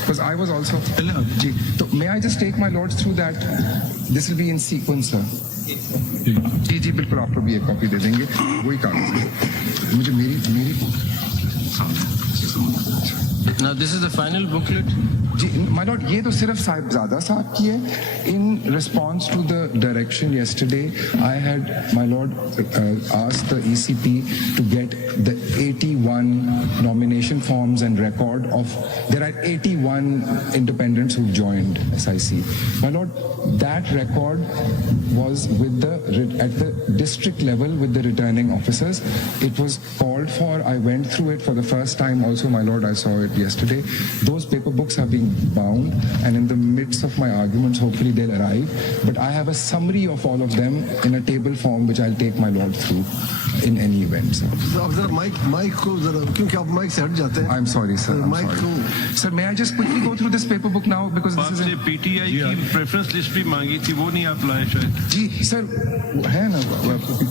Because I was also. So may I just take my lords through that? This will be in sequence, sir. जी जी बिल्कुल आपको भी एक copy दे देंगे वही कागज मुझे मेरी Now this is the final booklet. Ji my lord ये तो सिर्फ साहिबजादा साहब की है. In response to the direction yesterday, I had, my lord, asked the ECP to get the 81 nomination forms and record of. There are 81 independents who've joined SIC. My lord, that record was with at the district level with the returning officers. It was called for. I went through it for the first time. Also, my lord, I saw it yesterday. Those paper books are being bound, and in the midst of my arguments, hopefully they'll arrive. But I have a summary of all of them in a table form, which I'll take my lord through in any event, sir. Mike को जरा क्योंकि आप mic से हट जाते हैं. I'm sorry, sir. I'm sorry. Sir, may I just quickly go through this paper book now because this is. PTI की preference list भी मांगी थी, वो नहीं आप लाए शायद. जी सर है ना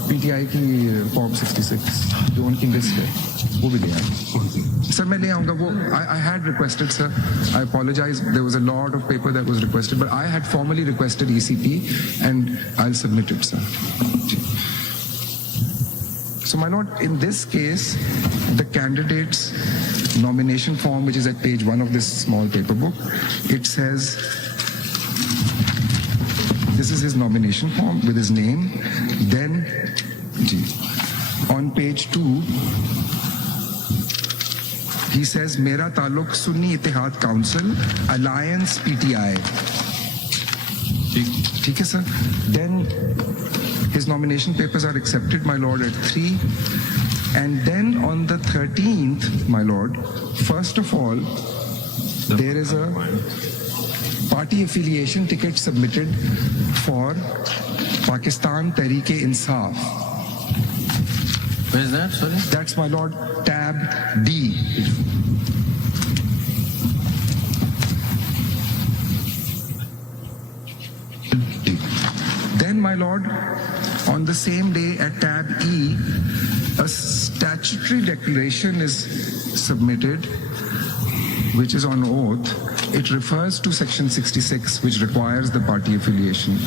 PTI की फॉर्म 66 जो उनकी लिस्ट है वो भी ले आए. सर मैं ले आऊँगा वो. I had requested, sir. I apologize. There was a lot of paper that was requested, but I had formally requested ECP, and I'll submit it, sir. So, my lord, in this case, the candidate's nomination form, which is at page 1 of this small paper book, it says, this is his nomination form with his name. Then, on page 2, he says, Mera Taluk Sunni Ittihad Council, Alliance PTI. ठीक है sir. Then his nomination papers are accepted, my lord, at 3. And then on the 13th, my lord, first of all, there is a party affiliation ticket submitted for Pakistan Tehreek-e-Insaf. Where is that? Sorry? That's, my lord, tab D. Then, my lord, on the same day at tab E, a statutory declaration is submitted, which is on oath. It refers to section 66, which requires the party affiliation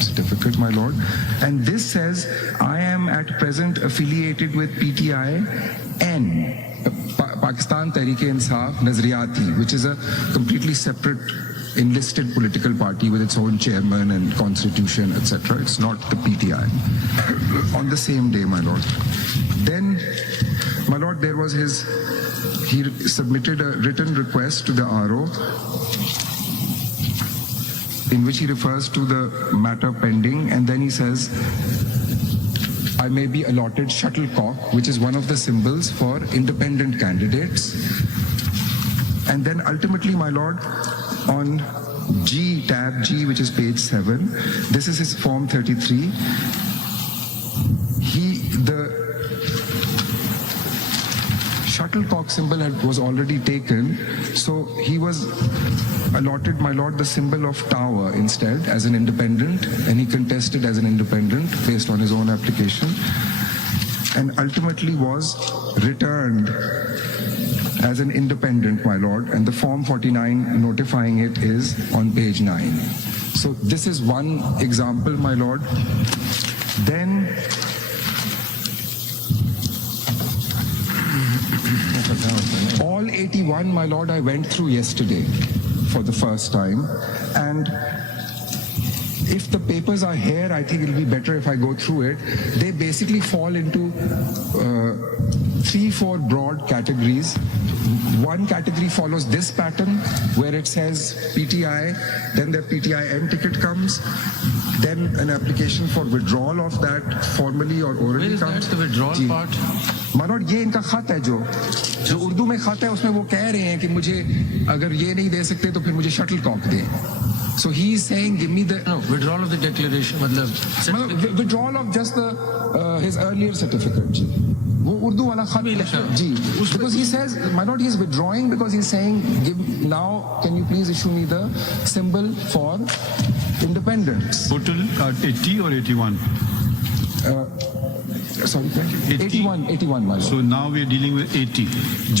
certificate, my lord. And this says, I am at present affiliated with PTI N, Pakistan Tehreek-e-Insaf Nazriyati, which is a completely separate enlisted political party with its own chairman and constitution, etc. It's not the PTI. On the same day, my lord. Then, my lord, there was he submitted a written request to the RO in which he refers to the matter pending, and then he says, I may be allotted shuttlecock, which is one of the symbols for independent candidates. And then ultimately, my lord, on G, tab G, which is page 7, this is his form 33. The shuttlecock symbol was already taken, so he was allotted, my lord, the symbol of tower instead as an independent, and he contested as an independent based on his own application, and ultimately was returned as an independent, my lord, and the form 49 notifying it is on page 9. So this is one example, my lord. Then all 81, my lord, I went through yesterday for the first time, and if the papers are here, I think it'll be better if I go through it. They basically fall into 3-4 broad categories. One category follows this pattern where it says PTI, then the PTI-N ticket comes, then an application for withdrawal of that formally or orally comes. Where is that, the withdrawal part? My lord, ये इनका खत है जो उर्दू में खत है, उसमें वो कह रहे हैं कि मुझे अगर ये नहीं दे सकते तो फिर मुझे shuttlecock दें. So he is saying, give me the withdrawal of the declaration, withdrawal of just his earlier certificate. जी. वो उर्दू वाला खत जी. Because he says, my lord, he is withdrawing because he is saying, now can you please issue me the symbol for independence. Total 80 or 81? Sorry 81 वाला। So now we are dealing with 80.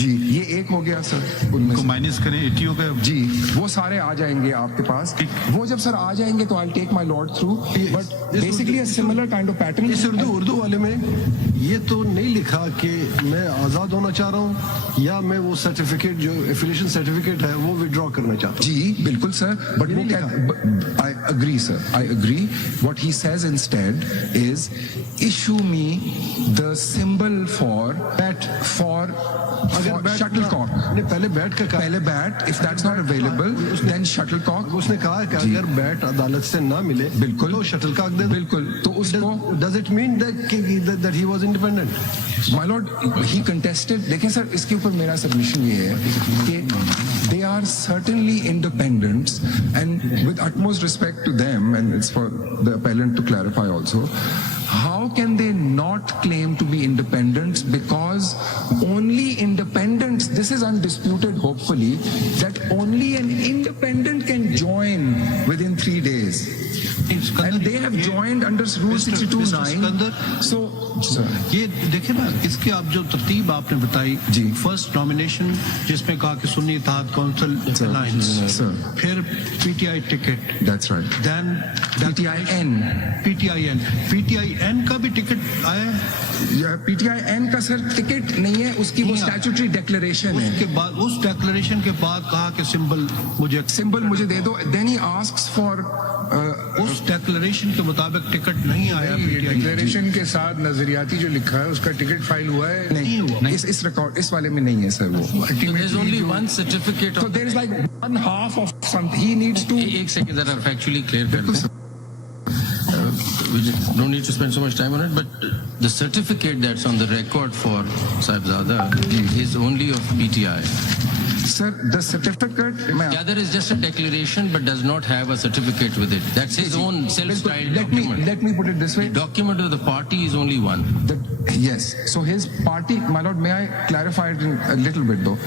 जी ये एक हो गया sir उनमें को से। Minus करें 80 हो गया। जी वो सारे आ जाएंगे आपके पास। वो जब सर आ जाएंगे तो I take my lord through, but basically a similar kind of pattern. इस उर्दू वाले में ये तो नहीं लिखा कि मैं आज़ाद होना चाह रहा हूँ या मैं वो सर्टिफिकेट जो एफिलिएशन सर्टिफिकेट है वो विड्रॉ करना चाहता हूँ। जी बिल्कुल सर, बट ये वो नहीं क्या, I agree sir, I agree. What he says instead is issue me the symbol for shuttlecock. नहीं पहले बैट का कहा, पहले bat, if that's not available then shuttlecock. उसने कहा कि अगर बैट अदालत से ना मिले बिल्कुल। तो शटलकॉक दे दो। बिल्कुल, तो उसको does it mean that he was independent? My lord he contested. देखें सर इसके ऊपर मेरा सबमिशन ये है कि they are certainly independents and with utmost respect to them, and it's for the appellant to clarify also, how can they not claim to be independents? Because only independents, this is undisputed hopefully, that only an independent can join within 3 days. And they have joined under Rule 62(9). So, sir. ये देखे ना, इसके आप जो तरतीब आपने बताई, जी। First nomination जिसमें कहा कि Sunni Ittehad council alliance, Sir. फिर PTI ticket, That's right. Then PTIN. PTIN का भी टिकट आया है। PTIN का सर टिकट नहीं है, उसकी वो नहीं है। स्टैट्यूटरी डिक्लेरेशन है। उसके बाद उस डिक्लेरेशन के बाद कहा कि सिंबल मुझे सिंबल मुझे दे दो। देन ही आस्क्स फॉर उस डिक्लेरेशन के मुताबिक टिकट नहीं आया। PTI डिक्लेरेशन के साथ नजरियाती जो लिखा है उसका टिकट फाइल हुआ है। नहीं हुआ। इस रिकॉर्ड इस वाले में नहीं है सर वो। There's only one certificate So of there is like one half of something. He needs to. एक second that are factually clear कर दें. We don't need to spend so much time on it, but the certificate that's on the record for Sahibzada is only of PTI. Sir, the certificate. The other is just a declaration but does not have a certificate with it. That's his own self-styled document. Let me put it this way. The document of the party is only one. Yes. So his party, my lord, may I clarify it in a little bit though?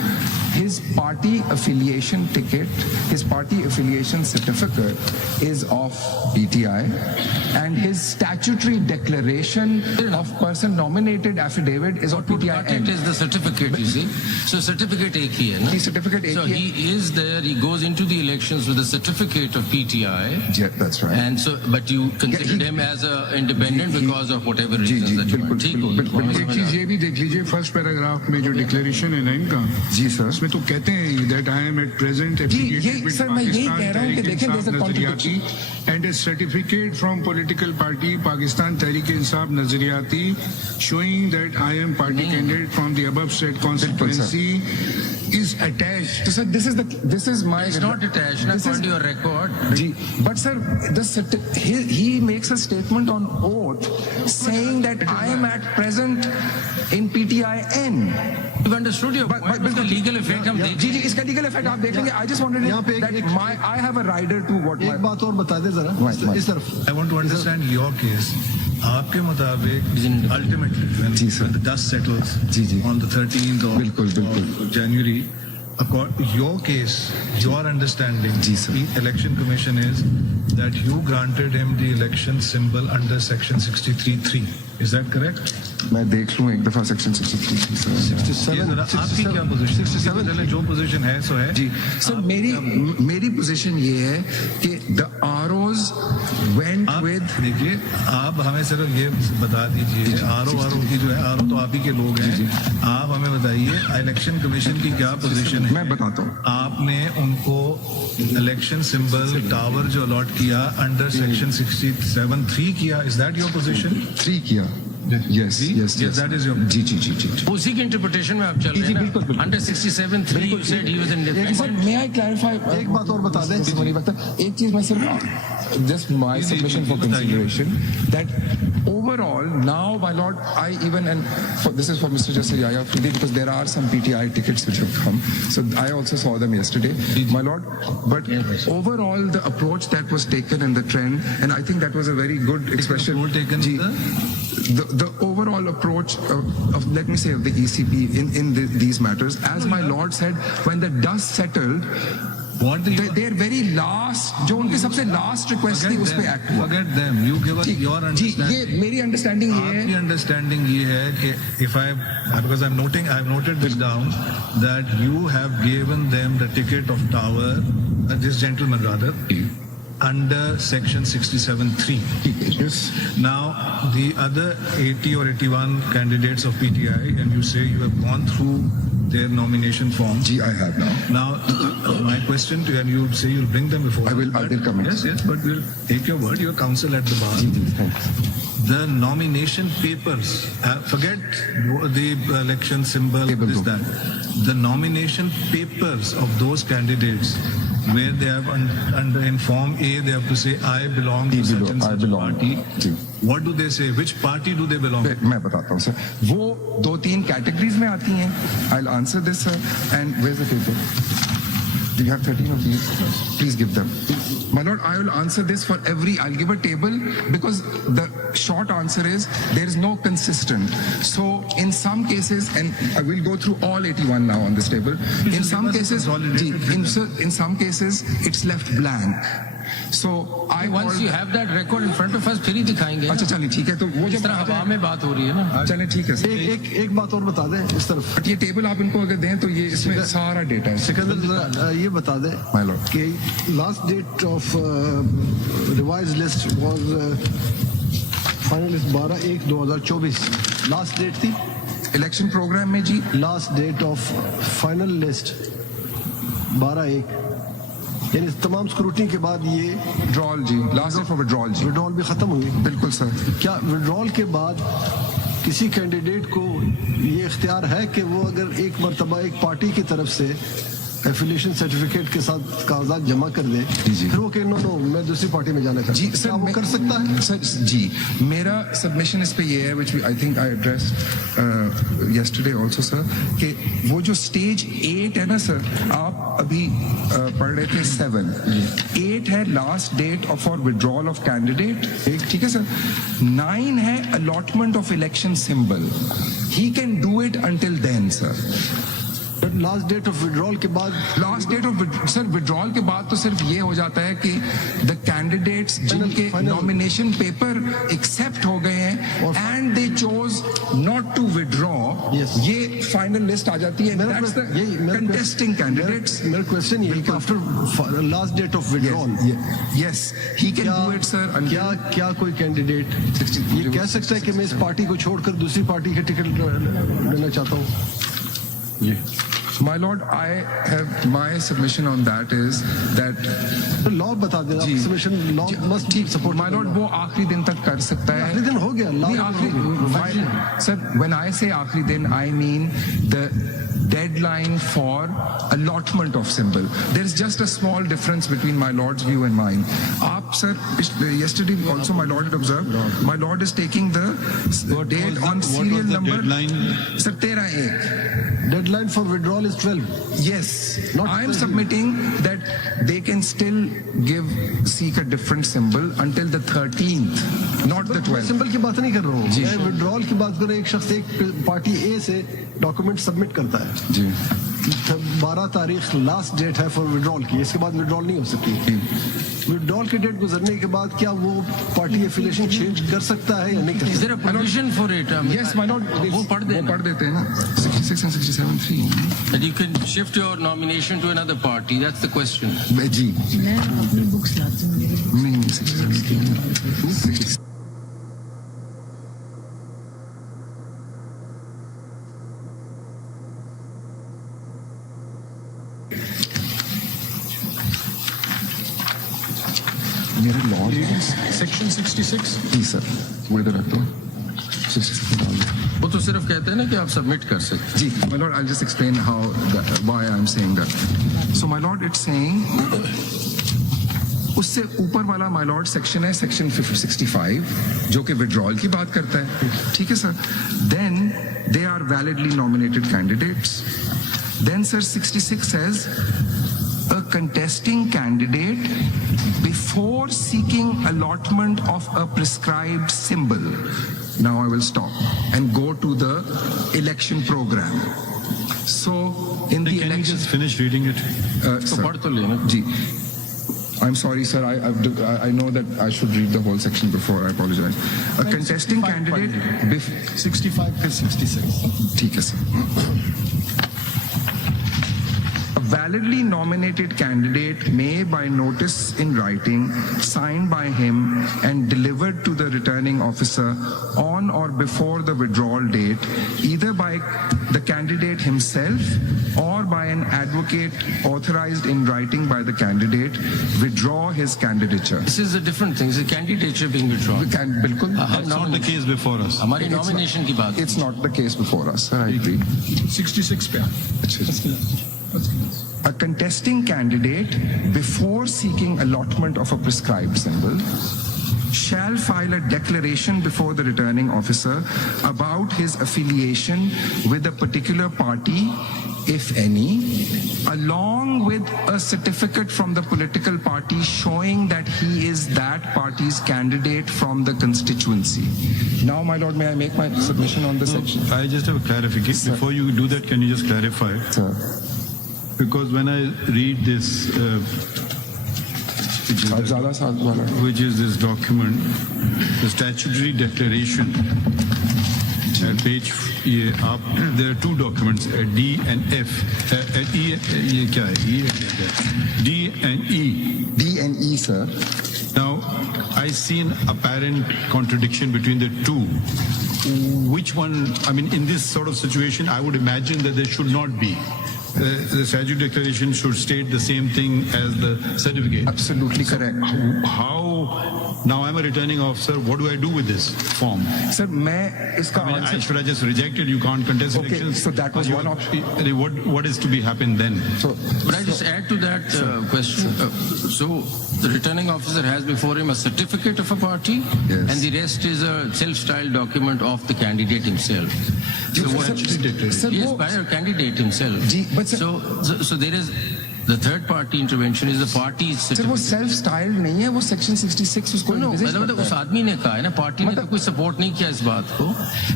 His party affiliation ticket, his party affiliation certificate is of PTI, and his statutory declaration of person nominated affidavit is of What would cut PTIN. it is the certificate, you see. So certificate एक ही है ना? The certificate So एक ही है। he is there, he goes into the elections with a certificate of PTI. Yeah, that's right. And so, but you considered him as a independent because of whatever ji, reasons ji, that you बिल्कुल, want. ठीक हो, बिल्कुल, बहुत एक समझ चीज आ- ये भी देख लीजिए, फर्स्ट पैराग्राफ में जो डिक्लेरेशन है ना इनका, जी सर। उसमें तो कहते हैं that I am at present ये सर मैं यही कह रहा हूँ कि देखें there's a contradiction. And a certificate from political party Pakistan Tehreek Insaf Nazriati showing that I am party candidate from the above said constituency is attached. So sir, this is my. It's not attached, not This is- according to your record. Ji, but sir, he makes a statement on oath saying that I am at present in PTIN. You've understood your point. But the legal effect हम देख जी जी इसका legal effect आप देखेंगे. I just wanted यहाँ पे that एक- I have a rider to what एक my. बात और बता दे जरा Right. इस तरफ। I want to understand your case. आपके मुताबिक ultimately when ji, sir. the dust settles ji, ji. on the 13th बिल्कुल, बिल्कुल. of January, your case, your understanding, ji, sir. the election commission is that you granted him the election symbol under section 63(3). Is that correct? मैं देख लूँ एक दफा section 63 sir. ये जरा आपकी क्या पोजीशन? 67 जो पोजीशन है सो है जी सर मेरी पोजीशन ये है कि the ROs went आप with. देखिए, आप हमें सिर्फ ये बता दीजिए, आरओ की जो है, आरओ तो आप ही के लोग हैं, आप हमें बताइए इलेक्शन कमीशन की क्या पोजीशन है। मैं बताता हूँ. आपने उनको इलेक्शन सिंबल टावर जो अलॉट किया अंडर सेक्शन 67(3) किया, इज दैट योर पोजीशन? 3 किया. Yes, yes, yes. That is your जी जी जी जी. उसी के इंटरप्रिटेशन में आप चल रहे जी, हैं बिल्कुल, ना? बिल्कुल. Under 67(3) you said he was sir independent. may I clarify? एक बात और बता दें। Mr. Mani Bakhtar, एक चीज मैं सिर्फ just my जी, submission for बताइए. consideration that overall now my lord I even and this is for Mr. Jasir Yahya Afridi because there are some PTI tickets which have come, so I also saw them yesterday, my lord, but overall the approach that was taken and the trend, and I think that was a very good expression. approach taken जी, the overall approach of let me say of the ECP in these matters, as my lord said, when the dust settled, What do you there very last, जो उनके सबसे last request थी उस पे act हुआ। Forget them. You give us your ji, understanding. ये मेरी understanding ये आपकी है। अंडरस्टैंडिंग ये है कि if because I've noted this down that you have given them the ticket of tower, this gentleman rather, under section 67(3). Yes. Now the other 80 or 81 candidates of PTI, and you say you have gone through their nomination forms. Ji, I have now. Now, my question to you, and you say you'll bring them before. I will come in. Yes, but we'll take your word. Your counsel at the bar. Thanks. The nomination papers, forget the election symbol, Table this, two. that. The nomination papers of those candidates, where they have in Form A, they have to say, I belong to such and such party. Ji. What do they say? Which party do they belong to? मैं बताता हूँ sir, वो 2-3 categories में आती हैं। I'll answer this sir, and where's the paper? Do you have 13 of these? Please give them. My lord, I will answer this for every, I'll give a table because the short answer is there is no consistent. So in some cases, and I will go through all 81 now on this table. In some cases, in some cases, it's left blank. So I Once you have that record in front of us, फिर ही दिखाएंगे। अच्छा चलिए ठीक है, तो वो इस जब तरह हवा में बात हो रही है ना। चलिए ठीक है सर। एक बात और बता दें इस तरफ। बट ये टेबल आप इनको अगर दें तो ये इसमें सारा डेटा है। सिकंदर जरा ये बता दें My lord. कि last date of revise list was final list 12/1/2024 last date थी। इलेक्शन प्रोग्राम में जी last date of final list 12/1, यानी तमाम स्क्रूटनी के बाद ये विड्रॉल जी, लास्ट डेट फॉर विड्रॉल जी। विड्रॉल भी खत्म हुई। बिल्कुल सर। क्या विड्रॉल के बाद किसी कैंडिडेट को ये इख्तियार है कि वो अगर एक मरतबा एक पार्टी की तरफ से एफिलिएशन सर्टिफिकेट के साथ कागजात जमा कर दे, जी। फिर वो कहे नो मैं दूसरी पार्टी में जाना चाहता जी हूं, सर, क्या वो कर सकता है? सर जी, मेरा सबमिशन इस पे ये है, which I think I addressed yesterday also sir, कि वो जो स्टेज 8 है ना सर, आप अभी पढ़ रहे थे 7, 8 है last date for withdrawal of candidate, ठीक है सर। 9 है allotment of election symbol, he can do it until then sir. Last date of withdrawal के बाद last date of sir withdrawal के बाद तो सिर्फ ये हो जाता है कि द कैंडिडेट्स जिनके नॉमिनेशन पेपर एक्सेप्ट हो गए हैं and they chose not to withdraw, ये फाइनल लिस्ट आ जाती है। That's the contesting candidates. मेरा क्वेश्चन ये है कि after last date of withdrawal yes he can do it sir. क्या कोई कैंडिडेट ये कह सकता है कि मैं इस पार्टी को छोड़कर दूसरी पार्टी के टिकट लेना चाहता हूँ? My lord, I have my submission on that is that law बता दें, submission law must be support. my lord, वो आखिरी दिन तक कर सकता है। आखिरी दिन हो गया, नहीं आखिरी सर, when I say आखिरी दिन I mean the deadline for allotment of symbol. There is just a small difference between my lord's view and mine. आप sir, yesterday also my lord had observed, my lord is taking the date on serial number sir 13/1. Deadline for withdrawal is 12. Yes, I am submitting that they can still seek a different symbol until the 13th, not the 12th. Symbol की बात नहीं कर रहा हूँ, मैं withdrawal की बात कर रहा हूँ। एक शख्स एक पार्टी ए से डॉक्यूमेंट सबमिट करता है जी, 12 तारीख लास्ट डेट है फॉर विड्रॉल की, इसके बाद विड्रॉल नहीं हो सकती। विड्रॉल की डेट गुजरने के बाद क्या वो पार्टी एफिलिएशन चेंज कर सकता है या नहीं कर Is सकता? there a provision for it? yes my lord, वो पढ़ देते हैं ना 66 and 67(3). That you can shift your nomination to another party. That's the question. जी मैं अपनी बुक्स लाती हूँ, मेरी नहीं 67(3). मेरे लॉ Section 66. जी सर, वो इधर रख दो 66 डाल दो। वो तो सिर्फ कहते हैं ना कि आप सबमिट कर सकते जी, my lord, I'll just explain why I'm saying that. So my lord, it's saying उससे ऊपर वाला my lord सेक्शन है सेक्शन 65 जो कि विड्रॉल की बात करता है, ठीक है sir. Then they are validly nominated candidates. Then sir 66 says a contesting candidate before seeking allotment of a prescribed symbol. Now I will stop and go to the election program. So in the Can you election, just finish reading it? तो पढ़ तो लेना Ji. I'm sorry, sir. I know that I should read the whole section before. I apologize. A contesting candidate. 65 फिर 66 ठीक है sir. A validly nominated candidate may, by notice in writing, signed by him and delivered to the returning officer on or before the withdrawal date, either by the candidate himself or by an advocate authorized in writing by the candidate, withdraw his candidature. This is a different thing. This is candidature being withdrawn. बिल्कुल. That's not the case before us. हमारी nomination की बात. It's not the case before us, sir. I agree. 66 पे A contesting candidate, before seeking allotment of a prescribed symbol, shall file a declaration before the returning officer about his affiliation with a particular party, if any, along with a certificate from the political party showing that he is that party's candidate from the constituency. Now, my lord, may I make my submission on the section? I just have a clarification. Before you do that, can you just clarify? Sir. Because when I read this, which is this document, the statutory declaration, at page, there are two documents, D and F, E, D and E. D and E, sir. Now, I see an apparent contradiction between the two. Which one, I mean, in this sort of situation, I would imagine that there should not be. The statute declaration should state the same thing as the certificate. Absolutely correct. How, now I'm a returning officer, what do I do with this form? Sir, मैं इसका I mean, answer. should I just reject it? You can't contest Okay, elections? so that was one option. What is to be happen then? So, But I just add to that question. So the returning officer has before him a certificate of a party, Yes. and the rest is a self-styled document of the candidate himself. So what? sir, Yes, वो- by a candidate himself. Ji, but sir- So there is the third party intervention is the party's sir वो certificate. Self styled नहीं है, वो section 66 उसको No, envisage मतलब करता उस है। आदमी ने कहा है ना, पार्टी ने तो कोई सपोर्ट नहीं किया इस बात को,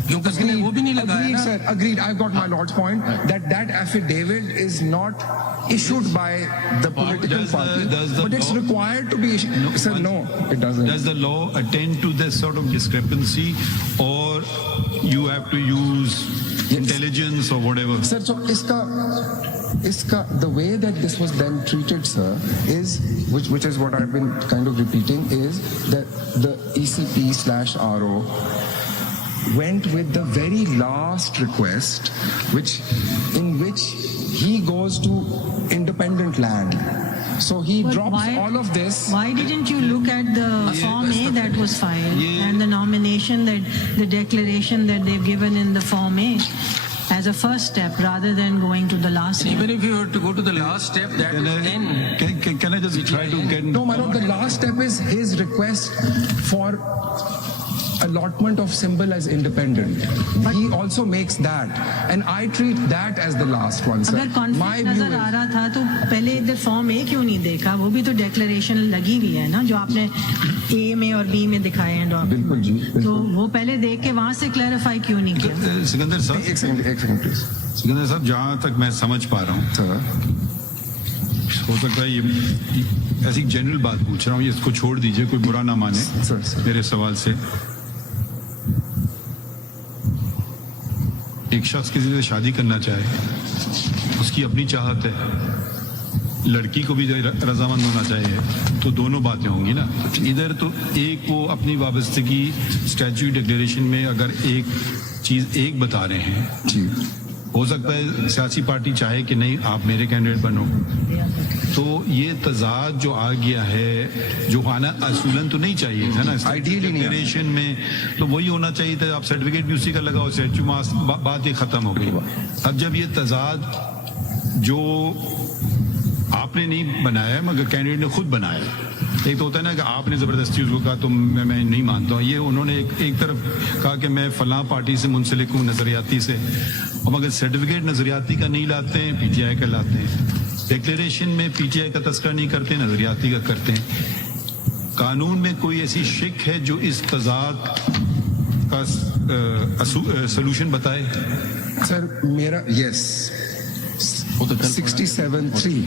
क्योंकि उसने वो भी नहीं लगाया Agreed, ना. sir. Agreed. I got my lord's point that affidavit is not issued by the political Does the- party, does the but it's law- required to be issued. No, Sir, once- no, it doesn't. Does the law attend to this sort of discrepancy, or you have to use intelligence or whatever? Sir, so the way that this was then treated, sir, is which is what I've been kind of repeating, is that the ECP/RO went with the very last request, in which he goes to independent land. So he But drops why- all of this. Why didn't you look at the Form A that was filed and the nomination, that the declaration that they've given in the Form A as a first step rather than going to the last step? Even if you were to go to the last step, that Can is N. can I just try to get... No, my lord, the last step is his request for allotment of symbol as independent. He also makes that, and I treat that as the last one, sir. अगर conflict My view नजर is, आ रहा था तो पहले इधर form ए क्यों नहीं देखा? वो भी तो डेक्लेरेशन लगी हुई है ना, जो आपने ए में और बी में दिखाए हैं बिल्कुल जी, डॉक्यूमेंट, बिल्कुल। तो वो पहले देख के वहां से क्लैरिफाई क्यों नहीं किया? सिकंदर साहब, एक सेकंड प्लीज, सिकंदर साहब, जहाँ तक मैं समझ पा रहा हूँ, सर। हो सकता है ये ऐसी जनरल बात पूछ रहा हूँ, ये इसको छोड़ दीजिए, कोई बुरा ना माने सर। मेरे सवाल से। एक शख्स किसी से शादी करना चाहे, उसकी अपनी चाहत है, लड़की को भी रजामंद होना चाहिए, तो दोनों बातें होंगी ना। इधर तो एक वो अपनी वाबस्तगी स्टैट्यूट डिक्लेरेशन में अगर एक चीज एक बता रहे हैं, जी, हो सकता है सियासी पार्टी चाहे कि नहीं आप मेरे कैंडिडेट बनो, तो ये तजाद जो आ गया है, जो आना असूलन तो नहीं चाहिए था ना Ideally नहीं आना। डिक्लेरेशन में, तो वही होना चाहिए था, आप सर्टिफिकेट भी उसी का लगाओ, स्टैच्यू बात ही खत्म हो गई। अब जब ये तजाद जो आपने नहीं बनाया मगर कैंडिडेट ने खुद बनाया, एक तो होता है ना कि आपने जबरदस्ती उसको कहा तो मैं नहीं मानता हूँ, ये उन्होंने एक तरफ कहा कि मैं फलां पार्टी से मुंसलिक हूँ नजरियाती से, और मगर सर्टिफिकेट नजरियाती का नहीं लाते हैं, पीटीआई का लाते हैं, डिक्लेरेशन में पीटीआई का तस्करा नहीं करते, नजरियाती का करते हैं। कानून में कोई ऐसी शिक है जो इस तजाद का सलूशन बताए? सर मेरा यस, वो तो कल 67(3).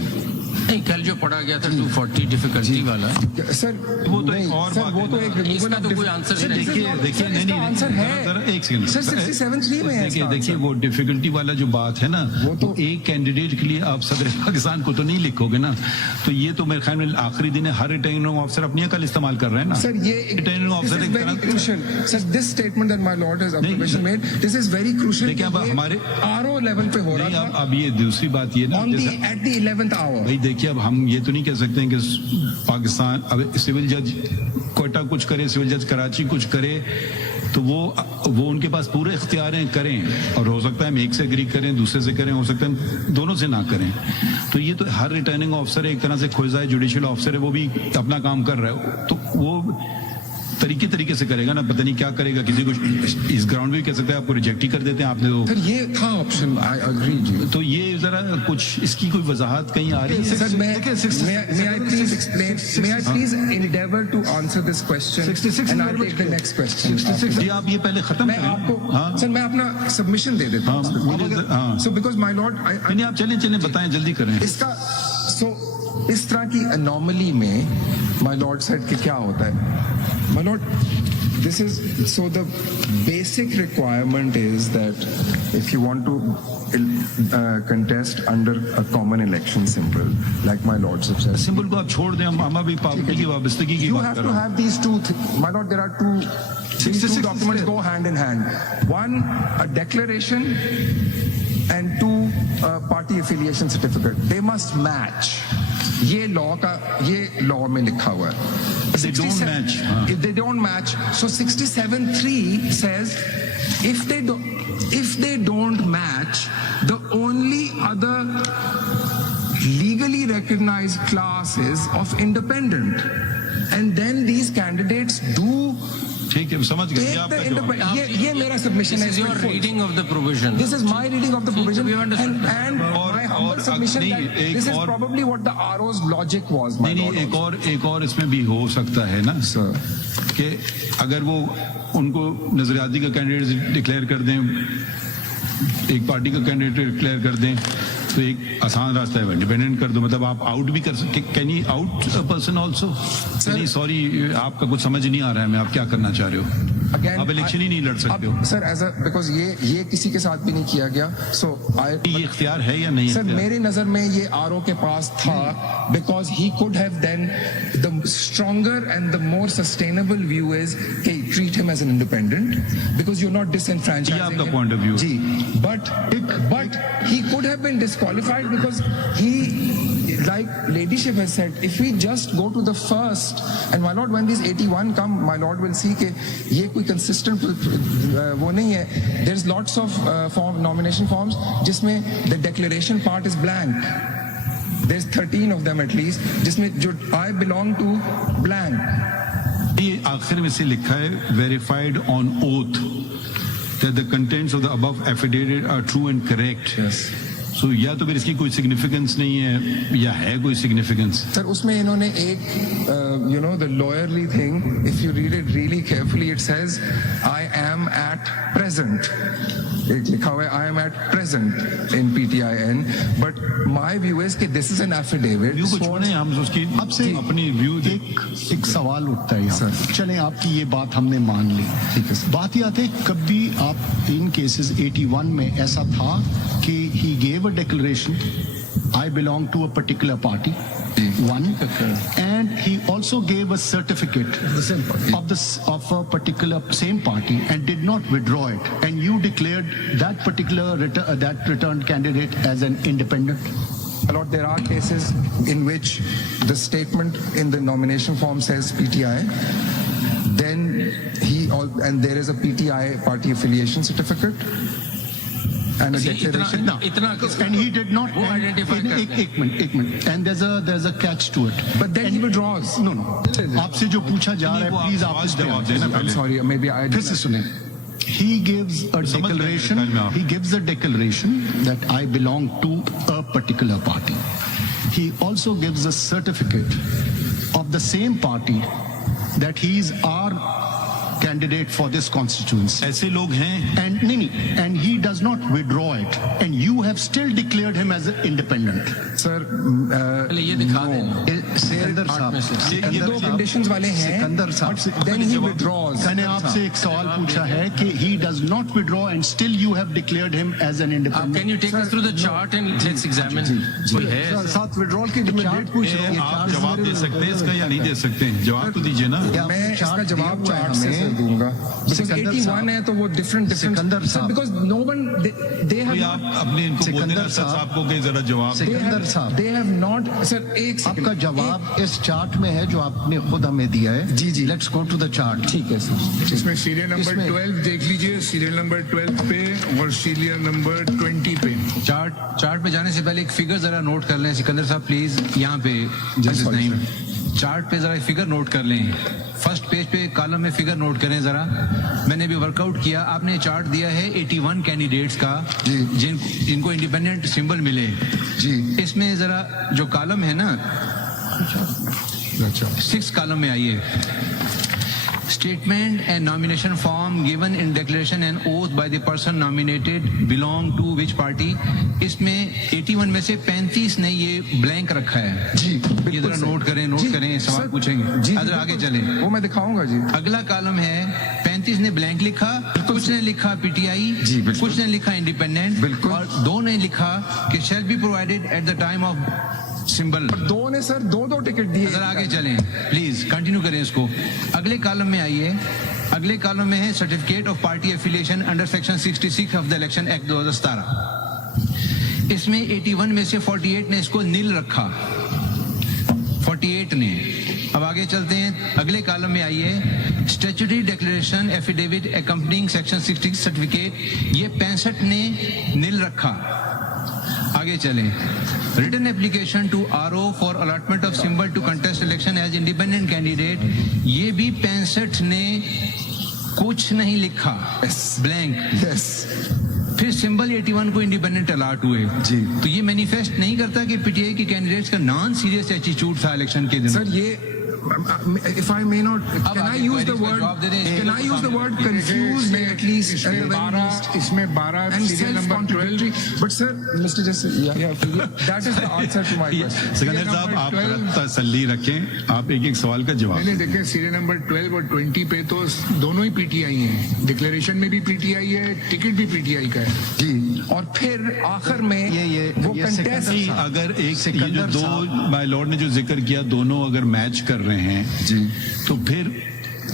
नहीं, कल जो पढ़ा गया था 240 डिफिकल्टी वाला, सर वो तो नहीं, एक और सर बात वो है तो ना। एक removal इसका of तो कोई diffi- आंसर सर, नहीं है। देखिए इसका नहीं आंसर है जरा एक सेकंड सर 67(3) में है देखिए इसका देखिए आंसर। वो डिफिकल्टी वाला जो बात है ना, वो तो- एक कैंडिडेट के लिए आप सदर पाकिस्तान को तो नहीं लिखोगे ना, तो ये तो मेरे ख्याल में आखिरी दिन है, हर रिटर्निंग ऑफिसर अपनी अकल इस्तेमाल कर रहे हैं ना Sir, returning this officer is एक very तरह crucial. Sir, this statement that my lord has observation made, this is very crucial. देखिए, अब कि ये हमारे- RO level पे हो नहीं, रहा था अब ये दूसरी बात ये ना on the जैसे at the 11th hour. भाई देखिए, अब हम ये तो नहीं कह सकते हैं कि पाकिस्तान अब सिविल जज कोयटा कुछ करे, सिविल जज कराची कुछ करे, तो वो उनके पास पूरे इख्तियार हैं, करें, और हो सकता है हम एक से एग्री करें, दूसरे से करें, हो सकता है हम दोनों से ना करें। तो ये तो हर रिटर्निंग ऑफिसर एक तरह से खुलजाए जुडिशियल ऑफिसर है, वो भी अपना काम कर रहा है, तो वो तरीके से करेगा ना, पता नहीं क्या करेगा, किसी को इस ग्राउंड भी कह सकते हैं आपको रिजेक्ट ही कर देते हैं आपने Sir, ये था ऑप्शन. I agree जी. तो ये जरा कुछ इसकी कोई वजाहत कहीं आ रही है? Sir, may I please explain? May I please endeavor to answer this question? 66 and I'll take the next question. 66 जी आप ये पहले खत्म मैं करें। आपको हाँ सर मैं अपना सबमिशन दे देता हाँ हूँ. मुझे हाँ So because my lord, नहीं आप चलें बताएं, जल्दी करें। इसका इस तरह की अनोमली में माय लॉर्ड सेड कि क्या होता है my Lord this is so the basic requirement is that if you want to contest under a common election symbol like my lord said symbol को आप छोड़ दें, हम अभी पार्टी की वाबस्तगी की you बात have कर to रहे हैं। have these my lord there are these two documents go hand in hand. One, a declaration, and two, a party affiliation certificate. They must match. ये लॉ में लिखा हुआ है. They don't match. If they don't match, so 67(3) says if they don't match, the only other legally recognized class is of independent, and then these candidates do ठीक है, समझ गए। ये take आपका the जवाब है। independent. ये मेरा submission This है. is your full. reading of the provision. This is my reading of the provision, We understand. and और- my humble और submission नहीं, that एक this is और- probably what the RO's logic was. My नहीं lord also. एक और इसमें भी हो सकता है ना Sir. कि अगर वो उनको नजरियाती का कैंडिडेट डिक्लेयर कर दें, एक पार्टी का कैंडिडेट डिक्लेयर कर दें, तो एक आसान रास्ता है, इंडिपेंडेंट कर दो, मतलब आप आउट भी कर सकते। Can you out a person also? नहीं सॉरी, आपका कुछ समझ नहीं आ रहा है, मैं आप क्या करना चाह रहे हो? Again, आप इलेक्शन ही नहीं लड़ सकते हो। सर एज because ये किसी के साथ भी नहीं किया गया. So ये इख्तियार है या नहीं? सर इख्तियार? मेरे नजर में ये RO के पास था, because he could have then the stronger and the more sustainable view is कि treat him as an independent because you're not disenfranchising ये आपका him. point of view। Ji, but he could have been disqualified because he, like ladyship has said, if we just go to the first, and my lord when these 81 come, my lord will see कि ये कोई consistent वो नहीं है. There's lots of nomination forms जिसमें the declaration part is blank. There's 13 of them at least जिसमें जो I belong to blank. ये आखिर में से लिखा है verified on oath that the contents of the above affidavit are true and correct. Yes. So या तो फिर इसकी कोई सिग्निफिकेंस नहीं है या है कोई सिग्निफिकेंस? सर उसमें इन्होंने एक the lawyerly thing, if you read it really carefully, it says I am at present. एक लिखा हुआ है I am at present in PTIN, but my view is कि this is an affidavit. View को छोड़ें, हम उसकी आपसे अपनी व्यू एक सवाल उठता है यहाँ। चलें आपकी ये बात हमने मान ली, ठीक है। बात ये आती है कभी आप इन केसेस 81 में ऐसा था कि he gave a declaration, I belong to a particular party, one, and he also gave a certificate of a particular same party and did not withdraw it, and you declared that particular that returned candidate as an independent. Lord, there are cases in which the statement in the nomination form says PTI, then and there is a PTI party affiliation certificate and a declaration. And he did not. वो identify करते हैं। एक minute. And there's a catch to it. But then he withdraws. No. आपसे जो पूछा जा रहा है, please आप इस पे जवाब answer देना दीजिए. I'm sorry, maybe I फिर से सुने. He gives a समझ गए declaration. मेरे ख्याल में आप। He gives a declaration that I belong to a particular party. He also gives a certificate of the same party that he is our candidate for this constituency. ऐसे लोग हैं And Nini, and he does not withdraw it, and you have still declared him as an independent. Sir, पहले ये दिखा दें सिकंदर साहब, ये दो conditions वाले हैं. सिकंदर साहब, Then he withdraws. मैंने आपसे एक सवाल पूछा है कि he does not withdraw and still you have declared him as an independent. Can you take us through the chart and let's examine? कोई है ऐसा? साथ withdrawal की मैं डेट पूछ रहा हूँ. आप जवाब दे सकते हैं इसका या नहीं दे सकते हैं? जवाब तो दीजिए ना. मैं इसका जवाब चार्ट से सर दूंगा. Because सिकंदर 81 साहब. है तो वो different. सिकंदर Sir, साहब. because no one they have कोई आप अपने इनको बोलने सिकंदर ना सर साहब. साहब को कि जरा जवाब they सिकंदर have, साहब. they have not. Sir, एक second. आपका जवाब इस चार्ट में है जो आपने खुद हमें दिया है. जी, जी. Let's go to the chart. ठीक है सर. इसमें सीरियल नंबर इसमें- 12 देख लीजिए, सीरियल नंबर 12 पे और सीरियल नंबर 20 पे. चार्ट पे जाने से पहले एक फिगर जरा नोट कर लें सिकंदर साहब प्लीज. यहाँ पे जस्टिस sorry, नईम चार्ट पे जरा एक फिगर नोट कर लें. फर्स्ट पेज पे कॉलम में फिगर नोट करें जरा. मैंने भी वर्कआउट किया. आपने चार्ट दिया है 81 कैंडिडेट्स का जिनको इंडिपेंडेंट सिंबल मिले. जी. इसमें जरा जो कॉलम है ना 6 कॉलम में आइए. Statement and nomination form given in declaration and oath by the person nominated belong to which party. इसमें 81 में से 35 ने ये ब्लैंक रखा है. जी, बिल्कुल ये जरा सही. नोट करें जी, सवाल सर, पूछेंगे. जी, अगर आगे बिल्कुल. चलें. वो मैं दिखाऊंगा जी. अगला कॉलम है 35 ने ब्लैंक लिखा, कुछ ने लिखा पीटीआई, जी, बिल्कुल. कुछ ने लिखा इंडिपेंडेंट, बिल्कुल. और 2 ने लिखा कि shall be provided at the time of symbol. दो ने सर दो टिकट दिए. अगर आगे चलें प्लीज कंटिन्यू करें इसको. अगले कॉलम में आइए. अगले कॉलम में है certificate of party affiliation under section 66 of the election act 2017. इसमें 81 में से 48 ने इसको नील रखा. 48 ने. अब आगे चलते हैं. अगले कॉलम में आइए. Statutory declaration affidavit accompanying section 60 certificate, ये 65 ने नील रखा. आगे चलें. Written application to RO for allotment of symbol to contest election as independent candidate, ये भी 65 ने कुछ नहीं लिखा, ब्लैंक. यस. फिर सिंबल 81 को इंडिपेंडेंट अलॉट हुए. जी. तो ये मैनिफेस्ट नहीं करता कि पीटीआई के कैंडिडेट्स का नॉन सीरियस एटीट्यूड था इलेक्शन के दिन. सर ये if I may not, can I आगे use the queries का word? जवाब दे दें. Can I use the word confuse me at least? at the very least? इसमें 12 And serial number 12. self-contradictory. But sir, Mr. Justice, that is the answer to my question. Sikandar साहब आप तसल्ली रखें. आप एक एक सवाल का जवाब मैंने देखे सीरियल नंबर 12 और 20 पे तो दोनों ही पीटीआई हैं. डिक्लेरेशन में भी पीटीआई है, टिकट भी पीटीआई का है. जी. और फिर आखिर में वो ये सिकंदर contest. साहब. अगर एक ये जो सिकंदर दो साहब. माय लॉर्ड ने जो जिक्र किया दोनों अगर मैच कर रहे हैं जी. तो फिर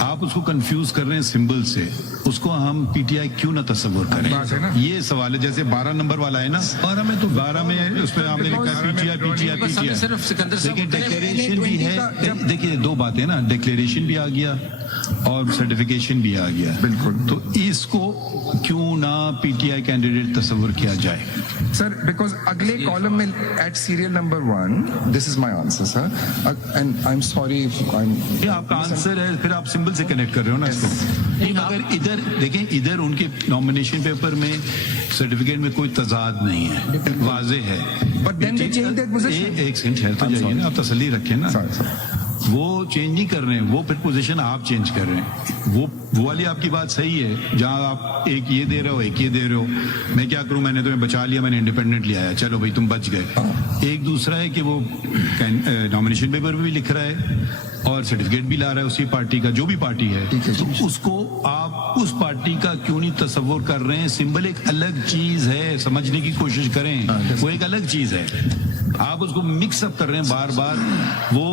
आप उसको कंफ्यूज कर रहे हैं सिंबल से. उसको हम पीटीआई क्यों ना तस्वुर करें? बात है ना. ये सवाल है. जैसे 12 नंबर वाला है ना, 12 में तो 12 में उसमें आपने लिखा पीटीआई बस हमें सिर्फ सिकंदर साहब देखिए बताएं. डिक्लेरेशन भी है. देखिए दो बातें ना, डिक्लेरेशन भी आ गया और सर्टिफिकेशन भी आ गया. बिल्कुल. तो इसको क्यों ना पीटीआई कैंडिडेट तस्वुर किया जाए? Sir, because अगले कॉलम में at serial number 1, this is my answer, sir. And I'm sorry if I'm. ये आपका आंसर है. फिर आप सिंबल से कनेक्ट कर रहे हो ना इसको. नहीं, मगर इधर देखें, इधर उनके नॉमिनेशन पेपर में सर्टिफिकेट में कोई तजाद नहीं है, वाजे है. But then they changed that position. एक सेकंड है तो जाइए ना, आप तसल्ली रखें ना. Sorry, sir. वो चेंज नहीं कर रहे हैं, वो फिर पोजीशन आप चेंज कर रहे हैं. वो वाली आपकी बात सही है. जहां आप एक ये दे रहे हो, एक ये दे रहे हो. मैं क्या करूं, मैंने तुम्हें बचा लिया, मैंने इंडिपेंडेंट लिया है, चलो भाई तुम बच गए. एक दूसरा है कि वो नॉमिनेशन पेपर भी लिख रहा है और सर्टिफिकेट भी ला रहा है उसी पार्टी का, जो भी पार्टी है. तो उसको आप उस पार्टी का क्यों नहीं तस्वुर कर रहे हैं? सिंबल एक अलग चीज है, समझने की कोशिश करें. वो एक अलग चीज है. आप उसको मिक्स अप कर रहे हैं बार बार. वो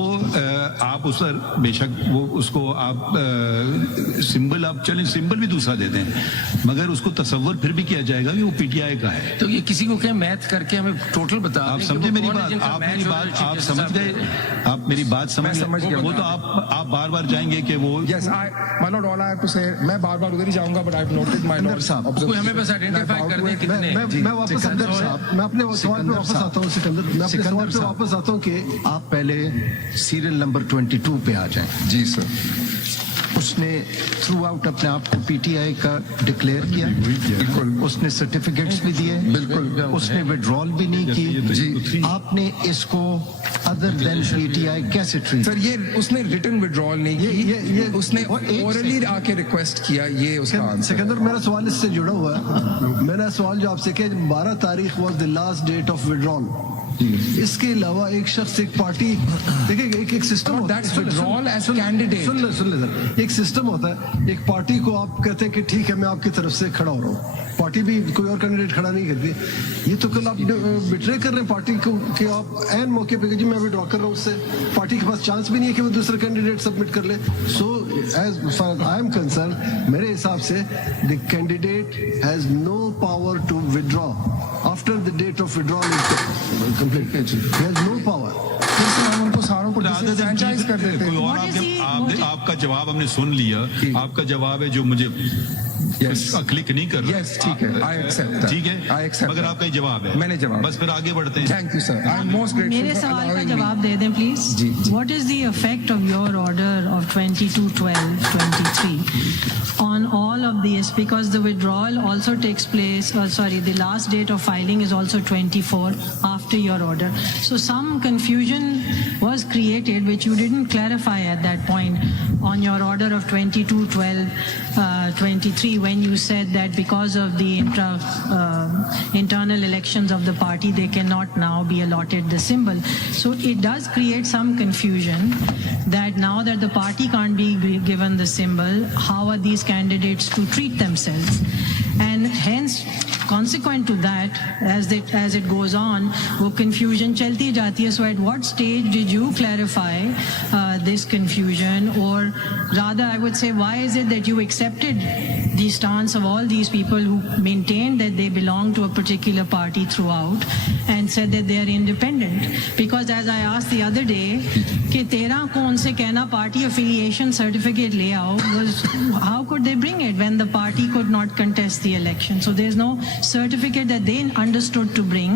आप उस पर बेशक वो उसको आप सिंबल, आप चलें सिंबल भी दूसरा दे दें, मगर उसको तस्वुर फिर भी किया जाएगा कि वो पीटीआई का है. तो ये किसी को क्या मैथ करके हमें टोटल बता आप दें कि समझे वो मेरी कौन है बात? जिनका आप match मेरी हो बात रहा है, आप chief समझ justice गए? साहब? आप मेरी बात समझ समझ गए? गया. वो तो आप बार बार जाएंगे कि वो Yes, my lord, all I have to say, मैं बार-बार उधर ही जाऊंगा, but I've noted my lord. साहब. कोई हमें बस आइडेंटिफाई कर दे कितने. मैं वापस सिकंदर साहब, मैं अपने सवाल पे वापस आता हूँ. सिकंदर, मैं अपने सवाल पे वापस आता हूँ कि आप पहले सीरियल नंबर 22 पे आ जाएं. जी सर. उसने थ्रू आउट अपने आप को पीटीआई का डिक्लेयर किया, बिल्कुल उसने सर्टिफिकेट्स भी दिए, बिल्कुल उसने विड्रॉल भी नहीं की। आपने इसको अदर देन पीटीआई कैसे ट्रीट? सर, ये उसने रिटन विड्रॉल नहीं की, उसने ओरली आके रिक्वेस्ट किया, ये उसका आंसर। सिकंदर, मेरा सवाल इससे जुड़ा हुआ है। मेरा सवाल जो आपसे कि 12 तारीख was the last date of withdrawal. इसके अलावा एक शख्स, एक पार्टी, देखिए एक सिस्टम होता है। That's withdrawal as candidate. सुन ले सर, एक सिस्टम होता है। एक पार्टी को आप कहते हैं कि ठीक है मैं आपकी तरफ से खड़ा हो रहा हूँ, पार्टी भी कोई और कैंडिडेट खड़ा नहीं करती। ये तो कल आप बिट्रे कर रहे हैं पार्टी को कि आप एन मौके पे जी मैं विड्रॉ कर रहा हूँ उससे। पार्टी के पास चांस भी नहीं है कि वो दूसरा कैंडिडेट सबमिट कर ले। So as far I am concerned, मेरे हिसाब से the candidate has no power to withdraw after the date of withdrawal is complete. He has no power. फिर से हम उनको सारों को डिसएंफ्रेंचाइज कर देते कोई हैं। और आपका जवाब हमने सुन लिया। आपका जवाब है जो मुझे क्लिक नहीं कर रहा। Yes, ठीक है, I accept that. ठीक है, I accept मगर that. आपका ही जवाब है। मैंने जवाब बस फिर आगे बढ़ते हैं। Thank you sir, I am most grateful मेरे फॉर सवाल का अलाउइंग मी। जवाब दे दें प्लीज। जी, जी। What is the effect of your order of 22/12/23 on all of this? Because the withdrawal also takes place, the last date of filing is also 24 after your order. So some confusion was created which you didn't clarify at that point on your order of 22/12/23 when you said that because of the internal elections of the party, they cannot now be allotted the symbol. So it does create some confusion that now that the party can't be given the symbol, how are these candidates to treat themselves? And hence, consequent to that, as it goes on, वो confusion चलती जाती है. So at what stage did you clarify this confusion, or rather I would say, why is it that you accepted the stance of all these people who maintained that they belong to a particular party throughout and said that they are independent? Because as I asked the other day, कि तेरा कौन से कहना party affiliation certificate ले आओ, was how could they bring it when the party could not contest the election? So there's no certificate that they understood to bring,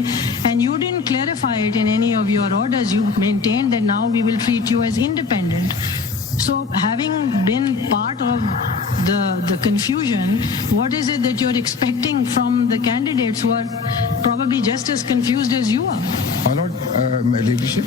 and you didn't clarify it in any of your orders. You maintained that now we will treat you as independent. So having been part of the confusion, what is it that you're expecting from the candidates who are probably just as confused as you are? My Lord, Leadership,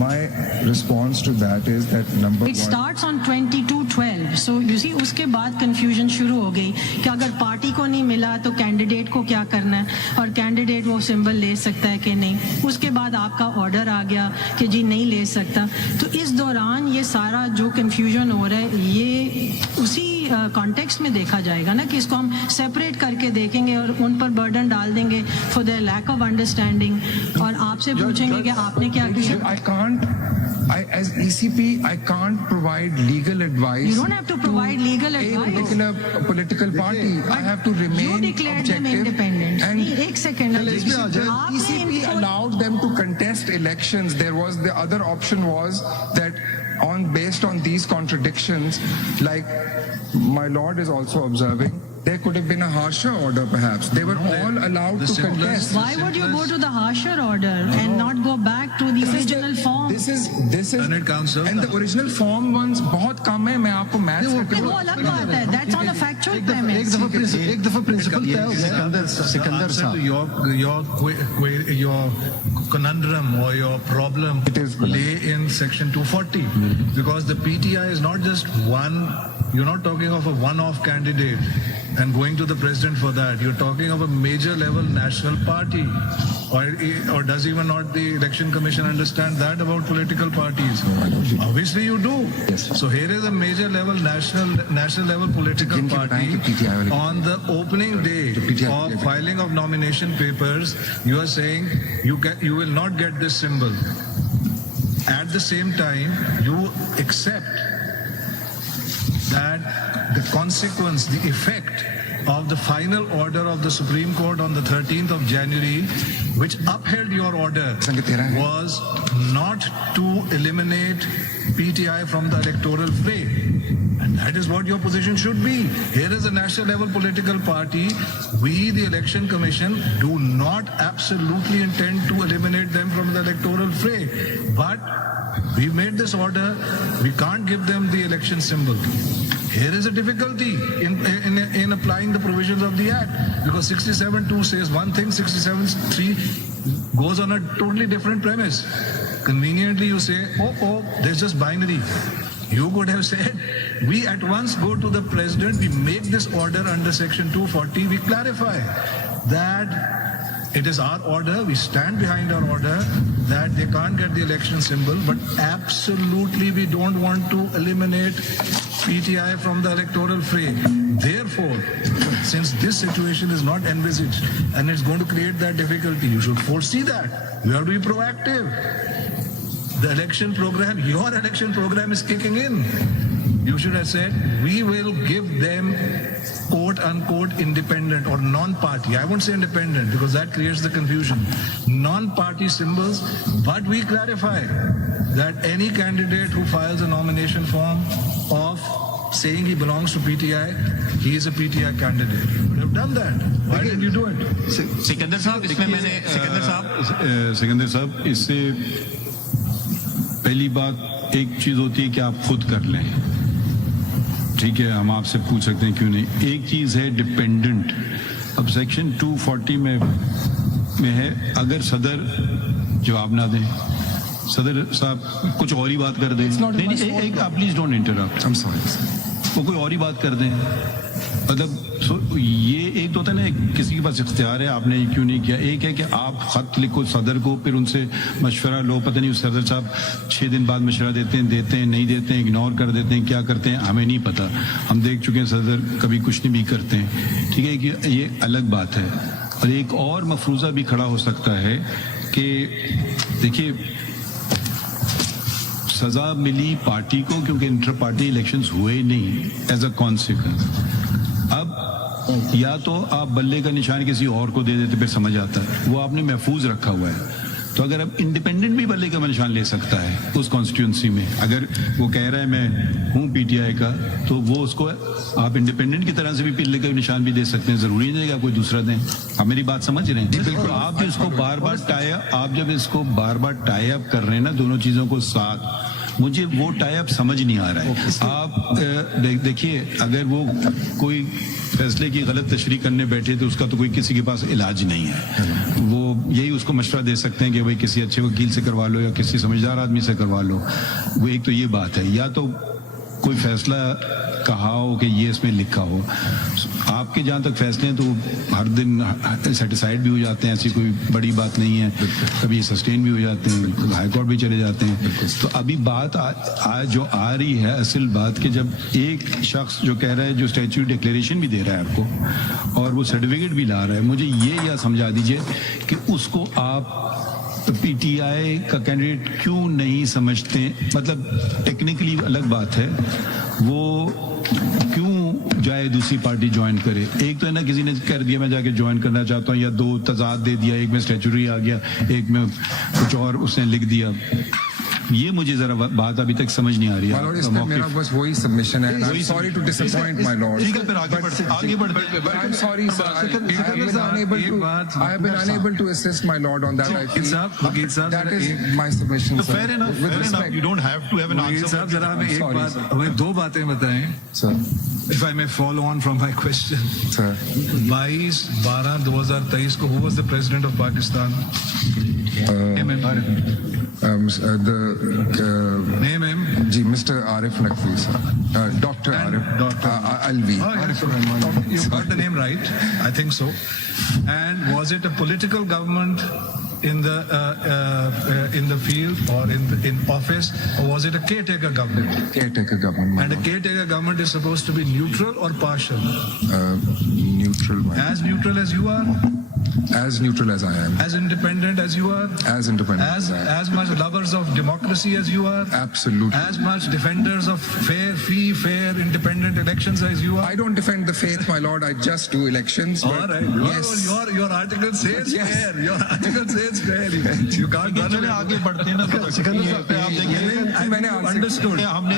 my response to that is that number It one. starts on 22/12. So you see, उसके बाद confusion शुरू हो गई कि अगर party को नहीं मिला तो कैंडिडेट को क्या करना है, और कैंडिडेट वो सिंबल ले सकता है कि नहीं. उसके बाद आपका ऑर्डर आ गया कि जी नहीं ले सकता. तो इस दौरान ये सारा जो confusion हो रहा है, ये उसी कॉन्टेक्स्ट में देखा जाएगा ना, कि इसको हम सेपरेट करके देखेंगे और उन पर बर्डन डाल देंगे for their lack of understanding, और आपसे पूछेंगे कि आपने क्या किया. As ECP, I can't provide legal advice. You don't have to provide legal a advice. particular political party. I have to You remain declared them objective. independent. And एक second, ECP allowed them to contest elections. There was the other option was that based on these contradictions, like my Lord is also observing, there could have been a harsher order perhaps. They were all allowed to contest. why would you go to the harsher order and not go back to the original form? This is Senate Council. and the original form ones बहुत कम है. मैं आपको maths नहीं, वो अलग बात है. That's on a factual premise. एक दफा प्रिंसिपल तय हो गया. सिकंदर साहब, your conundrum or your problem lay in section 240, because the PTI is not just one. You're not talking of a one-off candidate and going to the president for that. You're talking of a major level national party. Or does even not the election commission understand that about political parties? Obviously you do. Yes, sir. So here is a major level national level political party. On the opening day of filing of nomination papers, you are saying you will not get this symbol. At the same time, you accept that the consequence, the effect of the final order of the Supreme Court on the 13th of January, which upheld your order, was not to eliminate PTI from the electoral fray. And that is what your position should be. Here is a national level political party. We, the Election Commission, do not absolutely intend to eliminate them from the electoral fray. But we made this order. We can't give them the election symbol. Here is a difficulty in applying the provisions of the Act, because 67.2 says one thing, 67.3 goes on a totally different premise. Conveniently you say, oh, there's just binary. You could have said, we at once go to the president, we make this order under section 240, we clarify that it is our order, we stand behind our order, that they can't get the election symbol, but absolutely we don't want to eliminate PTI from the electoral fray. Therefore, since this situation is not envisaged and it's going to create that difficulty, you should foresee that. You have to be proactive. The election program, your election program is kicking in. You should have said, we will give them quote unquote independent or non-party. I won't say independent because that creates the confusion. Non-party symbols, but we clarify that any candidate who files a nomination form of saying he belongs to PTI, he is a PTI candidate. You would have done that. Why didn't you do it? Sikandar साहब इससे पहली बात एक चीज होती है कि आप खुद कर लें, ठीक है, हम आपसे पूछ सकते हैं क्यों नहीं। एक चीज है डिपेंडेंट। अब सेक्शन 240 में है, अगर सदर जवाब ना दें, सदर साहब कुछ और ही बात कर दें, नहीं, आप please don't interrupt, I am sorry, वो कोई और ही बात कर दें, मतलब ये एक तो होता है ना, किसी के पास इख्तियार है, आपने क्यों नहीं किया। एक है कि आप खत लिखो सदर को, फिर उनसे मशवरा लो, पता नहीं सदर साहब 6 दिन बाद मशवरा देते हैं नहीं देते हैं, इग्नोर कर देते हैं, क्या करते हैं हमें नहीं पता। हम देख चुके हैं सदर कभी कुछ नहीं भी करते हैं, ठीक है, कि ये अलग बात है। और एक और मफरूजा भी खड़ा हो सकता है कि देखिए सजा मिली पार्टी को क्योंकि इंटर पार्टी इलेक्शंस हुए नहीं एज अ कॉन्सिक्वेंस। अब या तो आप बल्ले का निशान किसी और को दे देते, फिर समझ आता है, वो आपने महफूज रखा हुआ है। तो अगर अब इंडिपेंडेंट भी बल्ले का निशान ले सकता है उस कॉन्स्टिट्यूंसी में, अगर वो कह रहा है मैं हूँ पीटीआई का, तो वो उसको आप इंडिपेंडेंट की तरह से भी बल्ले का निशान भी दे सकते हैं, जरूरी नहीं है कि आप कोई दूसरा दें। आप मेरी बात समझ रहे हैं? बिल्कुल। आप जो इसको बार बार टाई अप कर रहे हैं ना दोनों चीजों को साथ, मुझे वो टाई अप समझ नहीं आ रहा है। आप देखिए, अगर वो कोई फैसले की गलत तशरीह करने बैठे तो उसका तो कोई किसी के पास इलाज नहीं है। वो यही उसको मशवरा दे सकते हैं कि भाई किसी अच्छे वकील से करवा लो या किसी समझदार आदमी से करवा लो। वो एक तो ये बात है, या तो कोई फैसला कहा हो कि ये इसमें लिखा हो। आपके जहाँ तक फैसले हैं तो हर दिन सेटिसाइड भी हो जाते हैं, ऐसी कोई बड़ी बात नहीं है, कभी सस्टेन भी हो जाते हैं, हाई कोर्ट भी चले जाते हैं। तो अभी बात जो आ रही है असल बात कि जब एक शख्स जो कह रहा है, जो स्टैच्यू डिक्लेरेशन भी दे रहा है आपको और वो सर्टिफिकेट भी ला रहा है, मुझे ये या समझा दीजिए कि उसको आप पीटीआई का कैंडिडेट क्यों नहीं समझते। मतलब टेक्निकली अलग बात है, वो क्यों जाए दूसरी पार्टी ज्वाइन करे। एक तो है ना, किसी ने कर दिया मैं जाके ज्वाइन करना चाहता हूँ, या दो तजाद दे दिया, एक में स्टैच्यूटरी आ गया, एक में कुछ और उसने लिख दिया। ये मुझे जरा बात अभी तक समझ नहीं आ रही है। इसमें मेरा बस वही सबमिशन है। I am sorry to disappoint my lord. ठीक है, फिर आगे बढ़ते I am sorry sir, I have been unable to assist my lord on that. वकील साहब that is my submission. Fair enough, you don't have to have an answer. साहब जरा हमें एक बात, हमें दो बातें बताएं sir, if I may follow on from my question. Sir 22/12/2023 को who was the president of Pakistan? Name him. Ji, Mr. Arif Naqvi sir, Dr. Arif Alvi. You got the name right, I think so. And was it a political government in the field or in office, or was it a caretaker government? Caretaker government. And a caretaker government is supposed to be neutral or partial? Neutral. As neutral as you are? As neutral as I am. As independent as you are? As independent. As much lovers of democracy as you are? Absolutely. As much defenders of fair, independent elections as you are? I don't defend the faith, my lord. I just do elections. All right. Yes. Your article says Yes. fair. Your article says fair. You can't run away. आगे बढ़ते हैं ना, आप देखिए मैंने understood. हमने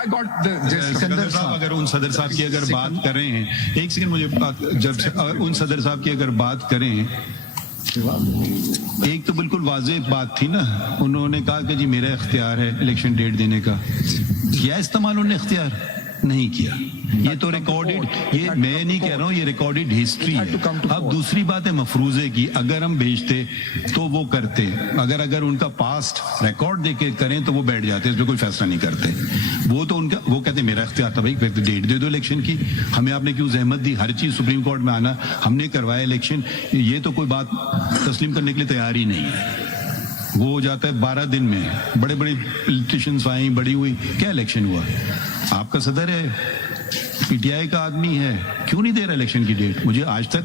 I got the gist. Sikandar साहब अगर उन सदर साहब की अगर बात कर रहे हैं, एक सेकंड मुझे जब उन सदर साहब की अगर बात करें एक तो बिल्कुल वाज़ेह बात थी ना, उन्होंने कहा कि जी मेरा इख्तियार है इलेक्शन डेट देने का, किया इस्तेमाल उन्होंने इख्तियार नहीं किया। ये तो रिकॉर्डेड, ये मैं नहीं कह रहा हूँ, ये रिकॉर्डेड हिस्ट्री है। अब दूसरी बात है मफरूजे की, अगर हम भेजते तो वो करते, अगर उनका पास्ट रिकॉर्ड देके करें तो वो बैठ जाते, इसमें कोई फैसला नहीं करते। वो तो उनका, वो कहते मेरा इख्तियार था भाई, फिर तो डेट दे दो इलेक्शन की, हमें आपने क्यों जहमत दी, हर चीज सुप्रीम कोर्ट में आना, हमने करवाया इलेक्शन, ये तो कोई बात तस्लीम करने के लिए तैयार ही नहीं है। वो हो जाता है 12 दिन में, बड़े बड़े पॉलिटिशियंस आई, बड़ी हुई, क्या इलेक्शन हुआ? आपका सदर है, पीटीआई का आदमी है, क्यों नहीं दे रहा इलेक्शन की डेट? मुझे आज तक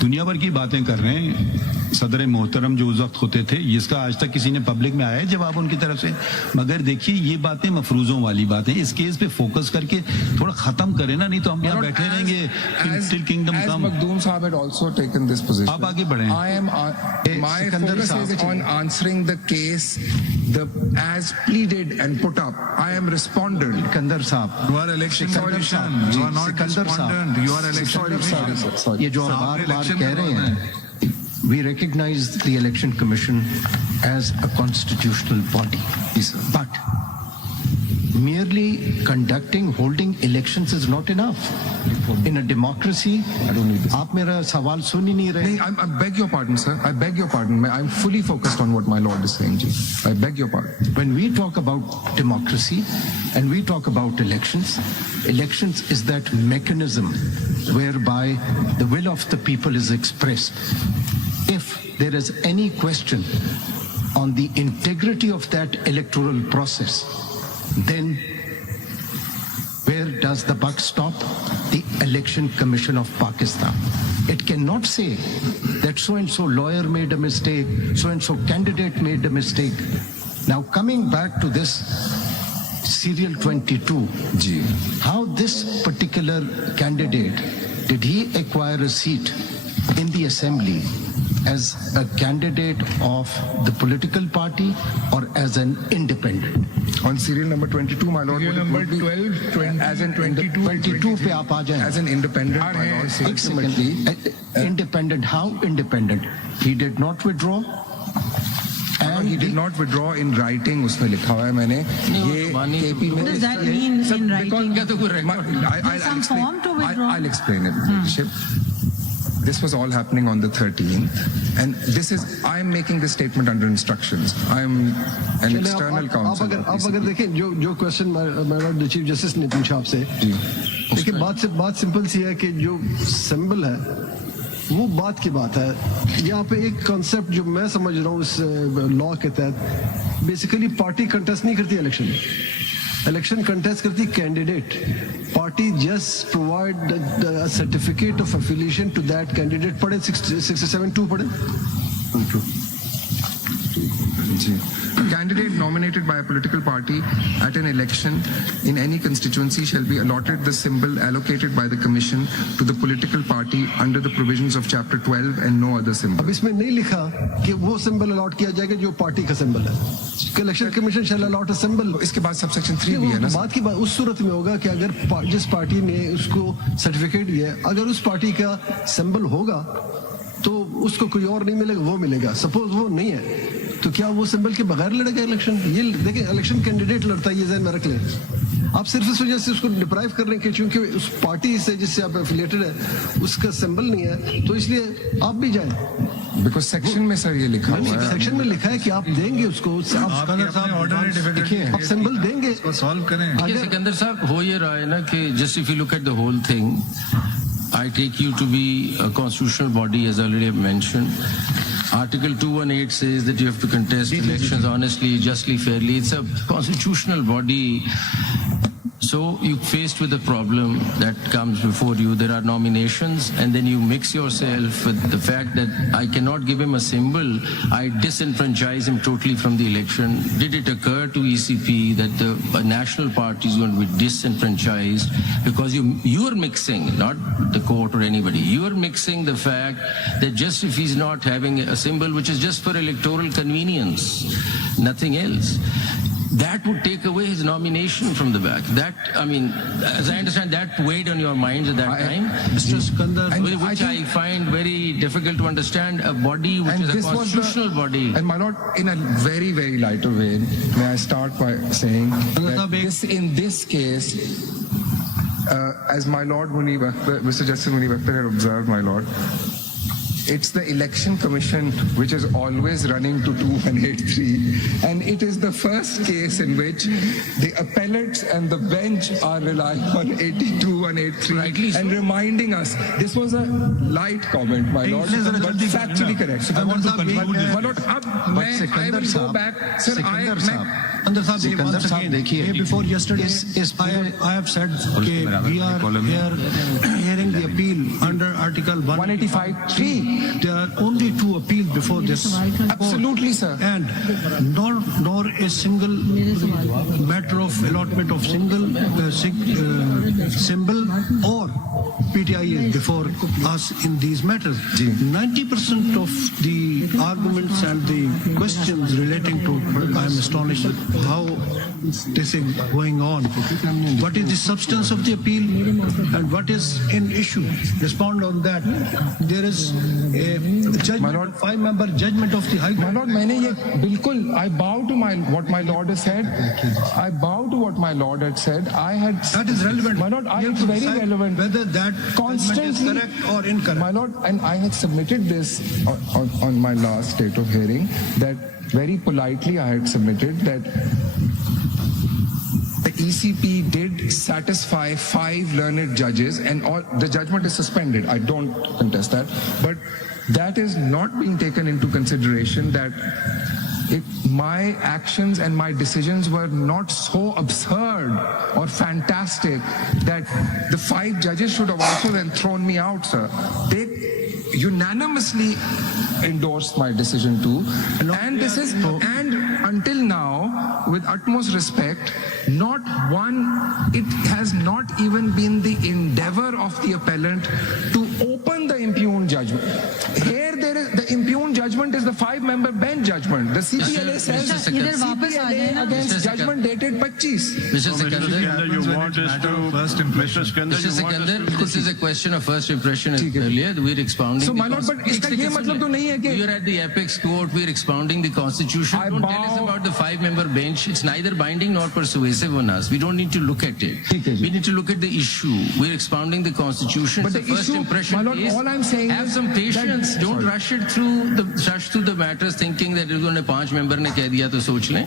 दुनिया भर की बातें कर रहे हैं सदर मोहतरम जो उस वक्त होते थे, इसका आज तक किसी ने पब्लिक में आया है जवाब उनकी तरफ से? मगर देखिए ये बातें मफरूजों वाली बातें, इस केस पे फोकस करके थोड़ा खत्म करें ना, नहीं तो हम यहाँ बैठे रहेंगे till kingdom come. Makhdoom Saab had also taken this position. आप आगे बढ़ें। My focus is on answering the case as pleaded and put up. I am respondent. Sikandar साहब, You are election commission. You are not Sikandar साहब, respondent. You are election commission. Sorry. ये जो आप सामने बार बार election कह रहे करवाना हैं, we recognize the election commission as a constitutional body, but merely conducting, holding elections is not enough. In a democracy, आप मेरा सवाल सुन ही नहीं रहे। I beg your pardon, sir. I beg your pardon. I'm fully focused on what my lord is saying, ji. I beg your pardon. When we talk about democracy and we talk about elections, elections is that mechanism whereby the will of the people is expressed. If there is any question on the integrity of that electoral process, then where does the buck stop? The Election Commission of Pakistan. It cannot say that so and so lawyer made a mistake, so and so candidate made a mistake. Now coming back to this serial 22, how this particular candidate, did he acquire a seat in the assembly as a candidate of the political party or as an independent? On serial number 22, my lord, Serial number 12, 20, as an 22, 22 पे आप आ जाएं। as an independent, my lord, एक second, independent, how independent? He did not withdraw. And he did not withdraw in writing. उसमें लिखा हुआ है मैंने ये KP में। What does that mean in writing? I'll Some explain. form to withdraw? I'll explain it, Leadership. This was all happening on the 13th, and this is I am making this statement under instructions. I am an चलिए, external counsel. आप अगर देखें जो question madam chief justice ने पूछा आपसे, देखिए बात सिंपल सी है कि जो सिंबल है वो बात की बात है। यहाँ पे एक कॉन्सेप्ट जो मैं समझ रहा हूँ इस लॉ के तहत, बेसिकली पार्टी कंटेस्ट नहीं करती इलेक्शन, इलेक्शन कंटेस्ट करती candidate. Party just provide certificate of affiliation to that candidate. पढ़े 67(2) पढ़े। A candidate nominated by a political party at an election in any constituency shall be allotted the symbol allocated by the commission to the political party under the provisions of chapter 12 and no other symbol. अब इसमें नहीं लिखा कि वो symbol allot किया जाएगा जो party का सिंबल है। Election commission shall allot a symbol. इसके बाद सबसेक्शन 3 भी है ना। बात की बात उस सूरत में होगा कि अगर जिस पार्टी ने उसको सर्टिफिकेट दिया है, अगर उस पार्टी का सिंबल होगा तो उसको कोई और नहीं मिलेगा, वो मिलेगा। सपोज वो नहीं है तो क्या वो सिंबल के बगैर लड़ेगा इलेक्शन? ये देखिए इलेक्शन कैंडिडेट लड़ता है, ये ज़हन में रख लें। आप सिर्फ इस वजह से उसको डिप्राइव कर रहे हैं कि चूंकि उस पार्टी से जिससे आप एफिलिएटेड है उसका सिंबल नहीं है, तो इसलिए आप भी जाएं। बिकॉज सेक्शन में सर ये लिखा हुआ है, सेक्शन में लिखा है कि आप देंगे उसको, आप सिंबल देंगे, सॉल्व करें। देखिए सिकंदर साहब, हो ये रहा है ना कि just if you look at the whole thing, I take you to be a constitutional body, as already mentioned. Article 218 says that you have to contest elections honestly, justly, fairly. It's a constitutional body. So you're faced with a problem that comes before you. There are nominations, and then you mix yourself with the fact that I cannot give him a symbol. I disenfranchise him totally from the election. Did it occur to ECP that the national party is going to be disenfranchised because you are mixing, not the court or anybody. You are mixing the fact that just if he's not having a symbol which is just for electoral convenience, nothing else. that would take away his nomination from the back. That, I mean, as I understand, that weighed on your minds at that time, Mr. Sikandar, which I find very difficult to understand. A body which And is a this was constitutional body. And my lord, in a very, very lighter vein, may I start by saying that in this case, as my lord Munib Akhtar, Mr. Justice Munib Akhtar had observed, my lord, it's the election commission which is always running to 2183, and it is the first case in which the appellates and the bench are relying on 82183 Rightly so. and reminding us. This was a light comment, my lord, but factually correct. I want to conclude this. My lord, I will go back. Sir, Sikandar Saab, once again, before yesterday, I have said we are hearing the appeal under Article 185(3). There are only 2 appeals before this court. Absolutely, sir. And nor a single matter of allotment of symbol or PTI is before us in these matters. 90% of the arguments and the questions relating to, I'm astonished at how this is going on. What is the substance of the appeal and what is in issue? Respond on that. There is a judgment, 5-member judgment of the High Court. My lord, मैंने ये बिल्कुल, I bow to what my lord has said. I bow to what my lord had said. I had. That is relevant. My lord, You it's have to very decide relevant. whether that judgment is correct or incorrect. My lord, and I had submitted this on my last date of hearing, that very politely I had submitted that the ECP did satisfy 5 learned judges, and all the judgment is suspended. I don't contest that, but that is not being taken into consideration. That my actions and my decisions were not so absurd or fantastic that the 5 judges should have also then thrown me out, sir. They unanimously endorsed my decision too, and this is, and until now, with utmost respect, not one, it has not even been the endeavor of the appellant to open the impugned judgment. Here there is, the impugned judgment is the 5-member bench judgment. The CPLA says इधर वापस आ जाए ना। against judgment dated 25. Mr. Sikandar, You want us to, Mr. Sikandar, Mr. Sikandar, this is a question of first impression earlier. We're expounding. So, my lord, but इसका ये मतलब तो नहीं है कि You're at the apex court. We're expounding the constitution. I Don't tell us bow- about the 5-member bench. It's neither binding nor persuasive on us. We don't need to look at it. ठीक है जी। We need to look at the issue. We're expounding the constitution. But It's the a first issue, impression my lord, case. all I'm saying Have is some patience. that- Don't sorry. rush through the matters thinking that उन्होंने 5 member ने कह दिया तो सोच लें.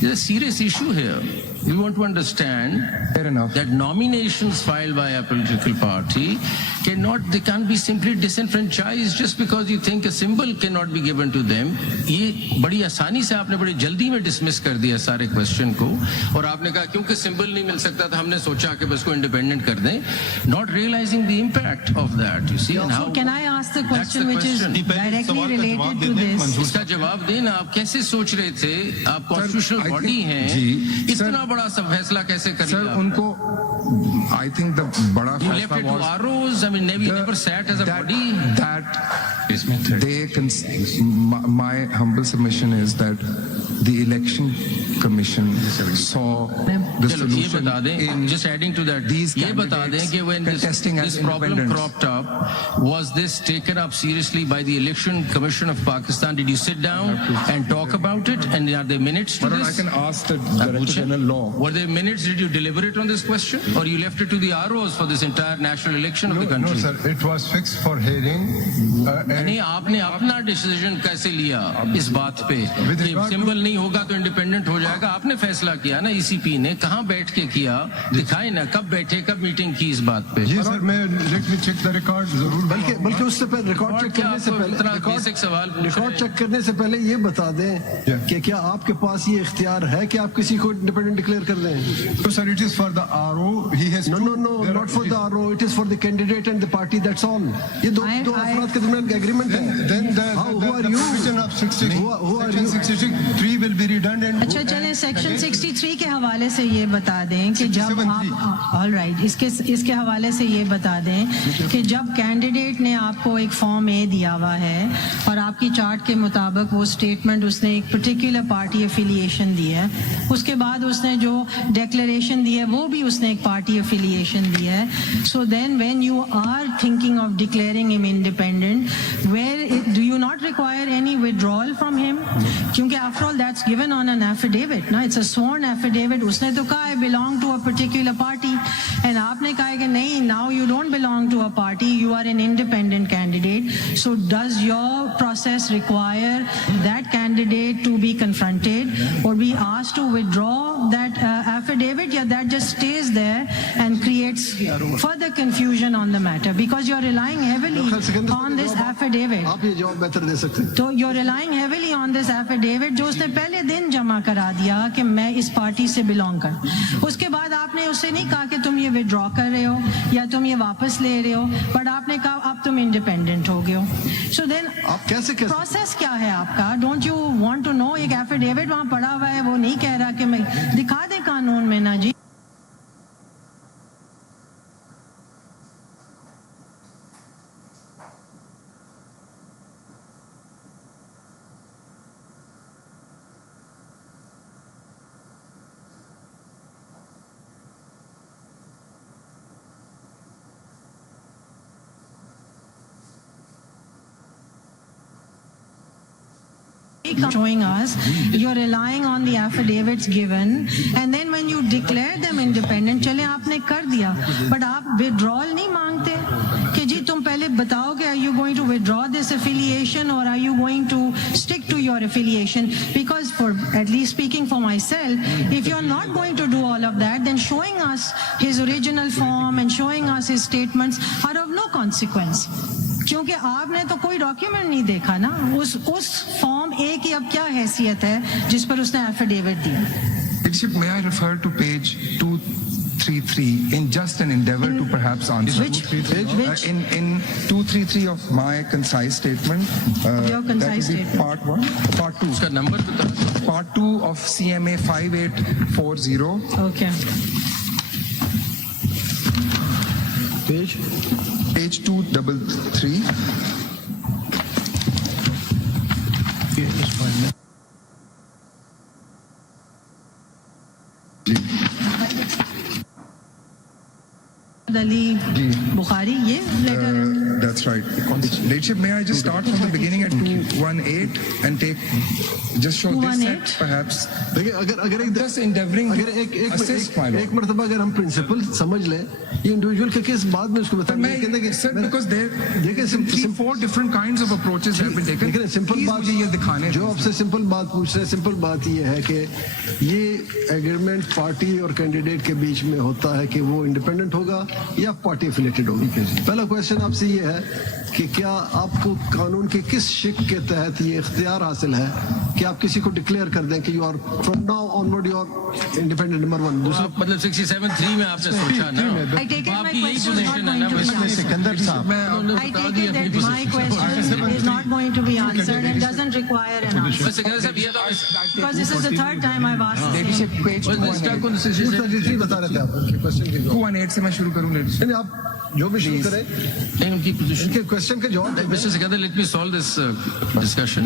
There's a serious issue here. We want to understand Fair enough. that nominations filed by a political party they can't be simply disenfranchised just because you think a symbol cannot be given to them. ये बड़ी आसानी से आपने बड़ी जल्दी में dismiss कर दिया सारे क्वेश्चन को, और आपने कहा क्योंकि सिंबल नहीं मिल सकता था हमने सोचा कि बस को इंडिपेंडेंट कर दें, not realizing the impact of that, you see. And how, So can I ask the that's question which is question. directly related to this? इसका जवाब देना, आप कैसे सोच रहे थे, आप कॉन्स्टिट्यूशनल I बॉडी think- हैं, जी, इतना बड़ा सा फैसला कैसे कर Sir, लिया? उनको, I think the बड़ा You left फैसला it to was ROs. I mean, you never sat as a body. My humble submission is that the election commission saw the चलो ये solution बता दें, in just adding to that, these ये बता दें कि when contesting as this problem independents. cropped up, was this taken up seriously by the Election Commission of Pakistan? Did you sit down and talk about it? And are there minutes to But I this? can ask the Director General Law. Were there minutes? Did you deliberate on this question, or you left it to the ROs for this entire national election of the country? No, sir. It was fixed for hearing. नहीं, आपने अपना decision कैसे लिया इस बात पे कि symbol नहीं होगा तो इंडिपेंडेंट हो जाएगा? आपने फैसला किया ना, ईसीपी ने कहाँ बैठ के किया, दिखाए ना, कब बैठे, कब मीटिंग की इस बात पे? जी सर, मैं let me check the record जरूर। बल्कि उससे पहले रिकॉर्ड चेक करने से पहले बेसिक सवाल पूछ रिकॉर्ड रहे चेक करने से पहले ये बता दें कि क्या आपके पास ये इख्तियार है कि आप किसी को इंडिपेंडेंट डिक्लेयर कर दें? तो sir, it is for the RO. He has No, not for the RO. It is for the candidate and the party. That's all. ये दो अफराद के दरमियान एग्रीमेंट है. Then Who are the you? provision of 66, Who are section you? 66, 3 will be redundant. अच्छा चलें section 63 के हवाले से ये बता दें कि जब आप ऑल राइट इसके हवाले से ये बता दें कि जब कैंडिडेट ने आपको एक फॉर्म ए दिया हुआ है और आपकी चार्ट के मुताबिक वो स्टेटमेंट उसने एक पर्टिकुलर पार्टी एफिलिएशन दी है, उसके बाद उसने जो डिक्लेरेशन दी है वो भी उसने एक पार्टी एफिलिएशन दी है. So then when you are thinking of declaring him independent, where do you not require any withdrawal from him? क्योंकि after all that's given on an affidavit ना, इट्स अ स्worn एफिडेविट. उसने तो कहा I belong to a particular party and आपने कहा कि नहीं, now you don't belong to a party, you are an independent candidate. So does your process require that candidate to be confronted or be asked to withdraw that affidavit, yeah, that just stays there and creates further confusion on the matter because you're relying heavily on this affidavit. आप ये जवाब बेहतर दे सकते हैं. तो you're relying heavily on this affidavit जो उसने पहले दिन जमा करा दिया कि मैं इस पार्टी से बिलोंग कर. उसके बाद आपने उससे नहीं कहा कि तुम ये विड्रॉ कर रहे हो या तुम ये वापस ले रहे हो, बट आपने कहा अब तुम इंडिपेंडेंट हो गए हो. सो देन आप कैसे प्रोसेस क्या है आपका? Don't you want to know? एक एफिडेविट वहां पड़ा हुआ है, वो नहीं कह रहा कि मैं दिखा दे कानून में ना जी. Showing us you're relying on the affidavits given and then when you declare them independent, चले आपने कर दिया but आप withdrawal नहीं मांगते कि जी तुम पहले बताओ कि are you going to withdraw this affiliation or are you going to stick to your affiliation? Because for at least speaking for myself, if you're not going to do all of that, then showing us his original form and showing us his statements are of no consequence. क्योंकि आपने तो कोई document नहीं देखा ना, उस form ए की अब क्या हैसियत है जिस पर उसने एफिडेविट दिया. Leadership, may I refer to page 233 in just an endeavor to perhaps answer? Which? In 233 of my concise statement. Your concise that will be statement. Part 1. Part 2. उसका नंबर बता. Part 2 of CMA 5840. Okay. Page 233. Ali Bukhari ये letter है. That's right. Leadership, may I just start from the beginning at 218 and just show this 218? set perhaps? देखिए अगर एक Just endeavoring अगर to assist my lord. एक मर्तबा अगर हम प्रिंसिपल समझ लें, ये इंडिविजुअल के केस बाद में उसको But बताएंगे. sir, because there 4 different kinds of approaches have been taken. लेकिन सिंपल Please बात मुझे ये दिखाने जो दो. आपसे सिंपल बात पूछ रहे हैं, सिंपल बात ये है कि ये एग्रीमेंट पार्टी और कैंडिडेट के बीच में होता है कि वो इंडिपेंडेंट होगा या पार्टी एफिलेटेड होगी. पहला क्वेश्चन आपसे ये है कि क्या आपको कानून के किस शिक के तहत ये इख्तियार हासिल है कि आप किसी को डिक्लेयर कर दें कि you are from now onward you are independent number 1. दूसरा मतलब 67(3) में आपने सोचा ना, I take it my आपकी यही question is not पोजीशन है ना. going to be answered. Sikandar साहब, I take it that my question is not going to be answered and doesn't require an answer. Sikandar साहब ये तो Because this is the third time I've asked the same. Leadership, page stuck 218. On the 67. बता रहे थे आप उनके question के जवाब. 218 से मैं शुरू करूं leadership. नहीं, आप जो भी शुरू करें नहीं, उनकी पोजीशन. इनके क्वेश्चन के जवाब दें. Mister Sikandar, let me solve this discussion.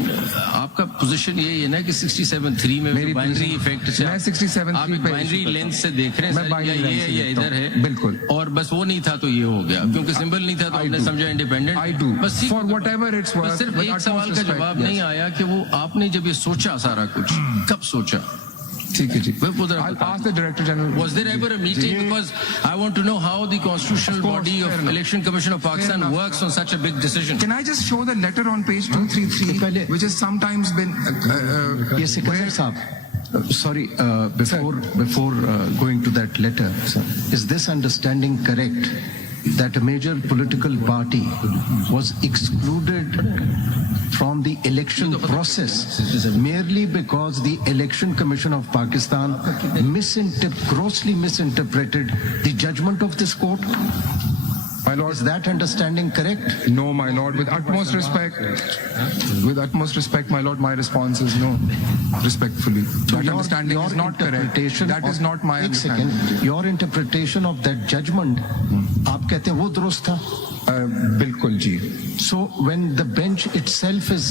आपका पोजीशन यही है ना कि 67(3) में मेरी बाइनरी position- इफेक्ट से मैं 67(3) आप एक पे बाइनरी issue लेंथ करता से देख रहे हैं मैं सर, binary या ये length से या देखता इधर हूं. है. बिल्कुल. और बस वो नहीं था तो ये हो गया, क्योंकि सिंबल नहीं था तो I हमने do. समझा इंडिपेंडेंट. I do. बस ठीक For है. whatever it's worth, बस सिर्फ with एक utmost सवाल का respect, जवाब yes. नहीं आया कि वो आपने जब ये सोचा सारा कुछ कब सोचा. ठीक है जी. वो जरा I'll बता ask the Director General. Was there ever a meeting? Because I want to know how the constitutional Of course, body fair of enough. Election Commission of Pakistan enough. works on such a big decision. Can I just show the letter on page 233, which has sometimes been ये सिकंदर साहब, sorry, before going to that letter, is this understanding correct that a major political party was excluded from the election process merely because the Election Commission of Pakistan grossly misinterpreted the judgment of this court? by My Lord, Is that understanding correct? no, my Lord, with utmost respect, my Lord, my response is no, respectfully. That understanding is not correct. interpretation That is of- not my एक understanding. second, your interpretation of that judgment, आप कहते हैं वो दुरुस्त था? बिल्कुल जी. So when the bench itself is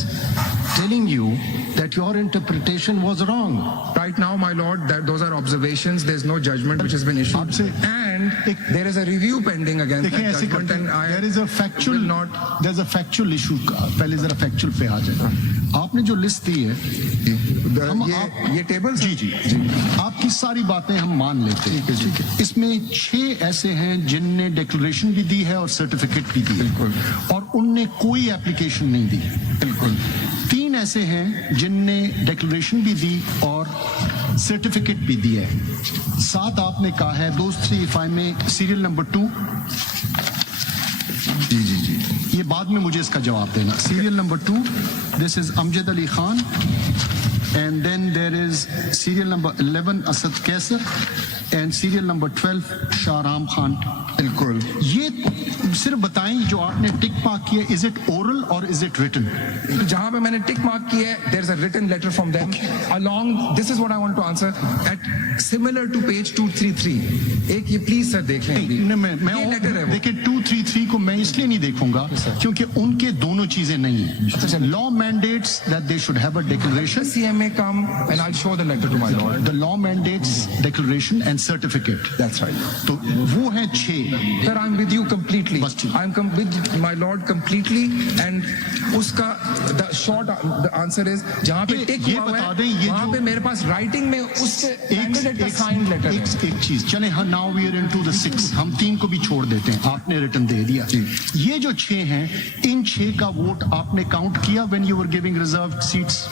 telling you that your interpretation was wrong, Right now, my Lord, that those are observations. There's no judgment which has been issued, आपसे and there is a review pending against देखें that ऐसे judgment. करते And हैं, I there is a factual, will not. there's a factual issue. पहले जरा factual पे आ जाए. आपने जो लिस्ट दी है, हम ये टेबल जी जी आपकी सारी बातें हम मान लेते हैं. ठीक है. इसमें 6 ऐसे हैं जिनने डिक्लेरेशन भी दी है और सर्टिफिकेट भी दी है, बिल्कुल. और उनने कोई एप्लीकेशन नहीं दी. बिल्कुल. 3 ऐसे हैं जिनने डिक्लेरेशन भी दी और सर्टिफिकेट भी दिया है. 7 आपने कहा है. दोस्त इफाई में सीरियल नंबर 2, जी. ये बाद में मुझे इसका जवाब देना. Serial number 2, this is Amjad Ali Khan, and then there is serial number 11 Asad Qaiser, and serial number 12 Shahram Khan. बिल्कुल. ये सिर्फ बताएं जो आपने टिक मार्क किया, इज इट ओरल और इज इट रिटन? जहां पे मैंने टिक मार्क किया है, there is a written letter from them along. This is what I want to answer at similar to page 233. एक ये प्लीज सर देख लें अभी. ये लेटर है वो. देखिए 233 को मैं इसलिए नहीं देखूंगा क्योंकि उनके दोनों चीजें नहीं है. Law mandates that they should have a declaration. CMA come and I'll show the letter to my lord. The law mandates declaration and certificate. That's right. तो वो है 6. Sir, I'm with you completely. बस ठीक. I'm with my lord completely, and उसका the short the answer is जहाँ पे टिक ये हुआ हुआ बता दें, है ये वहाँ जो- पे मेरे पास राइटिंग में उससे कैंडिडेट का साइन लेटर है. एक चीज चले. हाँ, now we are into the 6. हम 3 को भी छोड़ देते हैं, आपने रिटर्न दे दिया. ये जो 6 हैं, इन 6 का वोट आपने काउंट किया when you were giving reserved seats?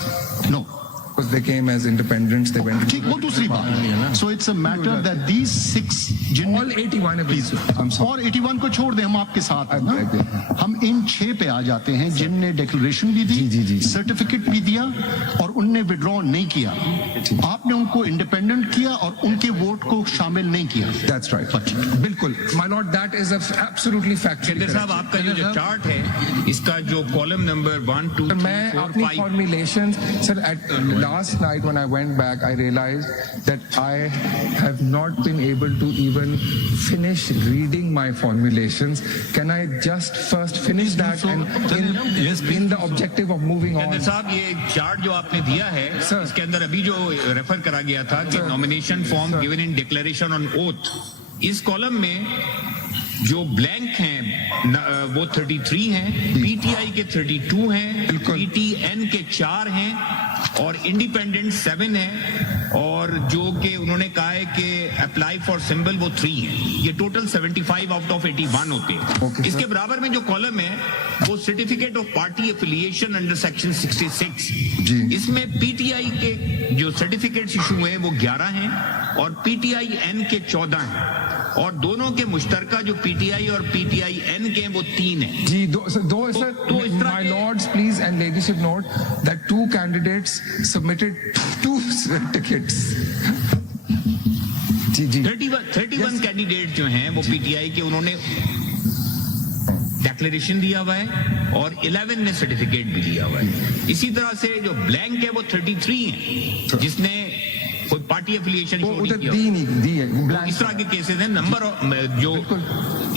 No. Because they came as independents, they went. ठीक, वो दूसरी बात है. So it's a matter that these 6 जिन All 81 है प्लीज, I'm sorry. और 81 को छोड़ दें, हम आपके साथ हैं ना. I agree. हम इन 6 पे आ जाते हैं जिनने डिक्लेरेशन भी दी, सर्टिफिकेट भी दिया और उनने विड्रॉ नहीं किया. आपने उनको इंडिपेंडेंट किया और उनके वोट को शामिल नहीं किया. That's right. बिल्कुल. My lord, that is absolutely factually केंद्र साहब, correct. आपका जो चार्ट है, इसका जो कॉलम नंबर 1, 2, Sir, 3, मैं 4, अपनी 5 formulations, sir, at last night when I went back, I realized that I have not been able to even finish reading my formulations. Can I just first finish that and in the objective of moving केंद्र on? साहब, ये chart जो आपने दिया है, Sir. इसके अंदर अभी जो रेफर करा गया था कि Sir. Nomination form Sir. Given in declaration on oath, इस कॉलम में जो ब्लैंक हैं वो 33 हैं, पीटीआई के 32 हैं, बिल्कुल. पीटीएन के 4 हैं और इंडिपेंडेंट 7 हैं, और जो कि उन्होंने कहा है कि अप्लाई फॉर सिंबल वो 3 हैं. ये टोटल 75 आउट ऑफ 81 होते हैं. Okay, इसके sir. बराबर में जो कॉलम है वो certificate of party affiliation under section 66. जी. इसमें पीटीआई के जो सर्टिफिकेट्स इशू हुए वो 11 हैं और पीटीआई एन के 14 हैं, और दोनों के मुश्तरका जो पीटीआई और पीटीआई एन के हैं वो 3 हैं. जी, sir, तो इस तरह my के- lords, please, and ladies should note that 2 candidates submitted 2 certificates. Ji. 31 candidate जो हैं वो पीटीआई के, उन्होंने डिक्लेरेशन दिया हुआ है और 11 ने सर्टिफिकेट भी दिया हुआ है. इसी तरह से जो ब्लैंक है वो 33 हैं जिसने कोई पार्टी एफिलिएशन वो शो नहीं उधर किया. दी है तो blank. इस तरह के केसेस हैं. नंबर जो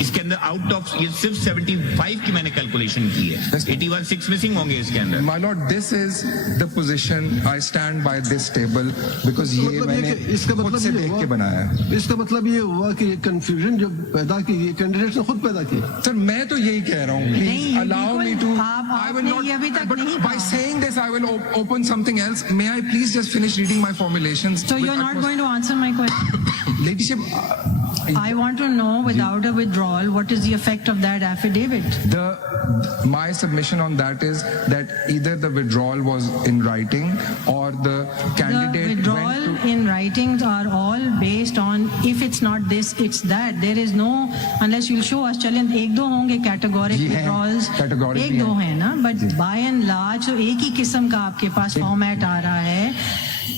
इसके अंदर आउट ऑफ, ये सिर्फ 75 की मैंने कैलकुलेशन की है. 81 6 मिसिंग होंगे इसके अंदर. My lord, this is the position. I stand by this table because ये मतलब मैंने ये कि इसका खुद मतलब से ये देख हुआ, के बनाया है. इसका मतलब ये हुआ कि ये कंफ्यूजन जो पैदा की ये कैंडिडेट्स ने खुद पैदा की. सर, मैं तो यही कह रहा हूँ. नहीं, Please ये allow me to. बिल्कुल आप- I will आपने ये अभी not. तक But नहीं by कहा. saying this, I will open something else. May I please just finish reading my formulations? So you're not going to answer my question. Ladyship, I want to know, without a withdrawal, what is the effect of that affidavit? my submission on that is that either the withdrawal was in writing or the The candidate withdrawal went to. in writings are all based on, if it's not this, it's that. There is no, unless you'll show us, चलें एक दो होंगे categoric जी हैं, withdrawals, categoric एक भी दो हैं. हैं ना, but by and large तो एक ही किस्म का आपके पास फॉर्मेट आ रहा है.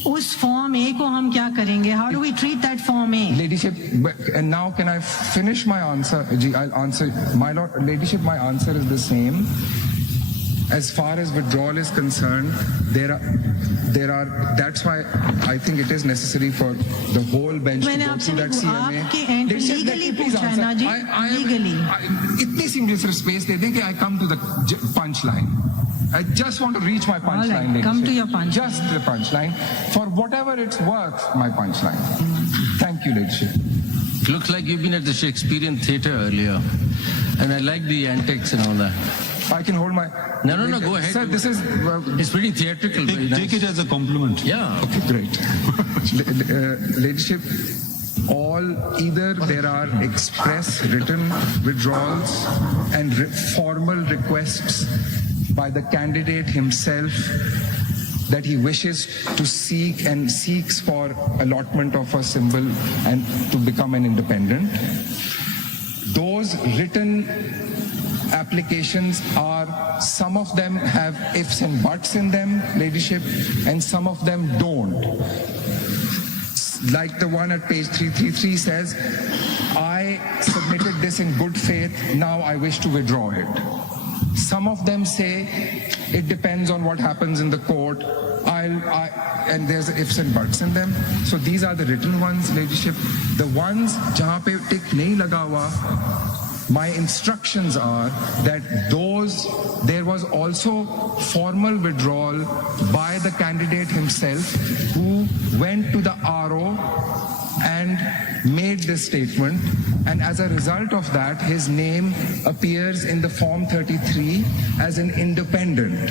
उस फॉर्म ए को हम क्या करेंगे? How do we treat that form A? Ladyship, and now can I finish my answer? I'll answer. My lord, Ladyship, my answer is the same. As far as withdrawal is concerned, there are. That's why I think it is necessary for the whole bench to मैंने go आपसे through that नहीं, CMA. आपके end Ladyship, let legally me please पूछा है ना answer. जी? Legally. इतनी सी मुझे सिर्फ space दे दें कि I come to the punchline. I just want to reach my punchline. right, come to Ladyship. your punchline. Just the punchline. For whatever it's worth, my punchline. Thank you, Ladyship. Looks like you've been at the Shakespearean theatre earlier. And I like the antics and all that. I can hold my. No, go ahead. Sir, this is. It's pretty theatrical. Very nice. Take it as a compliment. Yeah. Okay, great. Ladyship, either there are express written withdrawals and formal requests by the candidate himself that he wishes to seek and seeks for allotment of a symbol and to become an independent. Those written applications are, some of them have ifs and buts in them, Ladyship, and some of them don't. Like the one at page 333 says, I submitted this in good faith, now I wish to withdraw it. Some of them say it depends on what happens in the court, and there's ifs and buts in them. So these are the written ones, Ladyship. The ones jahan pe tick nahi laga hua, my instructions are that there was also formal withdrawal by the candidate himself who went to the RO and made this statement, and as a result of that his name appears in the form 33 as an independent.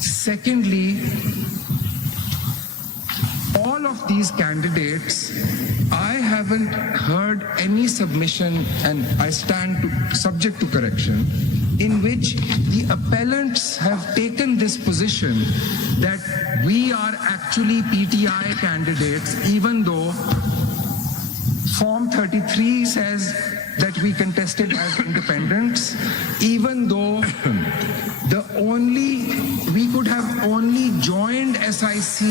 Secondly, all of these candidates, I haven't heard any submission, and I stand subject to correction, in which the appellants have taken this position that we are actually PTI candidates, even though Form 33 says that we contested as independents, even though we could have only joined SIC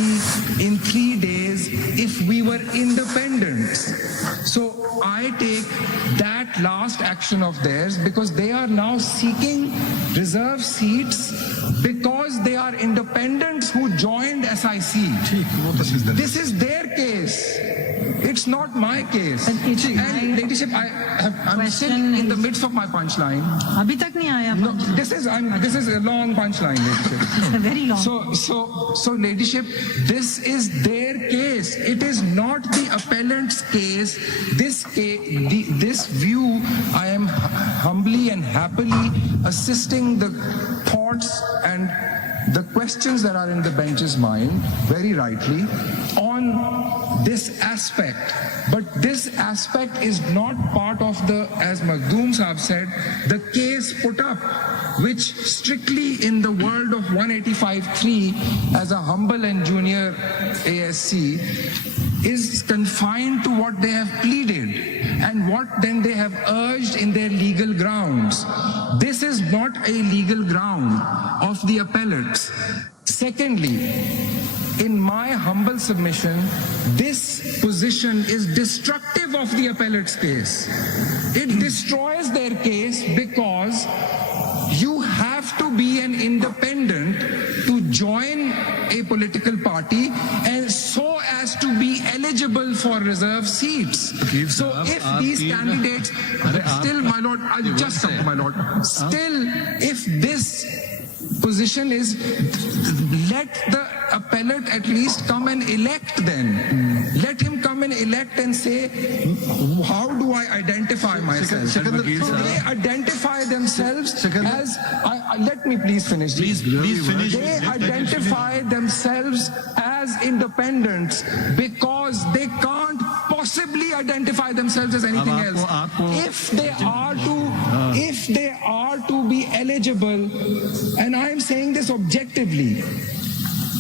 in 3 days if we were independents. So I take that last action of theirs, because they are now seeking reserve seats because they are independents who joined SIC. This is their case. It's not my case. And Ladyship, I'm still in the midst of my punchline. अभी तक नहीं आया. No, this is a long punchline, Ladyship. It's a very long. So, Ladyship, this is their case. It is not the appellant's case. This view, I am humbly and happily assisting the thoughts and the questions that are in the bench's mind, very rightly, on this aspect. But this aspect is not part of the, as Makhdoom Saab said, the case put up, which strictly in the world of 185.3 as a humble and junior ASC is confined to what they have pleaded and what then they have urged in their legal grounds. This is not a legal ground of the appellates. Secondly, in my humble submission, this position is destructive of the appellate's case. It destroys their case because you have to be an independent to join a political party and so as to be eligible for reserve seats. So if these candidates, still my lord, I'll just come to my lord, still if this position is, let the appellate at least come and elect then. Let him come and elect and say, how do I identify myself? So they identify themselves as, let me please finish. Please finish. They identify themselves as independents because they can't possibly identify themselves as anything else. If they are to be eligible, and I am saying this objectively,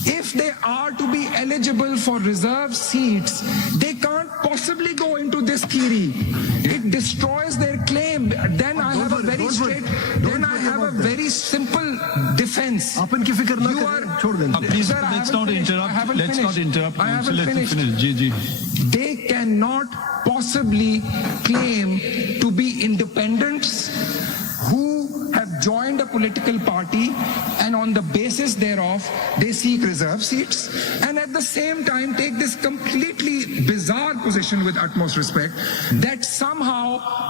if they are to be eligible for reserve seats, they can't possibly go into this theory. It destroys their claim. Then I have a very very simple defense. आप इनकी फिक्र ना You करें, are- छोड़ दें. Please, Sir, I let's haven't not finished. interrupt. I haven't Let's not finished. interrupt. I haven't Let him finished. finish. Ji. They cannot possibly claim to be independents who have joined a political party and on the basis thereof they seek reserve seats, and at the same time take this completely bizarre position, with utmost respect, that somehow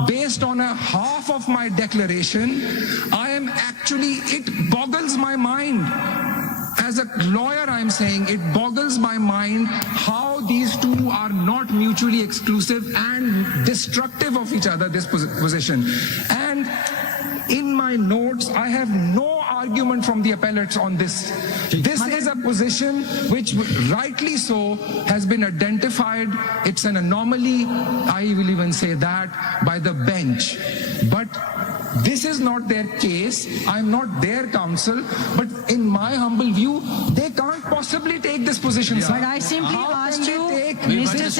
based on a half of my declaration I am actually, it boggles my mind. As a lawyer, I'm saying it boggles my mind how these two are not mutually exclusive and destructive of each other, this position. And in my notes, I have no argument from the appellates on this. This is a position which, rightly so, has been identified. It's an anomaly, I will even say that, by the bench. But this is not their case. I'm not their counsel. But in my humble view, they can't possibly take this position. But I simply asked you, Mr.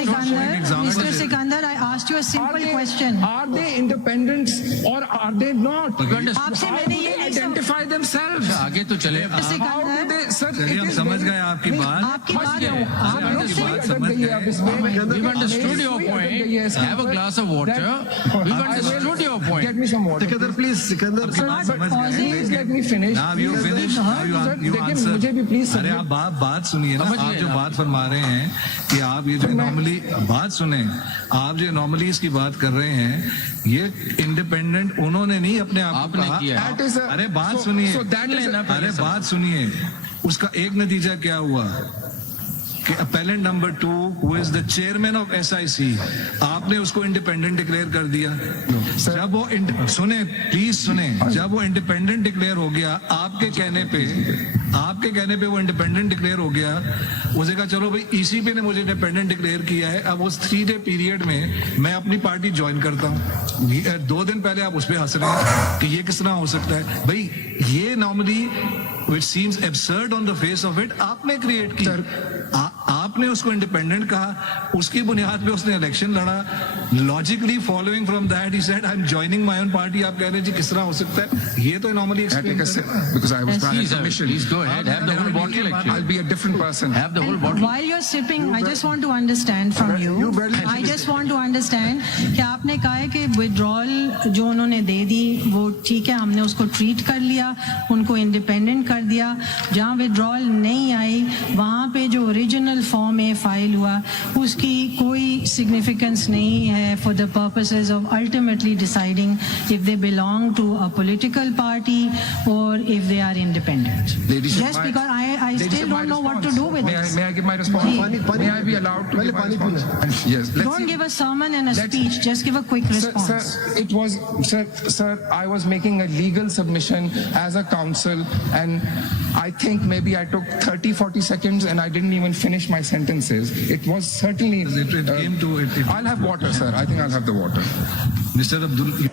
Sikandar, I asked you a simple question. Are they independents or are they not? आपसे How मैंने do ये they नहीं identify themselves? आगे तो चले Mr. How do Sikandar, they, sir, चलिए, it हम is समझ very- गए आपकी नहीं, बात। आपकी फंस बात गए। आप आप लोग लोग से- बात समझ गए आप इसमें। We've understood your Please, point. Have a glass of water. We've understood your point. Get me some water. Sikandar please Sikandar Sir, not pausing. Please let me finish. Now you finish. Now you Sir, you देखिए, answer. मुझे भी please अरे submit- आप बात सुनिए ना, समझ आप गए जो ना। बात फरमा रहे हैं कि आप ये जो नॉर्मली बात सुने, आप जो नॉर्मलीज की बात कर रहे हैं, ये इंडिपेंडेंट उन्होंने नहीं अपने आप को आपने कहा। किया। That is a- अरे बात so- सुनिए, so that is a- अरे बात सुनिए, उसका एक नतीजा क्या हुआ कि appellant number 2 who is the chairman of SIC, आपने उसको इंडिपेंडेंट डिक्लेयर कर दिया। जब वो सुने, प्लीज सुने, जब वो इंडिपेंडेंट डिक्लेयर हो गया आपके कहने पे वो इंडिपेंडेंट डिक्लेयर हो गया, उसे कहा चलो भाई ईसीपी ने मुझे इंडिपेंडेंट डिक्लेयर किया है, अब उस 3 डे पीरियड में मैं अपनी पार्टी ज्वाइन करता हूँ। 2 दिन पहले आप उस पर हंस रहे हैं कि ये किस तरह हो सकता है भाई, ये normally which seems absurd on the face of it, आपने क्रिएट की। आपने उसको इंडिपेंडेंट कहा, उसकी बुनियाद पे उसने इलेक्शन लड़ा, logically following from that he said I am joining my own party. आप कह रहे हैं जी किस तरह हो सकता है, ये तो normally I take a sip because I was granted permission. Please go ahead. Have the whole bottle. I'll Actually, be a different person. have the whole And bottle. while you're sipping, I just want to understand from you. I just want to understand कि आपने कहा है कि withdrawal जो उन्होंने दे दी वो ठीक है, हमने उसको ट्रीट कर लिया, उनको इंडिपेंडेंट कर दिया। जहाँ withdrawal नहीं आई वहाँ पे जो ओरिजिनल फॉर्म में फाइल हुआ उसकी कोई सिग्निफिकेंस नहीं है for the purposes of ultimately deciding if they belong to a political party or if they are independent. Ladies, Just because I still don't know what to do with this. May I give my response? Please. May I be allowed to give my response? Yes. Let's Don't see. give a sermon and a Let's- speech. Just give a quick Sir, response. it was, sir, I was making a legal submission as a counsel, and I think maybe I took 30, 40 seconds and I didn't even finish my sentences. It was certainly. It came to it. I'll have water, sir. I think I'll have the water. Mr. Abdul,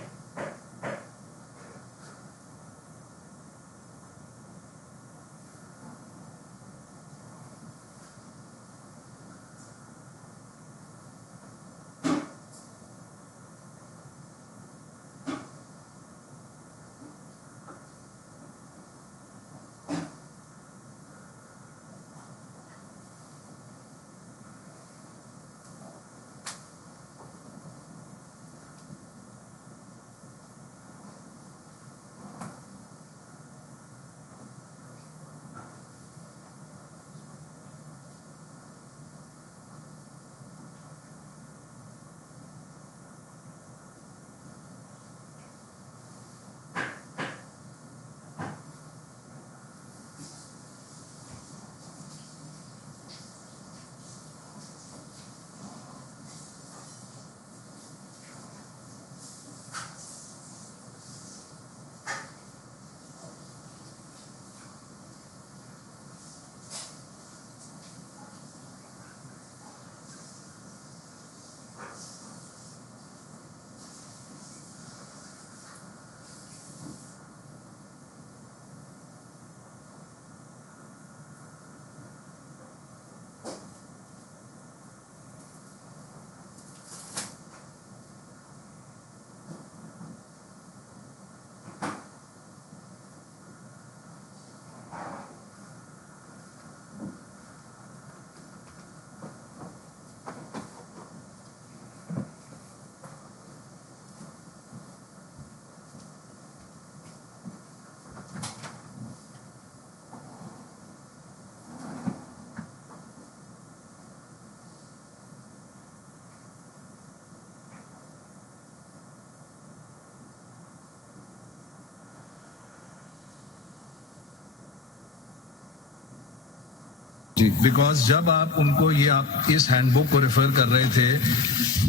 because जब आप उनको ये आप इस handbook को refer कर रहे थे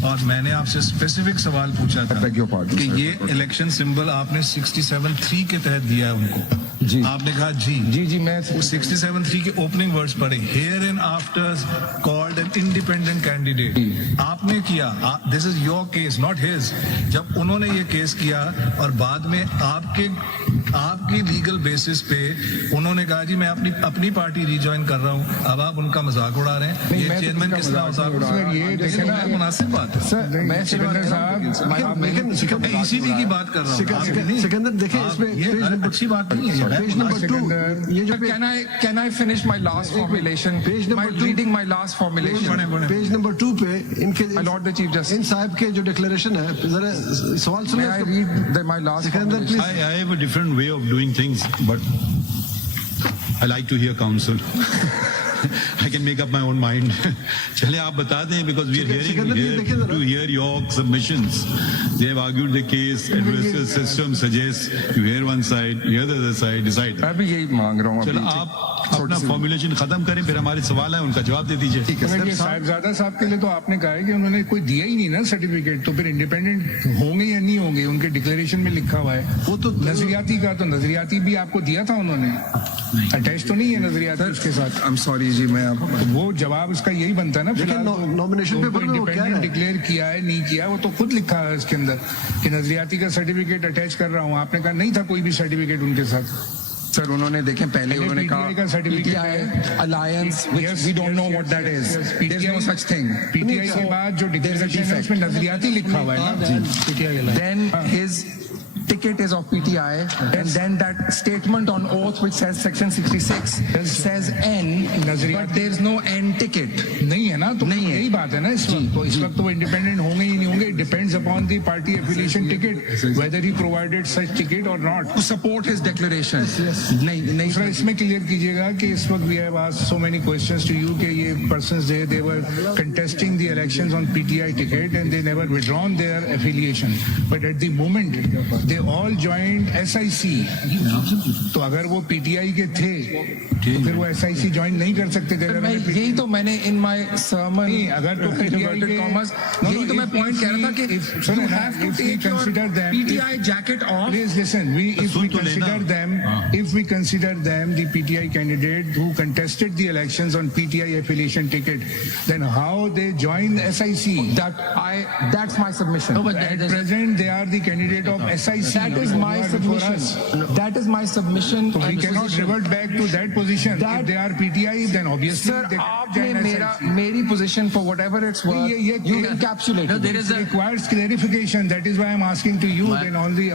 और मैंने आपसे स्पेसिफिक सवाल पूछा था कि ये इलेक्शन सिंबल आपने 67(3) के तहत दिया है उनको, जी आपने कहा जी जी मैं 67(3) के ओपनिंग वर्ड्स पढ़े, here in after called an independent candidate. आपने किया, this is your case not his. जब उन्होंने ये केस किया और बाद में आपकी लीगल बेसिस पे उन्होंने कहा जी मैं अपनी पार्टी रिजॉइन कर रहा हूं, अब आप उनका मजाक उड़ा रहे हैं। ये चेयरमैन किस तरह मजाक, ये देखे ना मुनासिब बात है। मैं सिकंदर साहब ईसीबी की बात कर रहा हूँ। सिकंदर देखें इसमें ये अच्छी बात नहीं है। पेज नंबर 2, ये जो can I finish my last formulation? Page number 2. Reading my last formulation. Page number 2 पे इनके My Lord the Chief Justice. इन साहब के जो डिक्लेरेशन है, जरा सवाल May सुनिए। I read my last Sikandar formulation? Please. I have a different way of doing things, but I like to hear counsel. I can make up my own mind. चले आप बता दें, because we are सिकंदर जी, देखिए here जरा। to hear your submissions. They have argued the case, adversarial system suggests you hear one side, you hear the other side, decide. मैं भी यही मांग रहा हूँ चलो अभी। आप अपना फॉर्मुलेशन खत्म करें, फिर हमारे सवाल है उनका जवाब दे दीजिए। ये साहिबजादा साहब के लिए तो आपने कहा है कि उन्होंने कोई दिया ही नहीं ना सर्टिफिकेट, तो फिर इंडिपेंडेंट होंगे या नहीं होंगे, उनके डिक्लेरेशन में लिखा हुआ है। वो तो नजरियाती का, तो नजरियाती भी आपको दिया था उन्होंने, अटैच तो नहीं है नजरियाती उसके साथ। I'm sorry जी, मैं आप तो वो जवाब उसका यही बनता है ना। लेकिन नॉमिनेशन पेपर में वो क्या है? डिक्लेयर किया है नहीं किया, वो तो खुद लिखा है इसके अंदर कि नजरियाती का सर्टिफिकेट अटैच कर रहा हूँ। आपने कहा नहीं था कोई भी सर्टिफिकेट उनके साथ। सर उन्होंने देखें पहले उन्होंने PTI का कहा certificate PTI है। alliance which Yes, we don't know yes, what that yes, is. yes, There's no PTI such thing. PTI के बाद जो डिक्लेरेशन है उसमें नजरियाती लिखा हुआ है ना। Then his ticket is of PTI, and then that statement on oath which says section 66 says N, but there's no N ticket. नहीं है ना, तो नहीं है। यही बात है ना इस वक्त। तो इस वक्त तो वो इंडिपेंडेंट होंगे ही नहीं होंगे। Depends upon the party affiliation ticket weather he provided such ticket और not. To support his declaration. नहीं दूसरा इसमें क्लियर कीजिएगा कि इस वक्त we have asked so many questions to you कि ये persons they were contesting the elections on PTI ticket and they never withdrawn their affiliation, but at the moment they all joined SIC. तो अगर वो PTI के थे तो फिर वो एसआईसी ज्वाइन नहीं कर सकते थे। यही तो मैंने in my sermon अगर तो inverted commas, यही तो मैं point कह रहा था कि you have to take your PTI jacket off. Please listen. If we consider them the PTI candidate who contested the elections on PTI affiliation ticket, then how they join SIC? That's my submission. No, but At present, they are the candidate of SIC. That is my submission. That is my submission. So we cannot revert back to that position. If they are PTI, then obviously Sir, they आपने join SIC. मेरी position for whatever it's worth, you encapsulate. No, there is a Requires clarification. That is why I'm asking to you. My- Then all the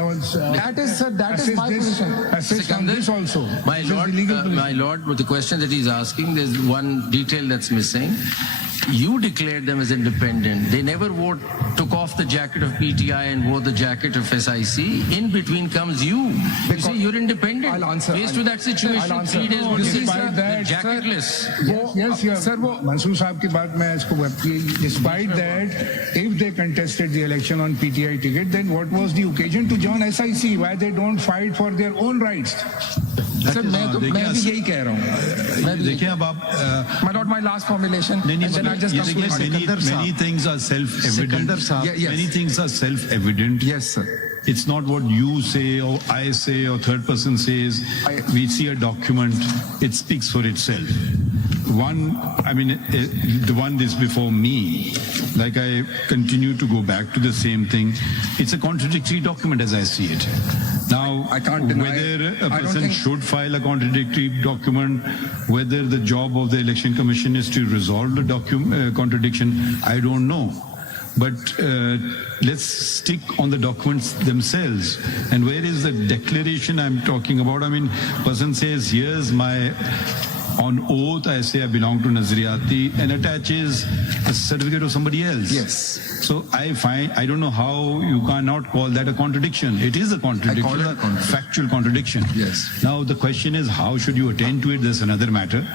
That is, sir, that is assist my this, position. assist on this also. My This is lord, the legal position. my lord, with the question that he's asking, there's one detail that's missing. You declared them as independent. They never took off the jacket of PTI and wore the jacket of SIC. In between comes you. You say you're independent. I'll answer. Faced with that situation, I'll answer. 3 days, what You you see, say, sir, sir, jacketless. Yes, Sir, वो मंसूर साहब की बात मैं इसको despite that, if they contested the election on PTI ticket, then what was the occasion to join SIC? Why they don't fight for their own rights? Sir मैं भी यही कह रहा हूँ। देखिए अब आप My lord, my last formulation. नहीं and then I'll just ये come to देखिए it. many things are self-evident. Yes. Many things are self-evident. Yes, sir. It's not what you say or I say or third person says. We see a document, it speaks for itself. The one that's before me, like I continue to go back to the same thing. It's a contradictory document as I see it. Now, I can't deny whether it. a I don't person think- should file a contradictory document, whether the job of the election commission is to resolve the contradiction, I don't know. But let's stick on the documents themselves. And where is the declaration I'm talking about? I mean, person says, here's my, on oath, I say I belong to Nazariati, and attaches a certificate of somebody else. Yes. So I don't know how you cannot call that a contradiction. It is a contradiction, I call it a contradiction. factual contradiction. Yes. Now the question is, how should you attend to it? That's another matter.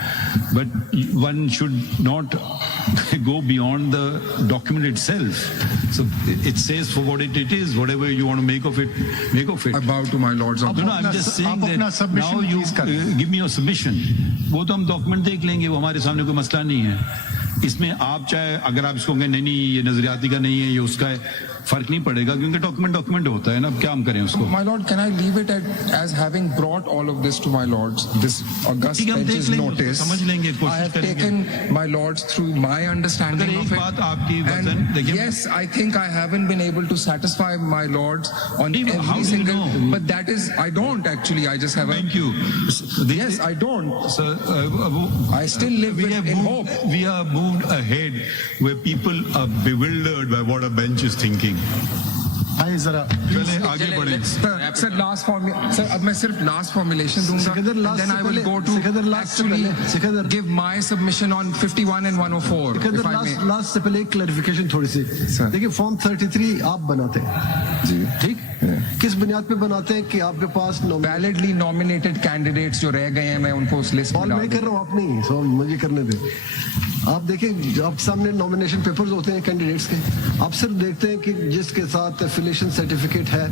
But one should not go beyond the document itself. So it says for what it is, whatever you want to make of it, make of it. I bow to my lords of No, I'm just saying आप अपना that submission now you please करें। give me your submission. वो तो हम document देख लेंगे, वो हमारे सामने कोई मसला नहीं है। इसमें आप चाहे अगर आप इसको कहें नहीं ये नजरियाती का नहीं है, ये उसका है, फर्क नहीं पड़ेगा क्योंकि डॉक्यूमेंट होता है ना, अब क्या हम करें उसको। My lord, can I leave it as having brought all of this to my lords, this august ठीक है, हम देख bench's लेंगे, notice? समझ लेंगे, I कोशिश have करेंगे। taken my lords through my understanding अगर of एक it. बात आपकी वजन And देखिए, yes, I think I haven't been able to satisfy my lords on नहीं, how every do you single. know? But that is, I don't actually. I just have Thank a. you. Yes, I don't. Sir, I still live we have in moved, hope. We have moved ahead where people are bewildered by what a bench is thinking. आइए जरा चलें आगे बढ़ें। Sir, last formulation. Sir, अब मैं सिर्फ last formulation दूंगा. Sikandar, last Then I से will पहले- go to सिकंदर, last से actually पहले- Sikandar. give my submission on 51 and 104. Sikandar, If I may. Last से पहले एक क्लैरिफिकेशन थोड़ी सी। Sir. देखिए फॉर्म 33 आप बनाते हैं, जी. ठीक? किस बुनियाद पे बनाते हैं कि आपके पास Validly nominated candidates जो रह गए हैं, मैं उनको उस लिस्ट में कॉल डाल मैं कर रहा हूँ, आप नहीं, सो मुझे करने दे। आप देखिए आपके सामने नॉमिनेशन पेपर्स होते हैं कैंडिडेट्स के, आप सिर्फ देखते हैं कि जिसके साथ एफिलिएशन सर्टिफिकेट है,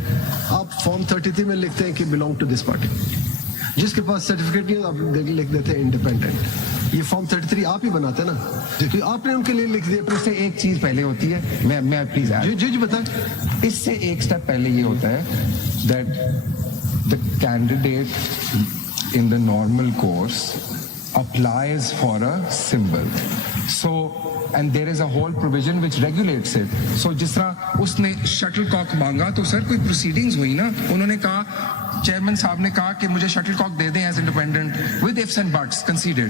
आप फॉर्म 33 में लिखते हैं कि बिलोंग टू दिस पार्टी। जिसके पास सर्टिफिकेट नहीं है आप लिख देते हैं इंडिपेंडेंट। ये फॉर्म 33 आप ही बनाते हैं ना, क्योंकि आपने उनके लिए लिख दिया। इससे एक चीज पहले होती है, मैं प्लीज जी बताएं। इससे एक स्टेप पहले ये होता है that the candidate in the normal course applies for a symbol. So, and there is a whole provision which regulates it. So, जिस तरह उसने शटलकॉक मांगा तो सर कोई proceedings हुई ना, उन्होंने कहा, चेयरमैन साहब ने कहा कि मुझे शटलकॉक दे दें as independent with ifs and buts conceded.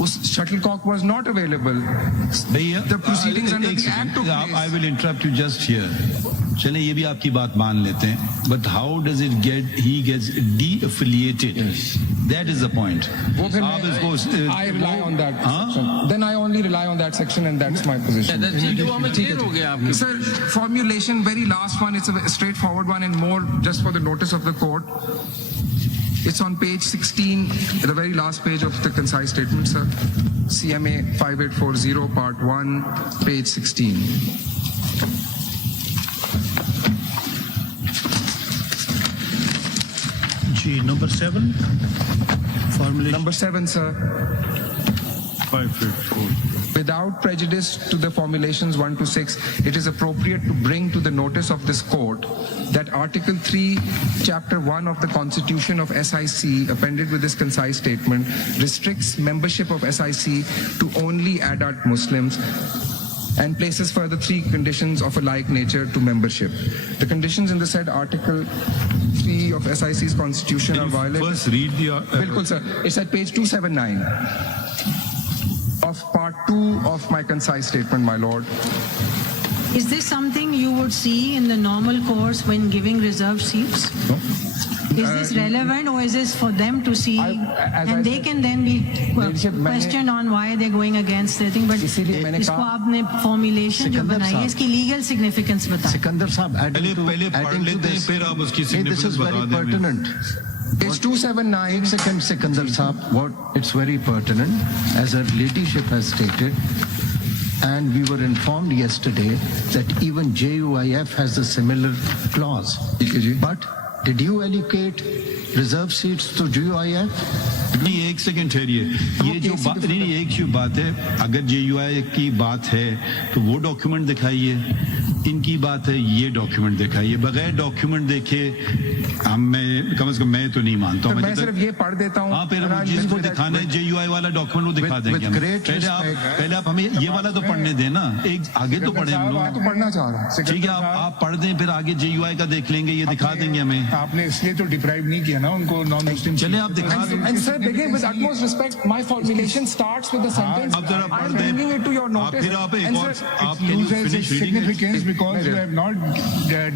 उस shuttlecock was not available. The proceedings under the act took place. I will interrupt you just here. चलें ये भी आपकी बात मान लेते हैं, but how does it get? He gets de-affiliated. That is the point. वो फिर आप इसको I rely on that section. Then I only rely on that section and that's my position. Clear हो गया आपके। Sir, formulation, very last one, it's a straightforward one and more just for the notice of the court. It's on page 16, the very last page of the concise statement, sir. CMA 5840, part 1, page 16. जी number 7 formulation Number 7, sir. 554. Without prejudice to the formulations 1 to 6, it is appropriate to bring to the notice of this court that Article 3, Chapter 1 of the Constitution of SIC, appended with this concise statement, restricts membership of SIC to only Adat Muslims and places further 3 conditions of a like nature to membership. The conditions in the said Article 3 of SIC's Constitution are violated. first read the Bilkul, sir. It's at page 279 of part 2 of my concise statement, my lord. Is this something you would see in the normal course when giving reserved seats? Is this relevant or is this for them to see as I and they said, can then be leadership, मैंने- questioned on why they're going against the thing? But इसीलिए मैंने इसको कहा- आपने formulation जो सिकंदर बनाई है साहब। इसकी legal significance बताएं। सिकंदर साहब पहले पढ़ लेते हैं, फिर आप उसकी this significance is very बता दें हमें। pertinent. Page 279. Second, Sikandar Saab, what it's very pertinent, as our leadership has stated, and we were informed yesterday that even JUIF has a similar clause. But did you allocate reserve seats to JUIF? नहीं एक second ठहरिए, ये जो बात नहीं एक ही बात है, अगर JUI की बात है तो वो डॉक्यूमेंट दिखाइए, इनकी बात है ये डॉक्यूमेंट दिखाइए, बगैर डॉक्यूमेंट देखे हम मैं कम से कम मैं तो नहीं मानता हूँ। मैं सिर्फ ये पढ़ देता हूँ। हाँ फिर वो जिसको दिखाना है JUI वाला डॉक्यूमेंट वो दिखा देंगे हमें। पहले आप हमें ये वाला तो पढ़ने दें ना, एक आगे तो पढ़े हम मैं लोग। तो पढ़ना चाह रहा हूँ। ठीक है आप पढ़ दें, फिर आगे JUI का देख लेंगे, ये दिखा देंगे हमें। आपने इसलिए तो डिप्राइव नहीं किया ना उनको नॉन मुस्लिम। चले आप दिखा दें। And sir, begin with utmost respect. My formulation starts with the sentence. अब जरा I पढ़ am दें। bringing it to your notice. फिर आप एक And और sir, आप It loses its finish reading it? significance because you have not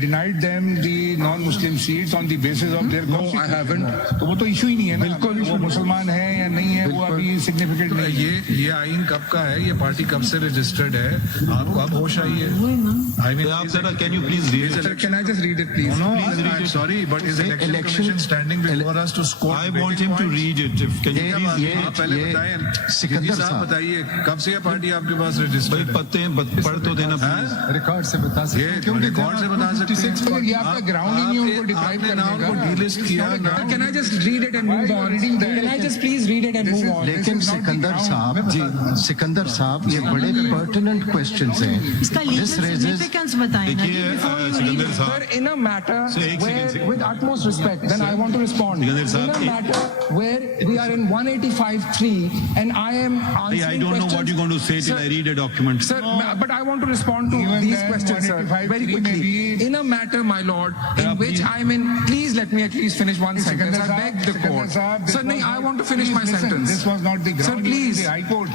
denied them the non-Muslim seats on the the basis of their No, I constitution. haven't. तो वो तो issue ही नहीं है ना, बिल्कुल वो मुसलमान है या नहीं है वो अभी सिग्निफिकेंट नहीं है। ये आइन कब का है, ये पार्टी कब से रजिस्टर्ड है, आपको अब होश आई है? I mean, आप जरा can you please read Sir, can I just read it, please? no, I'm sorry, but is election commission standing before us to score? I want him to read it can you please आप पहले बताएं, सिकंदर साहब साहब। बताइए कब से ये party आपके पास रजिस्टर्ड है? पढ़ते हैं पढ़ तो देना प्लीज रिकॉर्ड से बता सकते ये हैं क्योंकि रिकॉर्ड से बता सकते हैं। तो ये आपका ग्राउंड ही नहीं है उनको डिप्राइव आपने करने नाम का। को डीलिस्ट किया ना। Can I just read it and move on? Can I just please read it and move on? लेकिन सिकंदर साहब ये बड़े पर्टिनेंट क्वेश्चंस हैं। इसका लीगल सिग्निफिकेंस बताएं ना देखिए before you read Sikandar it. Sir, साहब in a matter Sir, एक where, second. with utmost respect, then I want to respond. Sikandar In Saab, a matter where we are in 185.3 and I am answering I don't know what questions- you're going to say till Sir, I read a document. Sir, but I want to respond to Even these then, questions, sir, 185.3 very may quickly. be- In a matter, my lord, in Yeah, which please. I'm in, please let me at least finish one sentence. I beg the court. Sir, no, I want to finish my sentence. This was not the Sir, ground. please. High court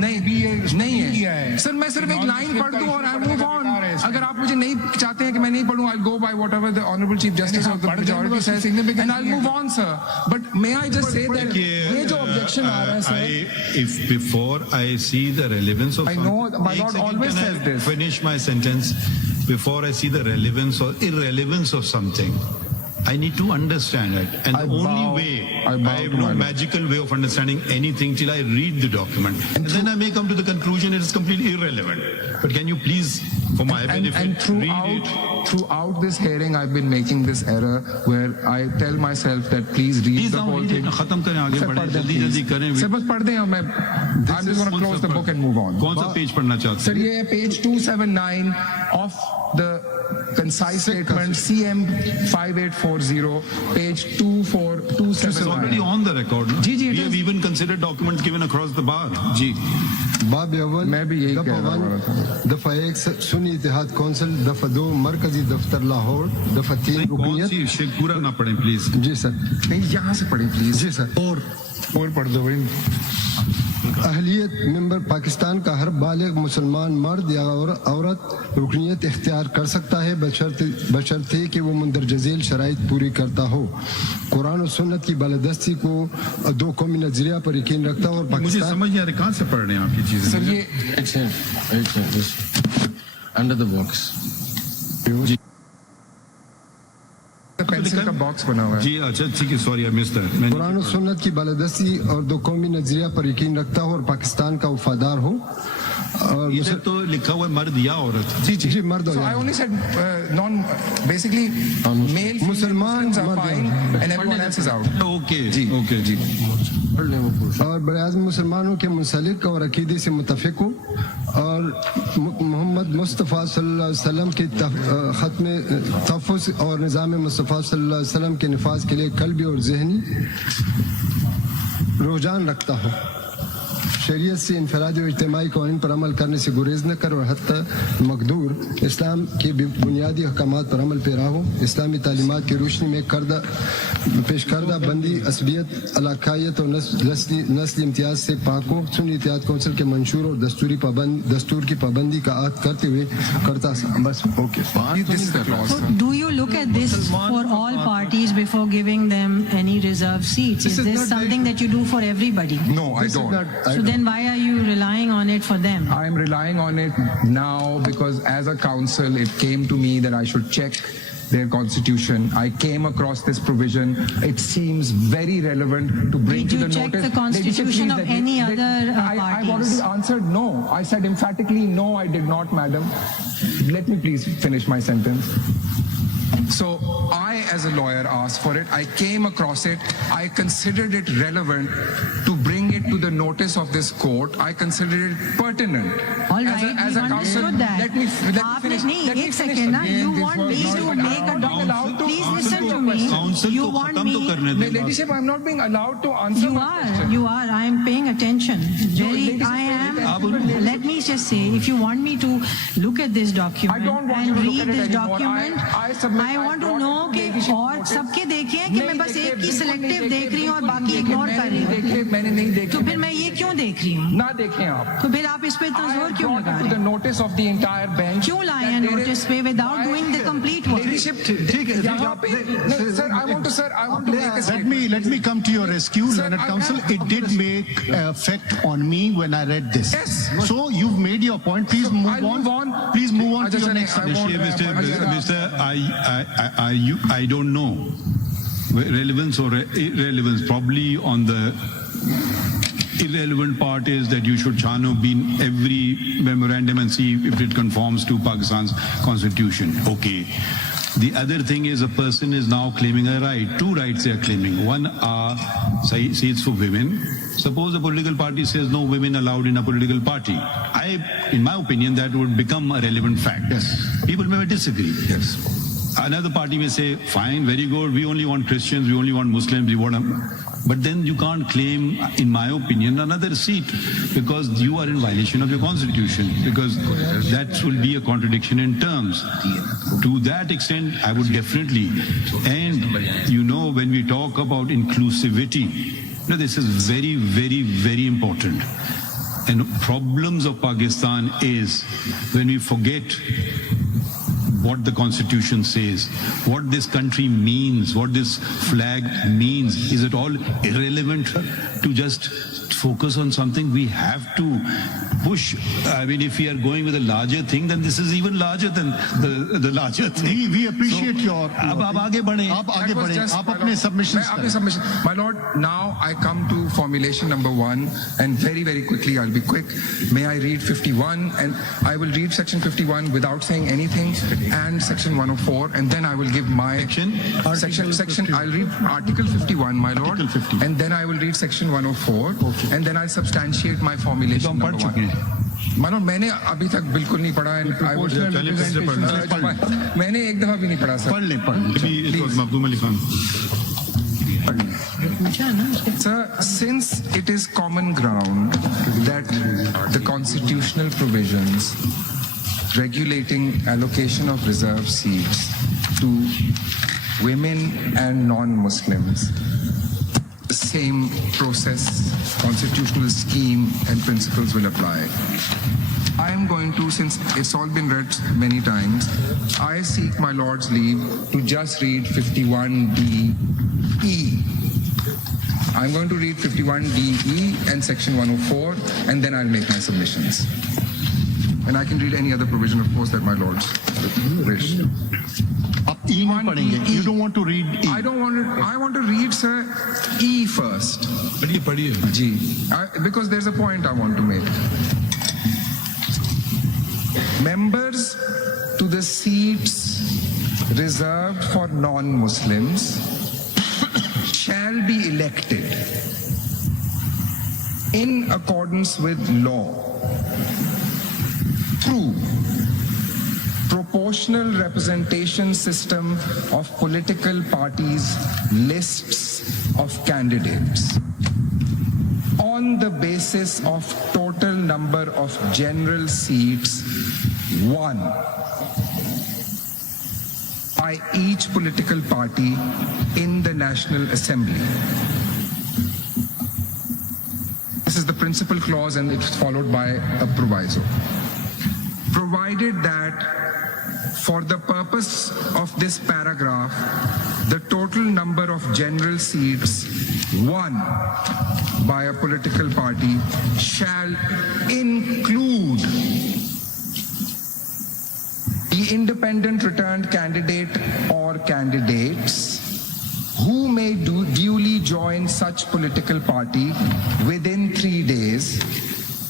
नहीं ने भी ये नहीं किया है है। Sir, मैं सिर्फ एक लाइन पढ़ दूं और आई मूव ऑन। बेकार है इसमें। अगर आप मुझे नहीं चाहते हैं कि मैं नहीं पढ़ूं, I go by whatever the honourable chief justice of the पढ़ देंगे मेजॉरिटी बस, सेज significant एंड आई नहीं है। Move on sir. But may I just say that ये जो ऑब्जेक्शन आ रहा है sir, if before I see the relevance of I know, something- my एक lord second, always can I says this. finish my sentence before I see the relevance or irrelevance of something. I need to understand it, and I the only bow- way I I bow have to no my lord. magical way of understanding anything till I read the document, and then I may come to the conclusion it is completely irrelevant. But can you please, for my benefit, and read it? throughout this hearing I've been making this error where I tell myself that please read Please the now whole read it thing. ना, खत्म करें, आगे Sir, बढ़ें, पढ़ दें, जल्दी please. जल्दी करें। सर बस पढ़ दें और मैं I'm just going to close the book and move on. कौन सा पेज पढ़ना चाहते Sir, ये है page 279 of the concise statement CM 5840, page 24279. It's already on the record. No? Ji, ji, it We have is. even considered documents given across the bar. जी बाब अव्वल मैं भी यही दफा कहने वाला वन, था। दफा एक सुन्नी इत्तेहाद कौंसिल, दफा दो मरकजी दफ्तर लाहौर, दफा तीन कौन रुकनियत। सी शेख पूरा ना पढ़ें प्लीज। जी सर, नहीं यहाँ से पढ़ें प्लीज। Ji sir. और पढ़ दो भाई। अहलियत मेंबर पाकिस्तान का हर बालिग मुसलमान मर्द या औरत रुकनियत इख्तियार कर सकता है बशर्ते कि वो मुंदरज झेल शराइत पूरी करता हो। कुरान और सुन्नत की बालादस्ती को दो कौमी नजरिया पर यकीन रखता हो और मुझे पाकिस्तान समझ नहीं आ रहा कहाँ से पढ़ रहे हैं आप ये चीजें। सर ये Under the box. पेंसिल का बॉक्स बना हुआ है। जी अच्छा ठीक है, sorry I missed that. Quran और सुन्नत की बालादस्ती और दो कौमी नजरिया पर यकीन रखता हो और पाकिस्तान का वफादार हो। और इधर तो लिखा हुआ है मर्द या औरत। जी मर्द हो So I जाए। only said basically male मुसलमान Muslims are मर्द fine हैं। and everyone else is out. Okay जी ओके जी। और बराज मुसलमानों के मुंसलिक और अकीदे से मुतफिक हो और मोहम्मद मुस्तफ़ा सल्लल्लाहु अलैहि वसल्लम के ख़त्म तहफ़्फ़ुज़ और निज़ाम मुस्तफ़ा सल्लल्लाहु अलैहि वसल्लम के नफाज के लिए कल्बी और जहनी रुझान रखता हो। शरीयत से इनफरादी और इज्तिमाई कानून पर अमल करने से गुरेज न कर और हत्ता मकदूर इस्लाम के बुनियादी अहकामात पर अमल पैरा हो। इस्लामी तालीमात की रोशनी में पेश करदा बंदी असबियत अलाकायत और नस्ली इम्तियाज से पाक हो। सुन्नी इत्तेहाद कौंसिल के मंशूर और दस्तूर की पाबंदी का आहद करते हुए करता बस okay. This is the clause. So do you look at this for all parties before giving them any reserved seats? Is this something that you do for everybody? No, I don't. So then why are you relying on it for them? I am relying on it now because as a council, it came to me that I should check their constitution. I came across this provision. It seems very relevant to bring Did to you the check notice. the constitution Lady, of please, let any me- other I've parties? already answered no. I said emphatically no, I did not, madam. Let me please finish my sentence. So I, as a lawyer, asked for it. I came across it. I considered it relevant to bring it to the notice of this court. I considered it pertinent. All right, as a we've counsel, understood that. let me आपने finish. नहीं, Let me एक finish. second ना, you This want was me not- to I'm make a not being document. allowed to Please answer listen your to me. Council You को want खत्म तो me. करने My दें। ladyship, I'm not being allowed to answer You my are, question. you are. I am paying attention. ladies, I am. ladies, Let me just say, if you want me to look at this document I don't want and you to look read at it this anymore. document, I submit- I want to brought know it to कि ladyship और notice. सबके देखे हैं कि मैं बस एक की सिलेक्टिव देख रही हूँ और बाकी बिल्कुल इग्नोर कर रही हूँ। देखे, मैंने नहीं देखे। तो फिर मैं ये क्यों देख रही हूँ? ना देखें आप। तो फिर आप इस पे इतना I जोर have क्यों brought लगा it to रहे the हैं? notice of the entire bench. क्यों लाए that हैं there is- नोटिस पे without doing the complete work? leadership यहाँ पे नहीं sir I want to make a statement. Let me come to your rescue, Sir, Leonard I Council. have It did make effect on me when I read this. Yes. So you've made your point. Please So, move I'll on. move on. Please move on to Ajay your sir, next I submission. won't- Mr. I don't know relevance or irrelevance. Probably on the irrelevant part is that you should chano in every memorandum and see if it conforms to Pakistan's constitution. Okay. The other thing is a person is now claiming a right. Two rights they are claiming. One are seats for women. Suppose a political party says no women allowed in a political party. In my opinion, that would become a relevant fact. Yes. People may disagree. Yes. Another party may say, fine, very good, we only want Christians, we only want Muslims, we want... But then you can't claim, in my opinion, another seat because you are in violation of your constitution, because that will be a contradiction in terms. To that extent, I would definitely... And, you know, when we talk about inclusivity, this is very, very, very important. And problems of Pakistan is when we forget what the constitution says, what this country means, what this flag means. Is it all irrelevant to just focus on something? We have to push. I mean, if we are going with a larger thing, then this is even larger than the larger thing. We appreciate your... अब आगे बढ़ें. आप आगे That was बढ़ें. just, आप my अपने lord. submissions मैं अपने करें. submission. My lord, now I come to formulation number 1 and very, very quickly, I'll be quick. May I read 51 and I will read section 51 without saying anything and section 104 and then I will give my... Section, I'll read article 51, my lord. Article 50. And then I will read section 104 and then I'll substantiate my formulation number 1. मानो मैंने अभी तक बिल्कुल नहीं पढ़ा and I would... मैंने एक दफा भी नहीं पढ़ा सर. पढ़ ले. Sir, since it is common ground that the constitutional provisions regulating allocation of reserved seats to women and non-Muslims, the same process, constitutional scheme and principles will apply. I am going to, since it's all been read many times, I seek my Lord's leave to just read 51DE. I'm going to read 51DE and section 104 and then I'll make my submissions. And I can read any other provision, of course, that my Lords wish. आप E नहीं पढ़ेंगे. You don't want to read E. I want to read, sir, E first. G. Because there's a point I want to make. Members to the seats reserved for non-Muslims shall be elected in accordance with law through proportional representation system of political parties' lists of candidates on the basis of total number of general seats won by each political party in the National Assembly. This is the principal clause and it's followed by a proviso. Provided that for the purpose of this paragraph, the total number of general seats won by a political party shall include the independent returned candidate or candidates who may duly join such political party within 3 days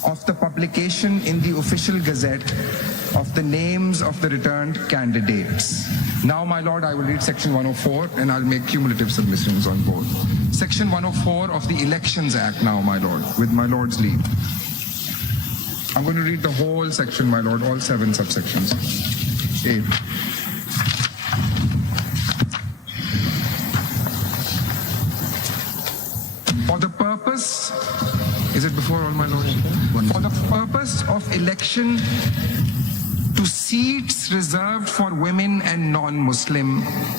of the publication in the official gazette of the names of the returned candidates. Now, my lord, I will read section 104 and I'll make cumulative submissions on both. Section 104 of the Elections Act now, my lord, with my lord's leave. I'm going to read the whole section, my lord, all 7 subsections. 8. For the purpose, is it before all my lords? For the purpose of election to seats reserved for women and non-Muslims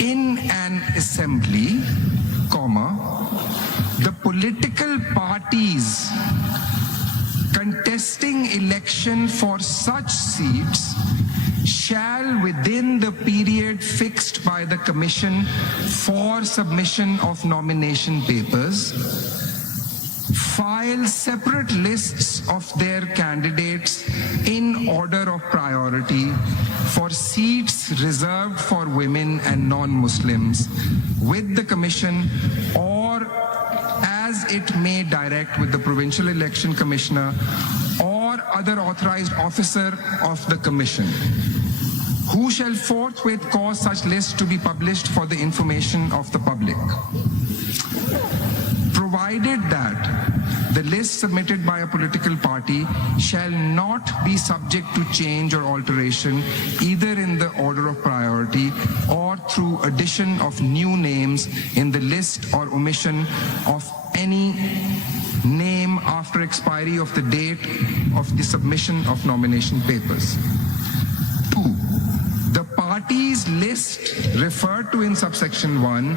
in an assembly, the political parties contesting election for such seats shall, within the period fixed by the Commission for submission of nomination papers, file separate lists of their candidates in order of priority for seats reserved for women and non-Muslims with the Commission, or as it may direct with the Provincial Election Commissioner or other authorized officer of the Commission, who shall forthwith cause such lists to be published for the information of the public. Provided that the list submitted by a political party shall not be subject to change or alteration either in the order of priority or through addition of new names in the list or omission of any name after expiry of the date of the submission of nomination papers. 2. The party's list referred to in subsection 1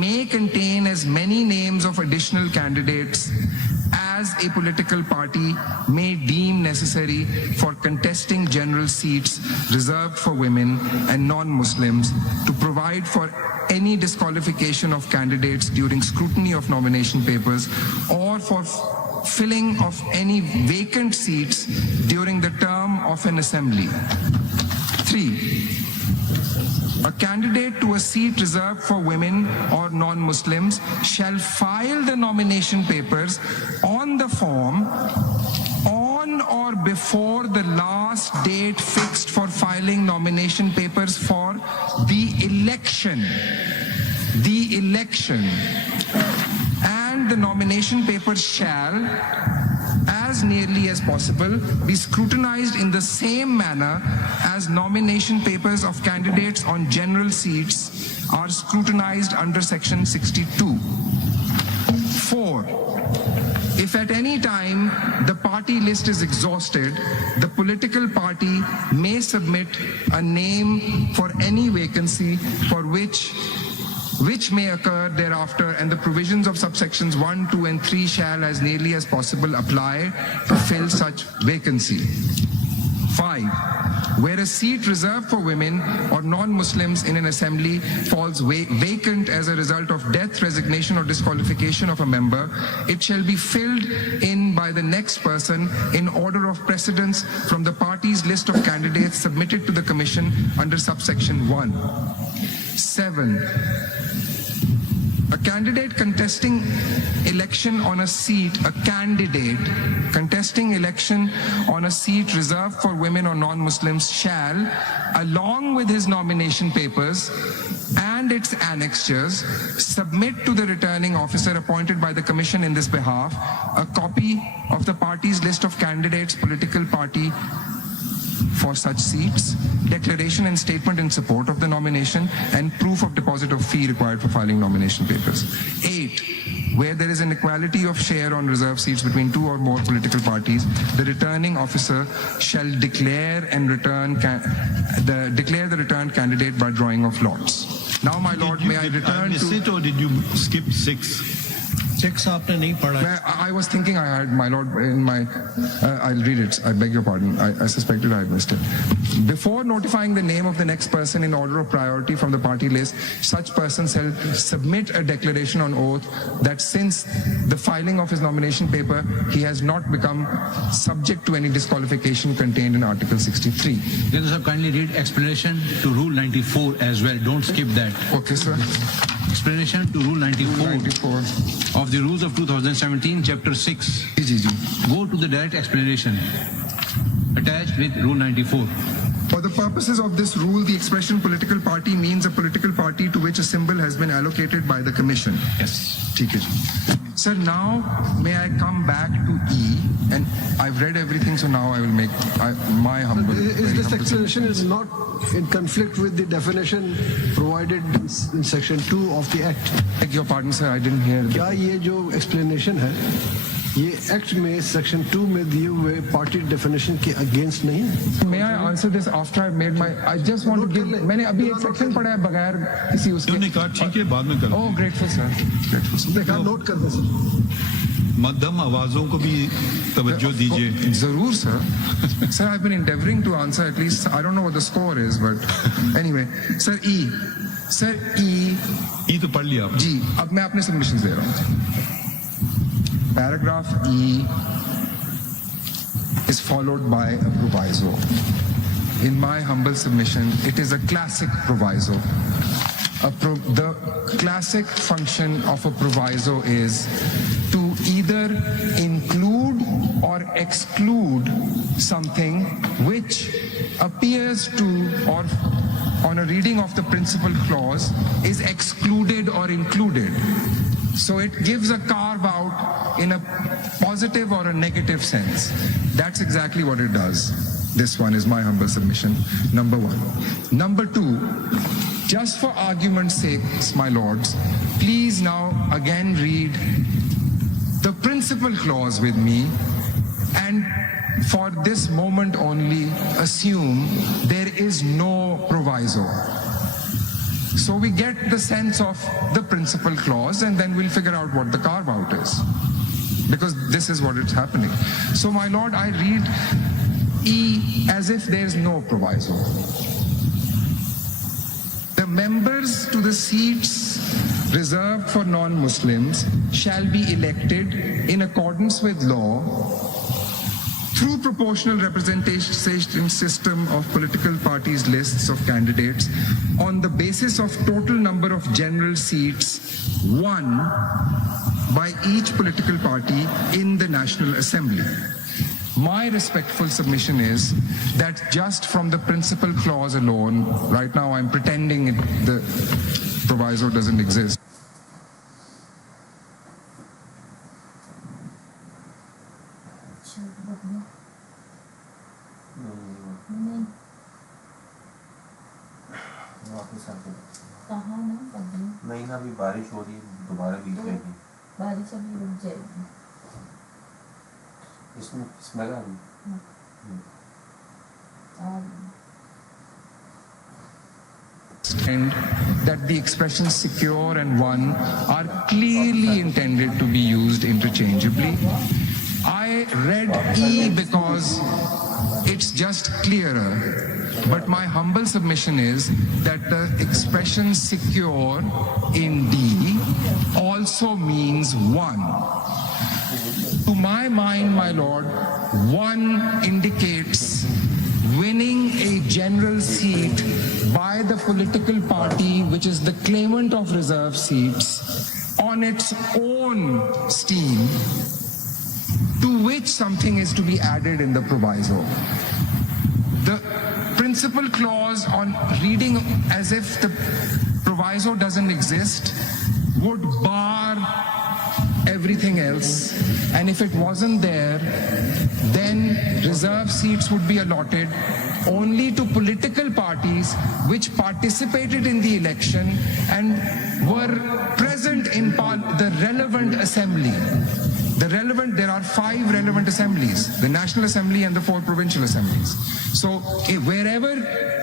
may contain as many names of additional candidates as a political party may deem necessary for contesting general seats reserved for women and non-Muslims, to provide for any disqualification of candidates during scrutiny of nomination papers, or for filling of any vacant seats during the term of an assembly. 3. A candidate to a seat reserved for women or non-Muslims shall file the nomination papers on the form on or before the last date fixed for filing nomination papers for the election, and the nomination papers shall, as nearly as possible, be scrutinized in the same manner as nomination papers of candidates on general seats are scrutinized under section 62. 4. If at any time the party list is exhausted, the political party may submit a name for any vacancy for which may occur thereafter, and the provisions of subsections 1, 2, and 3 shall, as nearly as possible, apply to fill such vacancy. 5. Where a seat reserved for women or non-Muslims in an assembly falls vacant as a result of death, resignation, or disqualification of a member, it shall be filled in by the next person in order of precedence from the party's list of candidates submitted to the Commission under subsection 1. 7. A candidate contesting election on a seat reserved for women or non-Muslims shall, along with his nomination papers and its annexures, submit to the returning officer appointed by the Commission in this behalf a copy of the party's list of candidates, political party for such seats, declaration and statement in support of the nomination, and proof of deposit of fee required for filing nomination papers. 8. Where there is an equality of share on reserved seats between two or more political parties, the returning officer shall declare the returned candidate by drawing of lots. Now, my lord, may I return to... it, or did you skip 6? 6 आपने नहीं पढ़ा. I was thinking I had, my lord, in my, I'll read it. I beg your pardon. I suspected I had missed it. Before notifying the name of the next person in order of priority from the party list, such person shall submit a declaration on oath that since the filing of his nomination paper, he has not become subject to any disqualification contained in Article 63. Then sir, kindly read explanation to Rule 94 as well. Don't skip that. Okay, sir. Explanation to Rule 94 of the Rules of 2017, Chapter 6. Go to the direct explanation attached with Rule 94. For the purposes of this rule, the expression political party means a political party to which a symbol has been allocated by the Commission. Yes. Sir, now may I come back to E, and I've read everything, so now I will make my humble... Is this explanation is not in conflict with the definition provided in section 2 of the Act? Beg your pardon, sir, I didn't hear. क्या ये जो explanation है, ये Act में section 2 में दिए हुए party definition के against नहीं है? May I answer this after I've made my... I just want to give... मैंने अभी एक section पढ़ा है बगैर किसी उसके... तुमने कहा ठीक है बाद में कर. Oh, grateful, sir. Grateful, sir. देखा नोट कर दे सर. मध्यम आवाजों को भी तवज्जो दीजिए। जरूर sir. Sir, I've been endeavoring to answer at least. I don't know what the score is, but anyway, sir E. Sir E. ई तो पढ़ लिया आपने। जी, अब मैं अपने सबमिशन दे रहा हूँ। Paragraph E is followed by a proviso. In my humble submission, it is a classic proviso. The classic function of a proviso is to either include or exclude something which appears to, or on a reading of the principal clause, is excluded or included. So it gives a carve out in a positive or a negative sense. That's exactly what it does. This one is my humble submission, number one. Number two, just for argument's sake, my lords, please now again read the principal clause with me, and for this moment only assume there is no proviso. So we get the sense of the principal clause, and then we'll figure out what the carve out is, because this is what is happening. So my lord, I read E as if there is no proviso. The members to the seats reserved for non-Muslims shall be elected in accordance with law through proportional representation system of political parties' lists of candidates on the basis of total number of general seats won by each political party in the National Assembly. My respectful submission is that just from the principal clause alone, right now I'm pretending the proviso doesn't exist. नहीं ना, अभी बारिश हो रही है, दोबारा बीत जाएगी। बारिश अभी रुक जाएगी। इसमें स्मेल आ रही And that the expressions secure and won are clearly intended to be used interchangeably. I read E because it's just clearer. But my humble submission is that the expression secure in D also means one. To my mind, my lord, one indicates winning a general seat by the political party which is the claimant of reserve seats on its own steam, to which something is to be added in the proviso. The principal clause on reading as if the proviso doesn't exist would bar everything else, and if it wasn't there, then reserve seats would be allotted only to political parties which participated in the election and were present in the relevant assembly. There are 5 relevant assemblies, the National Assembly and the 4 provincial assemblies. So wherever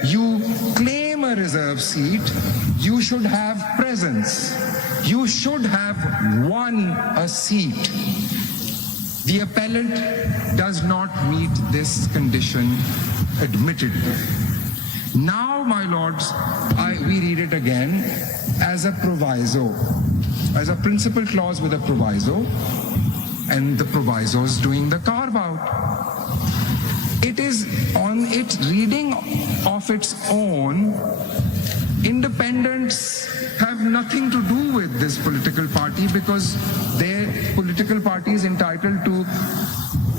you claim a reserve seat, you should have presence. You should have won a seat. The appellant does not meet this condition, admittedly. Now, my lords, we read it again as a proviso, as a principal clause with a proviso, and the proviso is doing the carve out. It is on its reading of its own. Independents have nothing to do with this political party because their political party is entitled to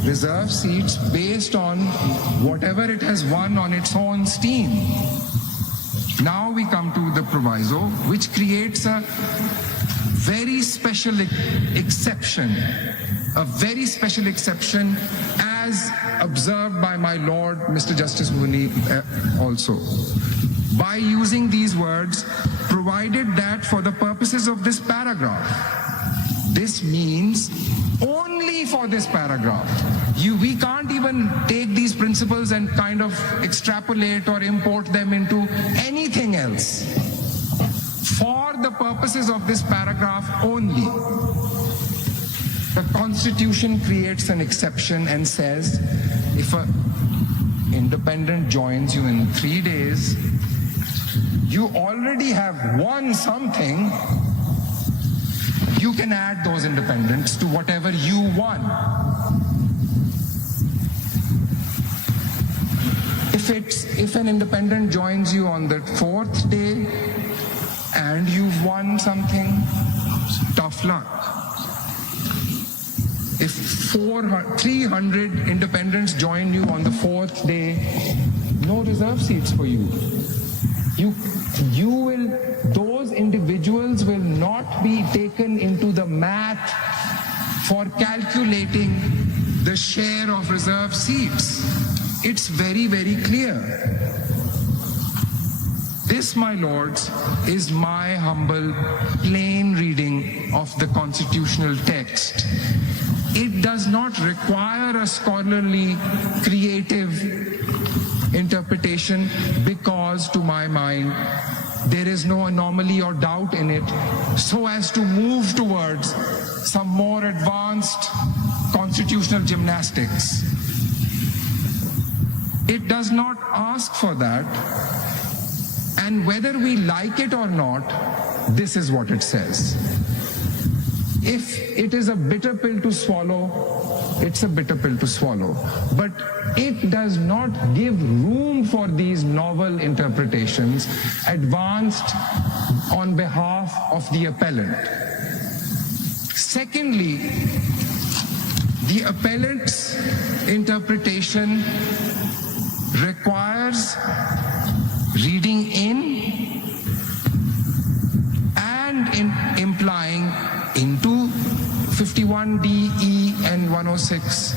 reserve seats based on whatever it has won on its own steam. Now we come to the proviso, which creates a very special exception, as observed by my Lord, Mr. Justice Muni also. By using these words, provided that for the purposes of this paragraph, this means only for this paragraph. We can't even take these principles and kind of extrapolate or import them into anything else. For the purposes of this paragraph only. The Constitution creates an exception and says if an independent joins you in 3 days, you already have won something, you can add those independents to whatever you won. If an independent joins you on the 4th day and you've won something, tough luck. If 300 independents join you on the 4th day, no reserve seats for you. Those individuals will not be taken into the math for calculating the share of reserve seats. It's very, very clear. This, my lords, is my humble, plain reading of the constitutional text. It does not require a scholarly, creative interpretation because, to my mind, there is no anomaly or doubt in it so as to move towards some more advanced constitutional gymnastics. It does not ask for that, and whether we like it or not, this is what it says. If it is a bitter pill to swallow, it's a bitter pill to swallow. But it does not give room for these novel interpretations advanced on behalf of the appellant. Secondly, the appellant's interpretation requires reading in and implying into 51D, E, and 106.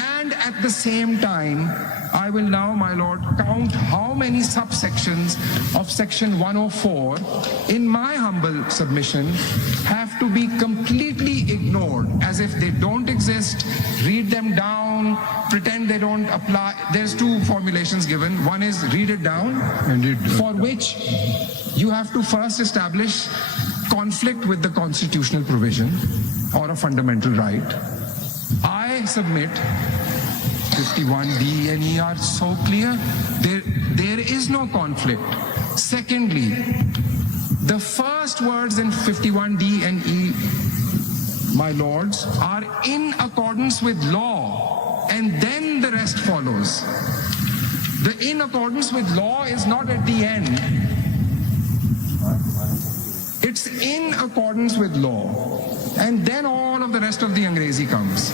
And at the same time, I will now, my lord, count how many subsections of section 104 in my humble submission have to be completely ignored as if they don't exist, read them down, pretend they don't apply. There's two formulations given. One is read it down, for which you have to first establish conflict with the constitutional provision or a fundamental right. I submit 51D and E are so clear, there is no conflict. Secondly, the first words in 51D and E, my lords, are in accordance with law, and then the rest follows. The in accordance with law is not at the end. It's in accordance with law, and then all of the rest of the Angrezi comes.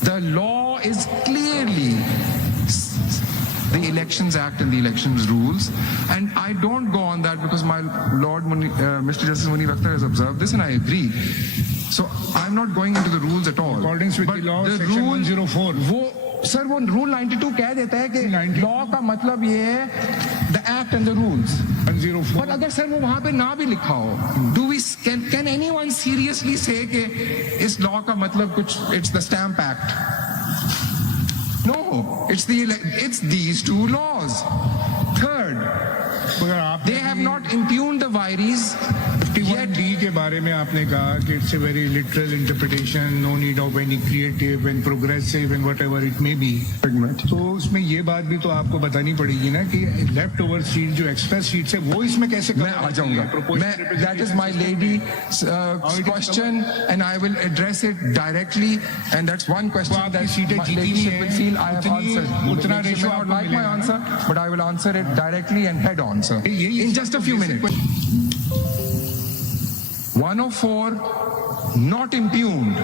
The law is clearly the Elections Act and the Elections Rules, and I don't go on that because my Lord, Mr. Justice Munib Akhtar has observed this, and I agree. So I'm not going into the rules at all. According with the law, section 104. Sir वो rule 92 कह देता है कि law का मतलब ये है the act and the rules 104. पर अगर सर वो वहां पे ना भी लिखा हो, do we can anyone seriously say कि इस लॉ का मतलब कुछ it's the stamp act? No, it's these two laws. Third, they have not impugned the vires. 51D के बारे में आपने कहा कि it's a very literal interpretation, no need of any creative and progressive and whatever it may be. तो उसमें ये बात भी तो आपको बतानी पड़ेगी ना कि लेफ्ट ओवर सीट जो एक्स्ट्रा सीट्स है वो इसमें कैसे मैं आ जाऊंगा. That is my lady's question and I will address it directly, and that's one question that my ladyship will feel I have answered. उतना She may not like my answer, but I will answer it directly and head on, sir. In just a few minutes. 104 not impugned.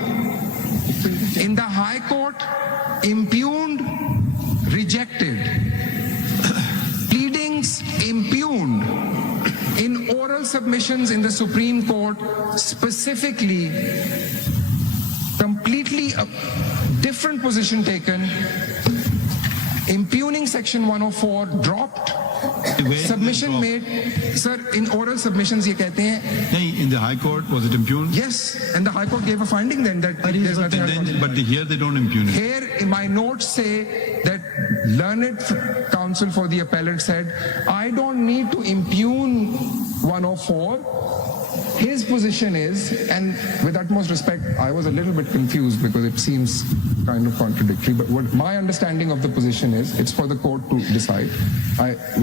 In the High Court, impugned, rejected. Pleadings impugned. In oral submissions in the Supreme Court, specifically, completely a different position taken. Impugning section 104 dropped. Submission made, sir, in oral submissions ये कहते हैं. In the High Court, was it impugned? Yes, and the High Court gave a finding then that there's nothing. But here they don't impugn it. Here, my notes say that learned counsel for the appellant said, I don't need to impugn 104. his position is, and with utmost respect, I was a little bit confused because it seems kind of contradictory, but what my understanding of the position is, it's for the court to decide.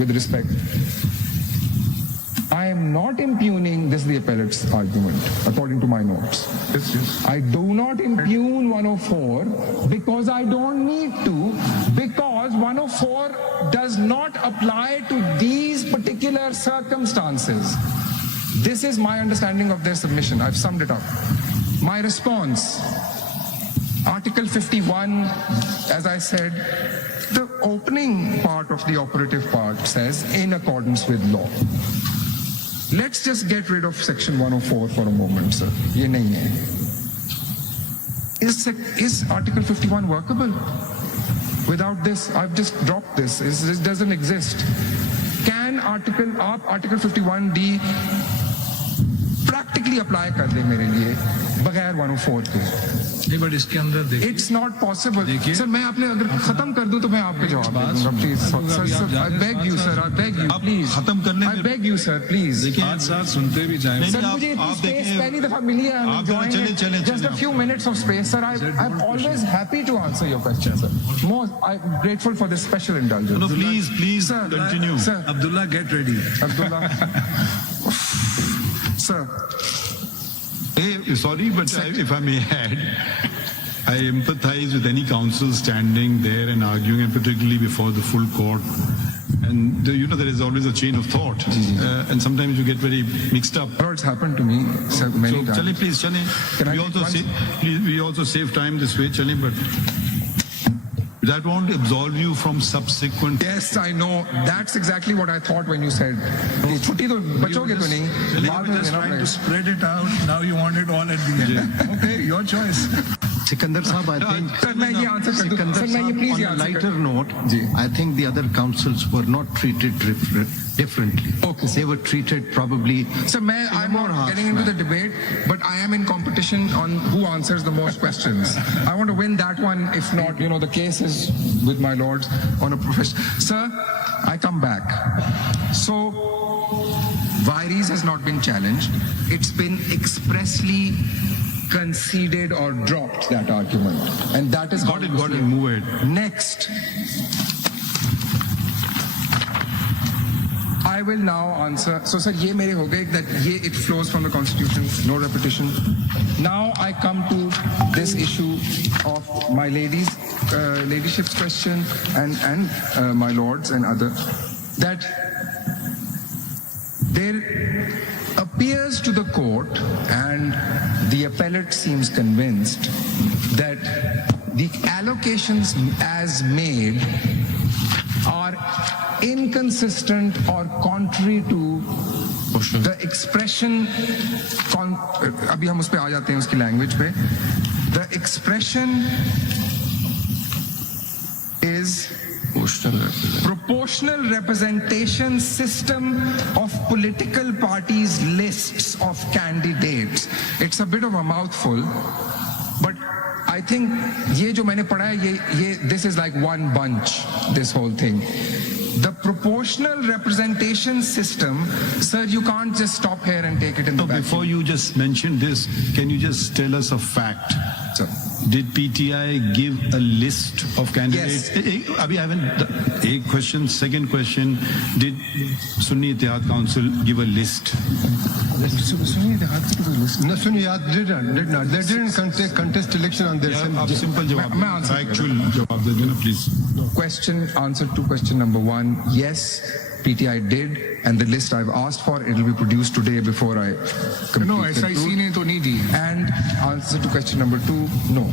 With respect, I am not impugning this, the appellate's argument, according to my notes. I do not impugn 104 because I don't need to, because 104 does not apply to these particular circumstances. This is my understanding of their submission. I've summed it up. My response, Article 51, as I said, the opening part of the operative part says, in accordance with law. Let's just get rid of section 104 for a moment, sir. Ye nahi hai. Is Article 51 workable? Without this, I've just dropped this. This doesn't exist. Can Article 51D practically apply कर दे मेरे लिए बगैर 104 के? नहीं, but इसके अंदर देखिए, It's not possible. Sir, मैं आपने अगर खत्म कर दूं तो मैं आपके जवाब दूंगा. Please, sir, I beg you, sir, I beg you, please. खत्म करने I beg you, sir, please. साथ साथ सुनते भी जाएंगे. Sir, मुझे इतनी space पहली दफा मिली है. I'm enjoying it. Just a few minutes of space, sir. I'm always happy to answer your questions, sir. I'm grateful for this special indulgence. No, please, Sir, continue. Sir, Abdullah, get ready. Abdullah. Sir. Hey, sorry, but if I may add, I empathize with any counsel standing there and arguing, and particularly before the full court. And there is always a chain of thought, and sometimes you get very mixed up. It's happened to me many times. Chale, please, chale. We also save time this way, chale, but that won't absolve you from subsequent. Yes, I know. That's exactly what I thought when you said. छुट्टी तो बचोगे तो नहीं. You were just trying to spread it out. Now you want it all at the end. Okay, your choice. Sikandar Sahab, I think. Sir, मैं ये answer कर दूं. Sikandar Sir, मैं ये Sahab, please on ये a answer lighter कर- note, ji. I think the other councils were not treated differently. Okay. They were treated probably. Sir, I'm more not harsh getting into the manner. debate, but I am in competition on who answers the most questions. I want to win that one. If not, the case is with my lords on a profession. Sir, I come back. So, Vairies has not been challenged. It's been expressly conceded or dropped, that argument. And that is Got it, move it. Next, I will now answer. So, sir, ye mere ho gaye that it flows from the Constitution, no repetition. Now I come to this issue of my ladyship's question and my lords and other, that there appears to the court, and the appellate seems convinced, that the allocations as made are inconsistent or contrary to the expression, अभी हम उस पे आ जाते हैं उसकी language पे, the expression is proportional representation system of political parties' lists of candidates. It's a bit of a mouthful, but I think ये जो मैंने पढ़ा है, this is like one bunch, this whole thing. The proportional representation system, sir, you can't just stop here and take it in the vacuum. Before you just mention this, can you just tell us a fact? Sir. Did PTI give a list of candidates? Yes. Abhi I haven't. A question. Second question. Did Sunni Ittihad Council give a list? No, Sunni Ittihad did not. They didn't contest election on their Simple jawab. मैं answer Actual jawab दे देना, please. Answer to question number one, yes, PTI did, and the list I've asked for, it will be produced today before I complete No, the SIC tour. ने तो नहीं दी. And answer to question number two, no.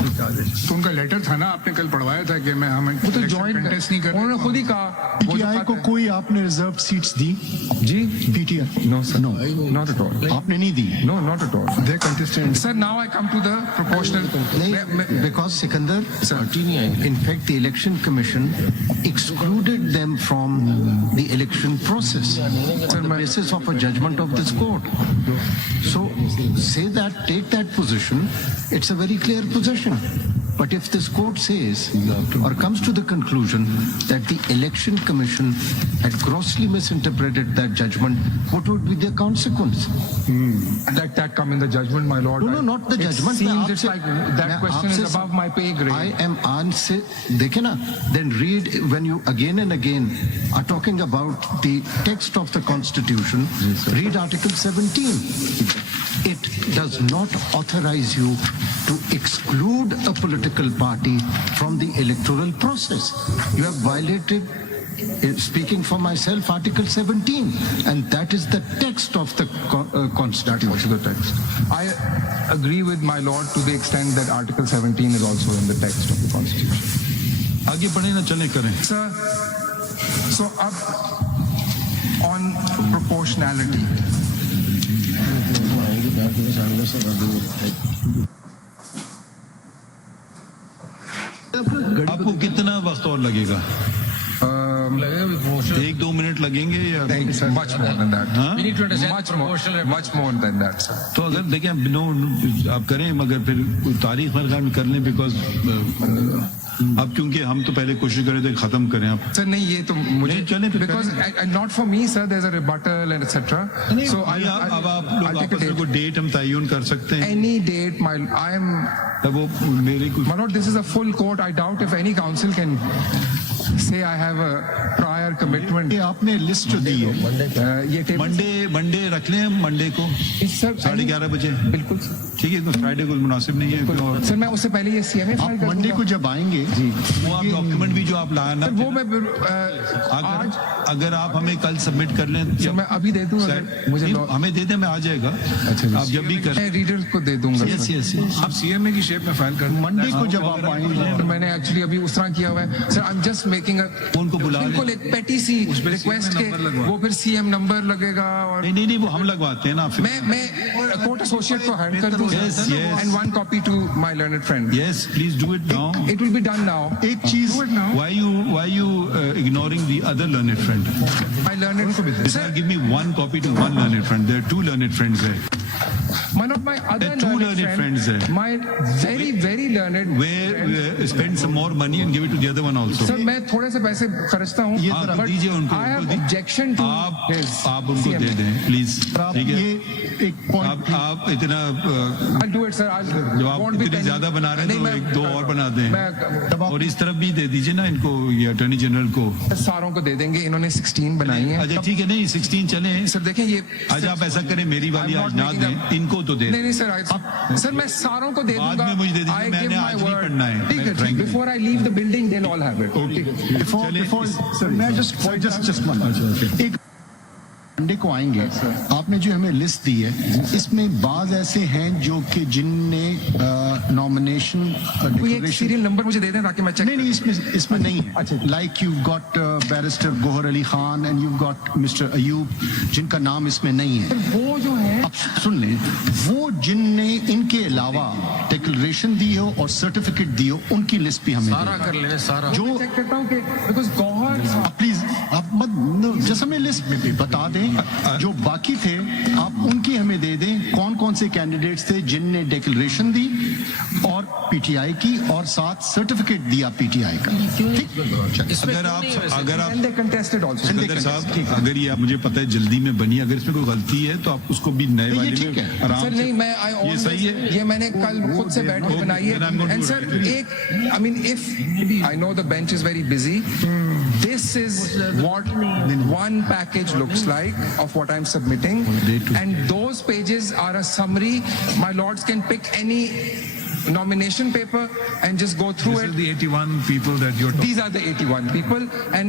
तो उनका letter था ना, आपने कल पढ़वाया था कि हम वो तो ज्वाइन कंटेस्ट नहीं कर उन्होंने खुद ही कहा. वो जो PTI को बात है- कोई आपने reserve seats the? Ji, PTI? no sir, No. not at all. आपने नहीं दी? No, not at all. They contested. Sir, now I come to the proportional. Because Sikandar, in fact, the election commission excluded them from the election process on the basis of a judgment of this court. So say that, take that position. It's a very clear position. But if this court says or comes to the conclusion that the election commission had grossly misinterpreted that judgment, what would be the consequence? That come in the judgment, my lord. No, not the judgment. Seems it's like that question is above my pay grade. I am answer. देखे ना? Then read when you again and again are talking about the text of the Constitution. Read Article 17. It does not authorize you to exclude a political party from the electoral process. You have violated, speaking for myself, Article 17, and that is the text of the Constitution. The text. I agree with my lord to the extent that Article 17 is also in the text of the Constitution. आगे बढ़े ना चले करें. Sir, so up on proportionality. आपको कितना वक्त और लगेगा? 1-2 मिनट लगेंगे या? Much more than that. हाँ? We need to understand Much more than that, sir. तो अगर देखें आप करें मगर फिर कोई तारीख वगैरह में कर लें बिकॉज अब क्योंकि हम तो पहले कोशिश करें तो खत्म करें आप. Sir, नहीं ये तो मुझे नहीं, चलें फिर because not for me, sir. There's a rebuttal and etc. So अब आप लोग आपस में कोई डेट हम तयन कर सकते हैं. Any date, I am. वो मेरे कुछ. My lord, this is a full court. I doubt if any counsel can say I have a prior commitment. ये आपने लिस्ट जो दी है, ये मंडे रख लें हम मंडे को 11:30 बजे. बिल्कुल ठीक है. तो फ्राइडे को मुनासिब नहीं है. सर मैं उससे पहले ये CMA फाइल कर मंडे को जब आएंगे वो आप डॉक्यूमेंट भी जो आप लाना वो मैं अगर आप हमें कल सबमिट कर लें सर मैं अभी दे दूंगा मुझे हमें दे दें मैं आ जाएगा. आप जब भी कर रीडर को दे दूंगा. आप CMA की शेप में फाइल कर मंडे को जब आप आएंगे. मैंने एक्चुअली अभी उस तरह किया हुआ है sir. I am just making उनको बुला बिल्कुल एक पेटी सी रिक्वेस्ट के वो फिर CM नंबर लगेगा और नहीं वो हम लगवाते हैं ना. मैं कोर्ट एसोसिएट को हैंड कर दूंगा and one copy to my learned friend. Yes, please do it now. It will be done now. एक चीज why you ignoring the other learned friend? My learned friend. Sir, give me one copy to one learned friend. There are 2 learned friends there. One of my other There are 2 learned friends there. My very learned. Where spend some more money and give it to the other one also. Sir, मैं थोड़े से पैसे खर्चता हूँ. आप दीजिए उनको. I have objection to his. आप उनको दे दें प्लीज. ठीक है. ये एक पॉइंट आप इतना I'll do it, sir. जो आप इतने ज्यादा बना रहे हैं तो 1-2 और बना दें. और इस तरफ भी दे दीजिए ना इनको, ये अटॉर्नी जनरल को. सारों को दे देंगे. इन्होंने 16 बनाई है. अच्छा ठीक है. नहीं 16 चले. सर देखें ये आज आप ऐसा करें मेरी वाली आज ना दें, इनको तो दे. नहीं सर मैं सारों को दे दूंगा. बाद में मुझे दे दीजिए. मैंने आज नहीं पढ़ना है. ठीक है. Before I leave the building, they'll all have it. Before मैं just one. एक मंडे को आएंगे. आपने जो हमें लिस्ट दी है इसमें बाज ऐसे हैं जो कि जिनने नॉमिनेशन एक सीरियल नंबर मुझे दे दें ताकि मैं चेक. नहीं इसमें नहीं है. Like you got barrister Gohar Ali Khan and you got mister Ayub जिनका नाम इसमें नहीं है. वो जो है अब सुन लें, वो जिनने इनके अलावा डिक्लेरेशन दी हो और सर्टिफिकेट दी हो उनकी लिस्ट भी हमें सारा कर लें. सारा जो चेक करता हूँ कि बिकॉज गौहर प्लीज आप मत जैसा हमें लिस्ट बता दें. जो बाकी थे आप उनकी हमें दे दें. कौन से कैंडिडेट्स थे जिनने डिक्लेरेशन दी और PTI की और साथ सर्टिफिकेट दिया PTI का. अगर आप कंटेस्टेड ऑल्सो. सिकंदर साहब अगर ये मुझे पता है जल्दी में बनी, अगर इसमें कोई गलती है तो आप उसको भी नए वाले में आराम सर. नहीं मैं ये सही है. ये मैंने कल खुद से बैठ के बनाई है. एंड सर एक I mean if I know the bench is very busy. This is what one package looks like of what I'm submitting, and those pages are a summary. My lords can pick any nomination paper and just go through This it. is the 81 people that you're talking. These are the 81 people, and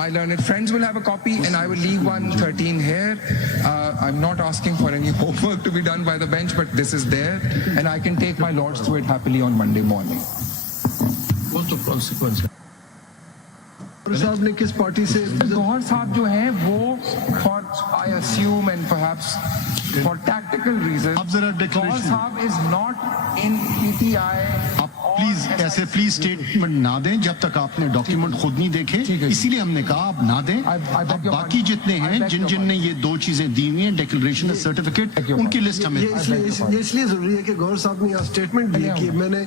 my learned friends will have a copy, and I will leave 113 here. I'm not asking for any homework to be done by the bench, but this is there, and I can take my lords through it happily on Monday morning. What's the consequence? साहब ने किस party से? गौहर साहब जो हैं वो for I assume and perhaps for tactical reasons. अब जरा गौहर डिक्लेरेशन साहब is not in PTI. आप प्लीज ऐसे प्लीज स्टेटमेंट ना दें जब तक आपने डॉक्यूमेंट खुद नहीं देखे. इसीलिए हमने कहा आप ना दें. अब बाकी जितने हैं जिन ने ये 2 चीजें दी हुई हैं डिक्लेरेशन सर्टिफिकेट उनकी लिस्ट हमें. ये इसलिए जरूरी है कि गौहर साहब ने यहाँ स्टेटमेंट दी कि मैंने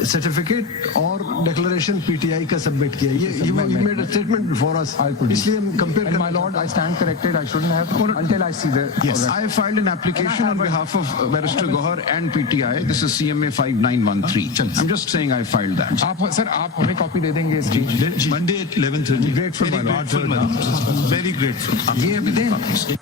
सर्टिफिकेट और डिक्लेरेशन पीटीआई का सबमिट किया ये made a statement before us इसलिए हम कंपेयर कर My lord, I stand corrected. I shouldn't have until I see the. Yes, I filed an application on behalf of Barrister Gohar and PTI. This is CMA 5913. I'm just saying I filed that. आप sir आप हमें copy दे देंगे इसकी Monday at 11:30. Grateful, my lord. Very grateful. ये अभी दें